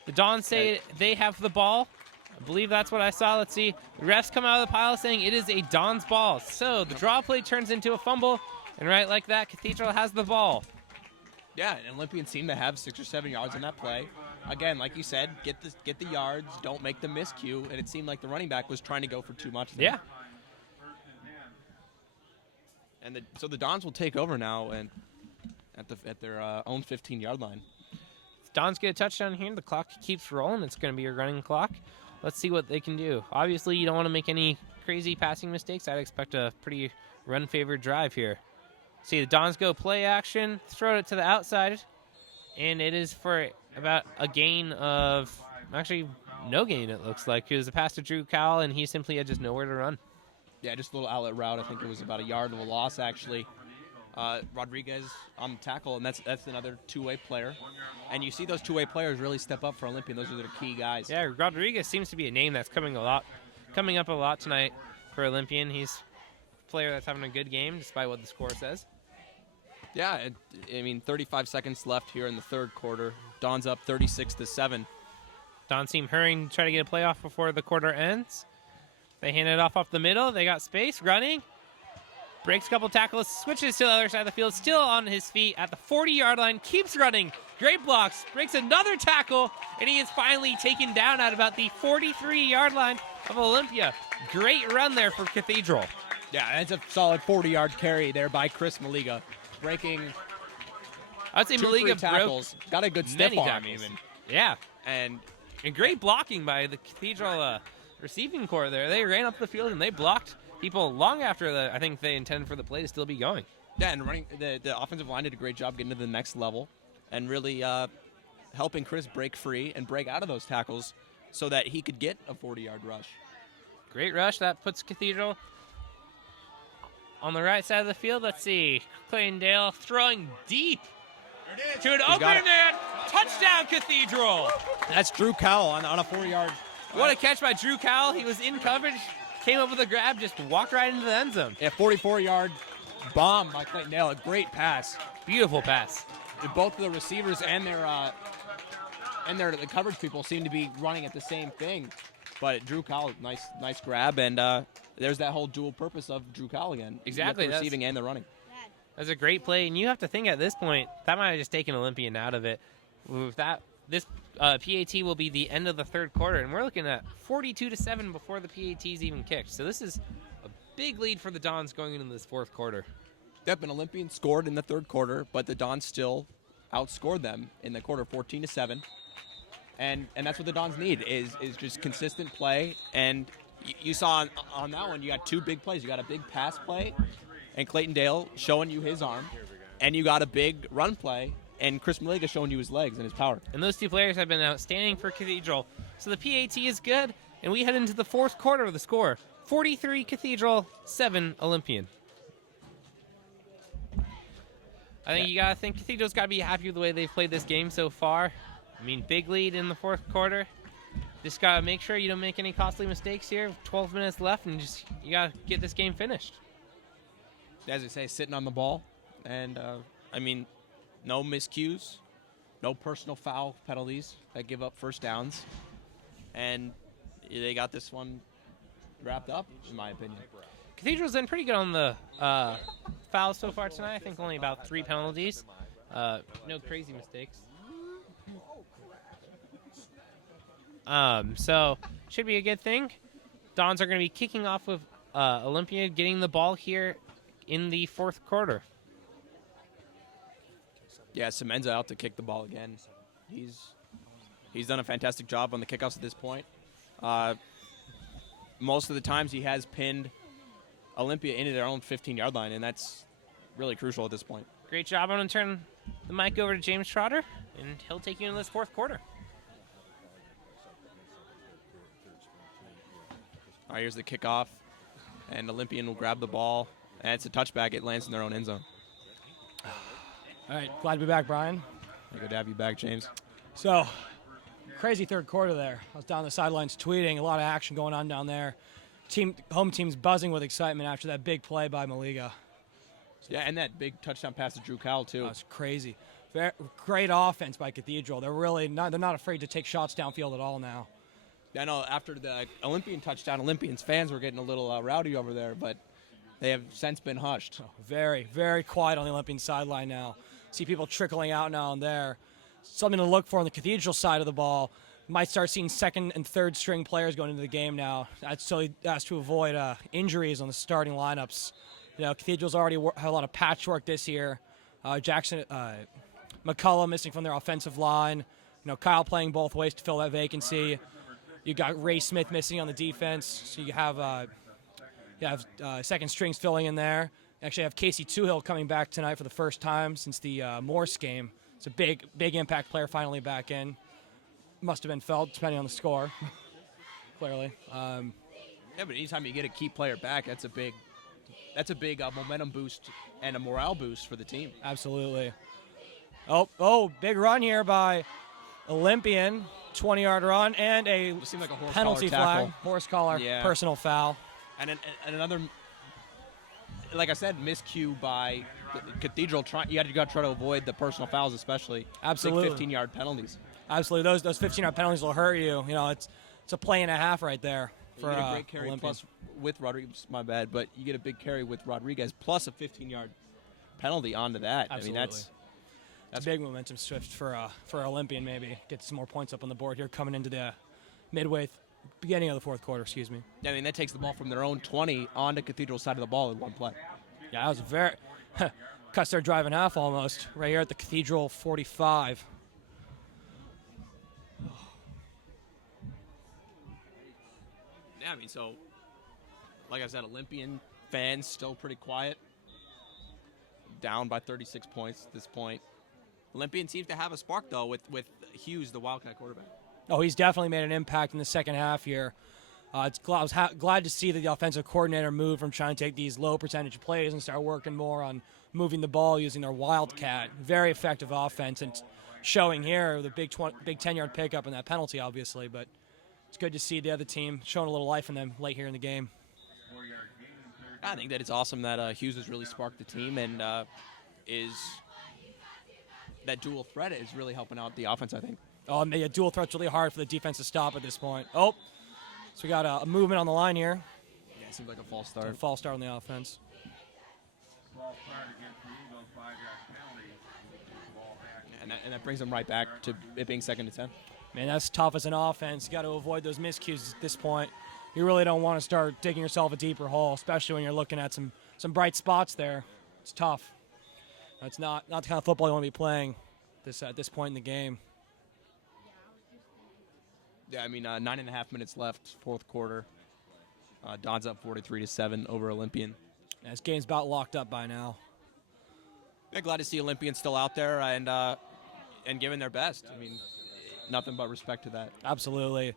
The Dons say they have the ball. I believe that's what I saw. Let's see. The refs come out of the pile saying it is a Dons ball. So the draw play turns into a fumble, and right like that, Cathedral has the ball. Yeah, and Olympians seem to have 6 or 7 yards on that play. Again, like you said, get the yards, don't make the miscue, and it seemed like the running back was trying to go for too much there. Yeah. And so the Dons will take over now and at their own 15-yard line. If Dons get a touchdown here, the clock keeps rolling. It's going to be a running clock. Let's see what they can do. Obviously, you don't want to make any crazy passing mistakes. I'd expect a pretty run-favored drive here. See, the Dons go play action, throw it to the outside, and it is for about a gain of, actually, no gain, it looks like. It was a pass to Drew Cowell, and he simply had just nowhere to run. Yeah, just a little outlet route. I think it was about a yard of a loss, actually. Rodriguez on the tackle, and that's another two-way player. And you see those two-way players really step up for Olympian. Those are their key guys. Yeah, Rodriguez seems to be a name that's coming up a lot tonight for Olympian. He's a player that's having a good game, despite what the score says. Yeah, 35 seconds left here in the third quarter. Don's up 36-7. Don's team hurrying to try to get a playoff before the quarter ends. They hand it off the middle. They got space, running. Breaks a couple tackles, switches to the other side of the field, still on his feet at the 40-yard line, keeps running. Great blocks, breaks another tackle, and he is finally taken down at about the 43-yard line of Olympia. Great run there for Cathedral. Yeah, that's a solid 40-yard carry there by Chris Maliga. Breaking I'd say Maliga tackles. Got a good stiff many arm times. even. Yeah, And great blocking by the Cathedral receiving corps there. They ran up the field and they blocked people long after I think they intended for the play to still be going. yeah, and running the offensive line did a great job getting to the next level and really helping Chris break free and break out of those tackles so that he could get a 40-yard rush. Great rush. That puts Cathedral on the right side of the field. Let's see. Clayton Dale throwing deep to an open got it. man. Touchdown, Cathedral. That's Drew Cowell on a 4-yard. What a catch by Drew Cowell. He was in coverage, came up with a grab, just walked right into the end zone. Yeah, 44-yard bomb by Clayton Dale. A great pass. Beautiful pass. Both of the receivers and the coverage people seem to be running at the same thing. But Drew Cowell, nice grab, and there's that whole dual purpose of Drew Cowell again. Exactly, You have the receiving and the running. That's a great play, and you have to think at this point, that might have just taken Olympian out of it. With that, this PAT will be the end of the third quarter, and we're looking at 42-7 before the PAT's even kicked. So this is a big lead for the Dons going into this fourth quarter. Yep, an Olympian scored in the third quarter, but the Dons still outscored them in the quarter 14-7. And that's what the Dons need is just consistent play. And you saw on that one, you got two big plays. You got a big pass play, and Clayton Dale showing you his arm, and you got a big run play, and Chris Maliga showing you his legs and his power. And those two players have been outstanding for Cathedral. So the PAT is good, and we head into the fourth quarter of the score. 43 Cathedral, 7 Olympian. I think you got to think Cathedral's got to be happy with the way they've played this game so far. I mean, big lead in the fourth quarter. Just got to make sure you don't make any costly mistakes here. 12 minutes left, and you got to get this game finished. As I say, sitting on the ball. And, no miscues, no personal foul penalties that give up first downs. And they got this one wrapped up, in my opinion. Cathedral's been pretty good on the fouls so far tonight. I think only about 3 penalties. No crazy mistakes. So, should be a good thing. Dons are going to be kicking off with Olympia getting the ball here in the fourth quarter. Yeah, Semenza out to kick the ball again. He's done a fantastic job on the kickoffs at this point. Most of the times he has pinned Olympia into their own 15-yard line, and that's really crucial at this point. Great job. I'm going to turn the mic over to James Trotter, and he'll take you into this fourth quarter. All right, here's the kickoff, and Olympian will grab the ball, and it's a touchback. It lands in their own end zone. All right, glad to be back, Brian. Good to have you back, James. So, crazy third quarter there. I was down the sidelines tweeting, a lot of action going on down there. Home team's buzzing with excitement after that big play by Maliga. Yeah, and that big touchdown pass to Drew Cowell, too. That's crazy. Great offense by Cathedral. They're not afraid to take shots downfield at all now. I know after the Olympian touchdown, Olympians fans were getting a little rowdy over there, but they have since been hushed. Very, very quiet on the Olympian sideline now. See people trickling out now and there. Something to look for on the Cathedral side of the ball. Might start seeing second and third string players going into the game now. That's so as to avoid injuries on the starting lineups. Cathedral's already had a lot of patchwork this year. McCullough missing from their offensive line. Kyle playing both ways to fill that vacancy. You got Ray Smith missing on the defense. So you have second strings filling in there. Actually, have Casey Toohill coming back tonight for the first time since the Morse game. It's a big impact player finally back in. Must have been felt, depending on the score, clearly. Yeah, but anytime you get a key player back, that's a big that's a big momentum boost and a morale boost for the team. Absolutely. Oh, big run here by Olympian. 20-yard run and a It seemed like a horse penalty collar tackle. flag. Horse collar, Yeah. personal foul. And another, like I said, miscue by the Cathedral. You got to try to avoid the personal fouls, especially. Absolutely. Big 15-yard penalties. Absolutely. Those 15-yard penalties will hurt you. You know, it's a play and a half right there for you get a great carry Olympian. plus with Rodriguez. My bad, but you get a big carry with Rodriguez plus a 15-yard penalty onto that. Absolutely. I mean, that's big momentum shift for Olympian. Maybe get some more points up on the board here coming into the beginning of the fourth quarter. Excuse me. I mean, that takes the ball from their own 20 onto Cathedral side of the ball in one play. Yeah, that was very cuts their drive in half almost right here at the Cathedral 45. Yeah, I mean, so like I said, Olympian fans still pretty quiet. Down by 36 points at this point. Olympian seems to have a spark, though, with Hughes, the Wildcat quarterback. Oh, he's definitely made an impact in the second half here. I was glad to see that the offensive coordinator moved from trying to take these low percentage plays and start working more on moving the ball using their Wildcat. Very effective offense, and showing here the big 10-yard pickup and that penalty, obviously. But it's good to see the other team showing a little life in them late here in the game. I think that it's awesome that Hughes has really sparked the team and that dual threat is really helping out the offense, I think. Oh, and the dual threat's really hard for the defense to stop at this point. Oh, so we got a movement on the line here. Yeah, it seemed like a false start. A false start on the offense. False start against the Eagles, 5-yard penalty. Ball back. And that brings them right back to it being 2nd and 10. Man, that's tough as an offense. You got to avoid those miscues at this point. You really don't want to start digging yourself a deeper hole, especially when you're looking at some bright spots there. It's tough. It's not the kind of football you want to be playing at this point in the game. Yeah, I mean, 9.5 minutes left, fourth quarter. Don's up 43-7 over Olympian. Yeah, this game's about locked up by now. Yeah, glad to see Olympian still out there and giving their best. I mean, nothing but respect to that. Absolutely.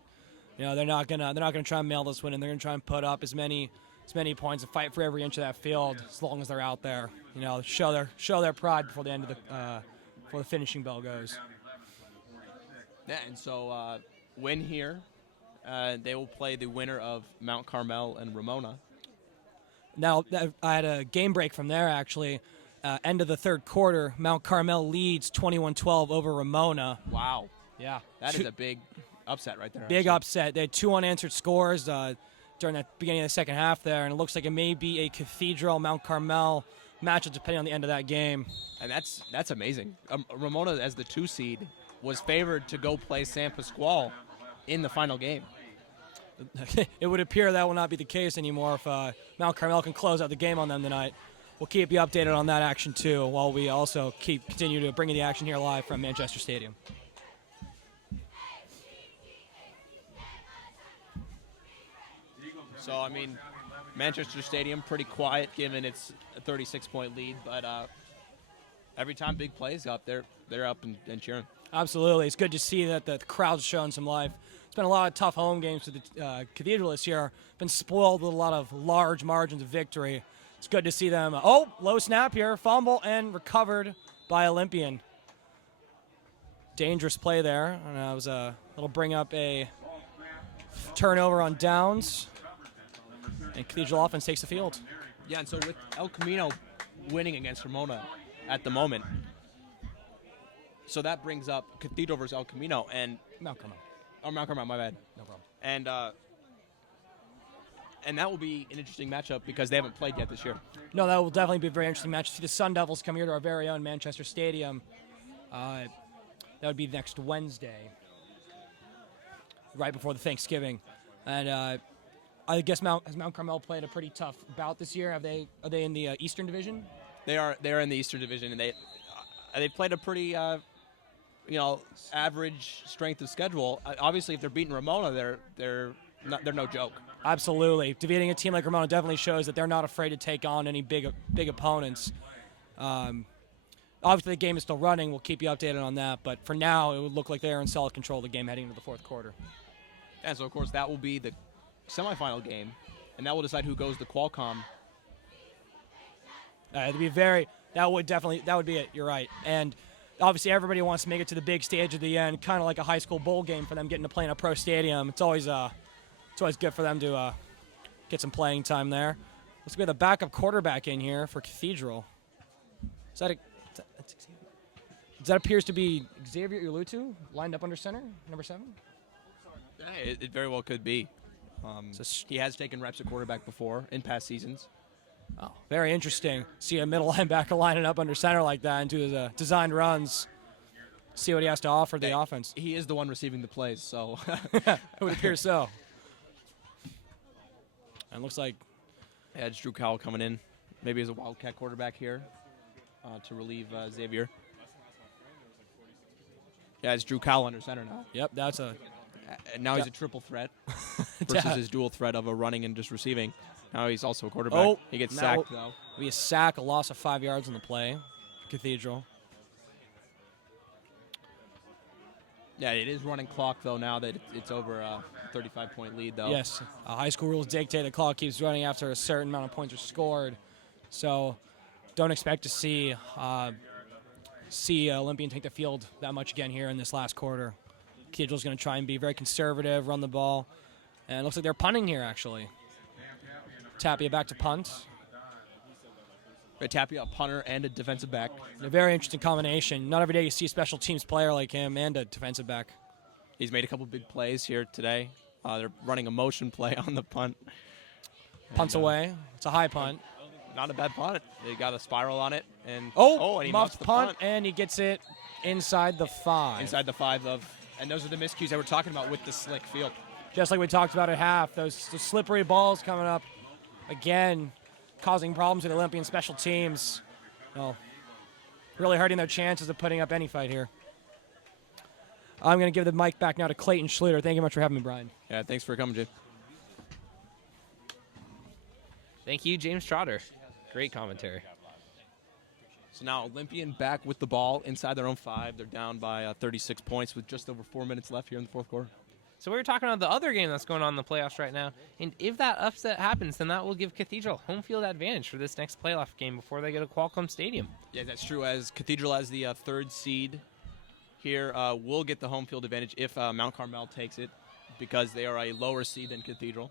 You know, they're not gonna try and mail this win, and they're gonna try and put up as many points and fight for every inch of that field as long as they're out there. You know, show their pride before the end of before the finishing bell goes. Yeah, and so win here, they will play the winner of Mount Carmel and Ramona. Now, I had a game break from there, actually. End of the third quarter, Mount Carmel leads 21-12 over Ramona. Wow. Yeah. That is a big upset right there. Big actually. upset. They had 2 unanswered scores during the beginning of the second half there, and it looks like it may be a Cathedral Mount Carmel matchup depending on the end of that game. And that's amazing. Ramona, as the 2 seed, was favored to go play San Pasqual in the final game. It would appear that will not be the case anymore if Mount Carmel can close out the game on them tonight. We'll keep you updated on that action too, while we also continue to bring you the action here live from Manchester Stadium. So, I mean, Manchester Stadium, pretty quiet given it's a 36-point lead, but every time big plays up, they're up and cheering. Absolutely. It's good to see that the crowd's showing some life. It's been a lot of tough home games for the Cathedral this year. Been spoiled with a lot of large margins of victory. It's good to see them. Low snap here. Fumble and recovered by Olympian. Dangerous play there. And it was it'll bring up a turnover on downs. And Cathedral offense takes the field. Yeah, and so with El Camino winning against Ramona at the moment, so that brings up Cathedral versus El Camino and Mount Carmel. Oh, Mount Carmel, my bad. No problem. And that will be an interesting matchup because they haven't played yet this year. No, that will definitely be a very interesting match. See the Sun Devils come here to our very own Manchester Stadium. That would be next Wednesday, right before the Thanksgiving. And I guess has Mount Carmel played a pretty tough bout this year? Are they in the Eastern Division? They are in the Eastern Division, and they've played a pretty average strength of schedule. Obviously, if they're beating Ramona, they're no joke. Absolutely. Defeating a team like Ramona definitely shows that they're not afraid to take on any big opponents. Obviously, the game is still running. We'll keep you updated on that. But for now, it would look like they're in solid control of the game heading into the fourth quarter. And so, of course, that will be the semifinal game, and that will decide who goes to Qualcomm It'd be that would be it. You're right. And obviously everybody wants to make it to the big stage at the end, kind of like a high school bowl game for them getting to play in a pro stadium. It's always good for them to get some playing time there. Let's get the backup quarterback in here for Cathedral. That appears to be Xavier Ulutu, lined up under center, number 7? Yeah, it very well could be. He has taken reps at quarterback before in past seasons. Oh, very interesting. See a middle linebacker lining up under center like that and do the designed runs. See what he has to offer the offense. He is the one receiving the plays, so. It would appear so. And looks like. Yeah, it's Drew Cowell coming in. Maybe as a Wildcat quarterback here to relieve Xavier. Yeah, it's Drew Cowell under center now. Yep, that's a. And now he's a triple threat versus his dual threat of a running and just receiving. Now he's also a quarterback. Oh, he gets sacked, though. Be a sack, a loss of 5 yards on the play. Cathedral. Yeah, it is running clock, though, now that it's over a 35-point lead, though. Yes, high school rules dictate the clock keeps running after a certain amount of points are scored. So don't expect to see Olympian take the field that much again here in this last quarter. Cathedral's going to try and be very conservative, run the ball. And it looks like they're punting here, actually. Tapia back to punt. Tapia, a punter and a defensive back. A very interesting combination. Not every day you see a special teams player like him and a defensive back. He's made a couple big plays here today. They're running a motion play on the punt. Punts away. It's a high punt. Not a bad punt. They got a spiral on it. And and he muffed muffs the punt, and he gets it inside the 5. Inside the 5 and those are the miscues that we're talking about with the slick field. Just like we talked about at half, those slippery balls coming up again, causing problems with Olympian special teams. Well, really hurting their chances of putting up any fight here. I'm going to give the mic back now to Clayton Schluter. Thank you much for having me, Brian. Yeah, thanks for coming, Jay. Thank you, James Trotter. Great commentary. So now Olympian back with the ball inside their own 5. They're down by 36 points with just over 4 minutes left here in the fourth quarter. So we were talking about the other game that's going on in the playoffs right now, and if that upset happens, then that will give Cathedral home field advantage for this next playoff game before they go to Qualcomm Stadium. Yeah, that's true. As Cathedral as the 3rd seed here will get the home field advantage if Mount Carmel takes it, because they are a lower seed than Cathedral.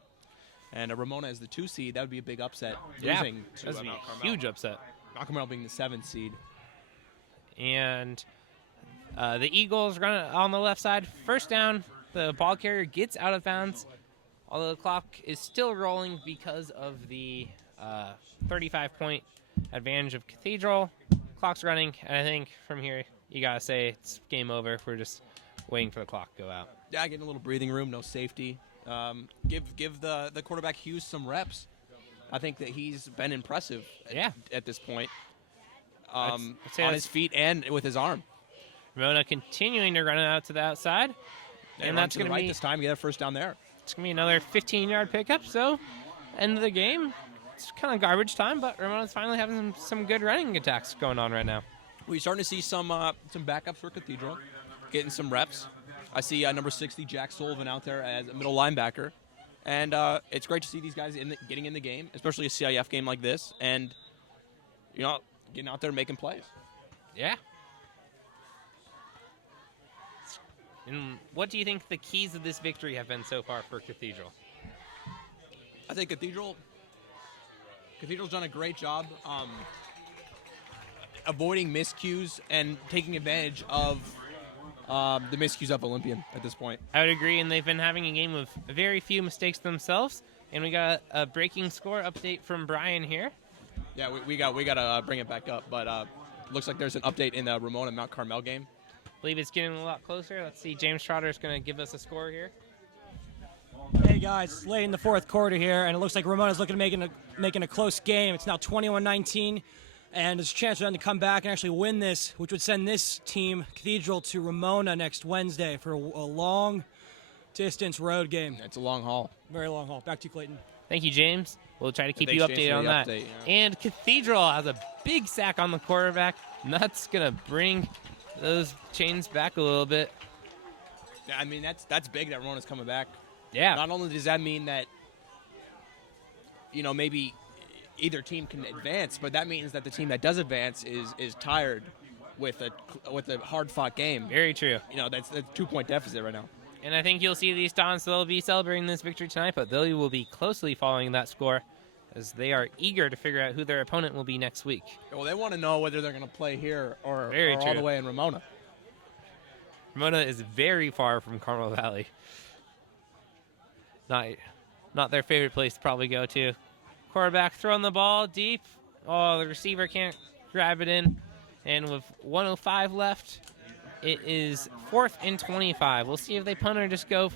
And Ramona as the 2 seed, that would be a big upset. Yeah, losing to that's Mount a Carmel. huge upset. Mount Carmel being the 7th seed. And the Eagles run it on the left side. First down, the ball carrier gets out of bounds, although the clock is still rolling because of the 35-point advantage of Cathedral. Clock's running, and I think from here you got to say it's game over. We're just waiting for the clock to go out. Yeah, getting a little breathing room, no safety. Give the quarterback Hughes some reps. I think that he's been impressive at this point. On his feet and with his arm. Ramona continuing to run it out to the outside. And that's going to be this time. Get a first down there. It's going to be another 15-yard pickup. So, end of the game. It's kind of garbage time, but Ramona's finally having some good running attacks going on right now. We're starting to see some backups for Cathedral, getting some reps. I see number 60, Jack Sullivan, out there as a middle linebacker. And it's great to see these guys getting in the game, especially a CIF game like this. And, getting out there making plays. Yeah. And what do you think the keys of this victory have been so far for Cathedral? I think Cathedral's done a great job avoiding miscues and taking advantage of the miscues of Olympian at this point. I would agree, and they've been having a game with very few mistakes themselves. And we got a breaking score update from Brian here. Yeah, we got to bring it back up, but looks like there's an update in the Ramona Mount Carmel game. I believe it's getting a lot closer. Let's see. James Trotter is going to give us a score here. Hey guys, it's late in the fourth quarter here, and it looks like Ramona's looking to making a close game. It's now 21-19, and there's a chance for them to come back and actually win this, which would send this team, Cathedral, to Ramona next Wednesday for a long-distance road game. It's a long haul. Very long haul. Back to you, Clayton. Thank you, James. We'll try to keep you updated on that. And Cathedral has a big sack on the quarterback, and that's going to bring those chains back a little bit. Yeah, I mean, that's big that Ramona's coming back. Yeah. Not only does that mean that, maybe either team can advance, but that means that the team that does advance is tired with a hard-fought game. Very true. You know, that's a 2-point deficit right now. And I think you'll see these Dons, they'll be celebrating this victory tonight, but they will be closely following that score as they are eager to figure out who their opponent will be next week. Well, they want to know whether they're going to play here or Very all true. the way in Ramona. Ramona is very far from Carmel Valley. Not their favorite place to probably go to. Quarterback throwing the ball deep. Oh, the receiver can't grab it in. And with 1:05 left, it is 4th and 25. We'll see if they punt or just go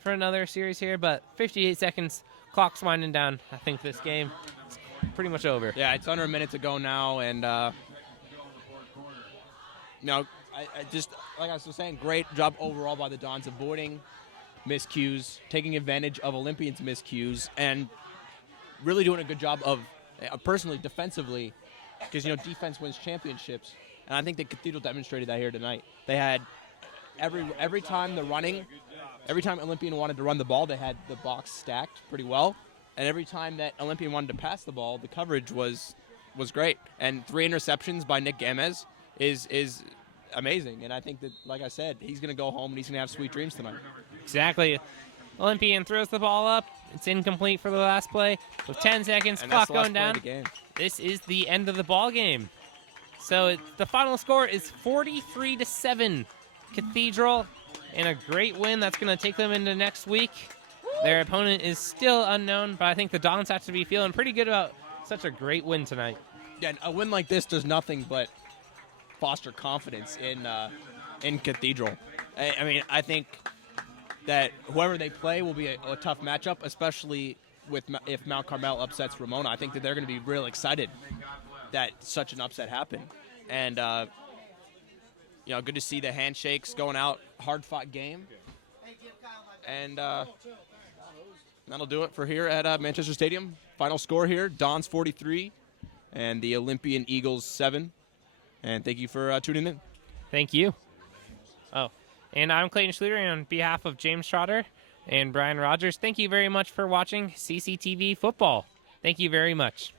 for another series here, but 58 seconds. Clock's winding down. I think this game is pretty much over. Yeah, it's under a minute to go now, and I just, like I was saying, great job overall by the Dons avoiding miscues, taking advantage of Olympians' miscues, and really doing a good job of, personally, defensively, because, defense wins championships, and I think the Cathedral demonstrated that here tonight. They had every time Olympian wanted to run the ball, they had the box stacked pretty well, and every time that Olympian wanted to pass the ball, the coverage was great. And 3 interceptions by Nick Gamez is amazing, and I think that, like I said, he's going to go home and he's going to have sweet dreams tonight. Exactly. Olympian throws the ball up. It's incomplete for the last play. With 10 seconds, And clock that's the last going play of down. the game. This is the end of the ball game. So the final score is 43-7. Cathedral, and a great win that's going to take them into next week. Their opponent is still unknown, but I think the Dons have to be feeling pretty good about such a great win tonight. Yeah, and a win like this does nothing but foster confidence in Cathedral. I mean, I think that whoever they play will be a tough matchup, especially if Mount Carmel upsets Ramona. I think that they're going to be real excited that such an upset happened. And, good to see the handshakes going out, hard-fought game. And that'll do it for here at Manchester Stadium. Final score here, Dons 43 and the Olympian Eagles 7. And thank you for tuning in. Thank you. Oh, and I'm Clayton Schluter, and on behalf of James Trotter and Brian Rogers, thank you very much for watching CCTV Football. Thank you very much.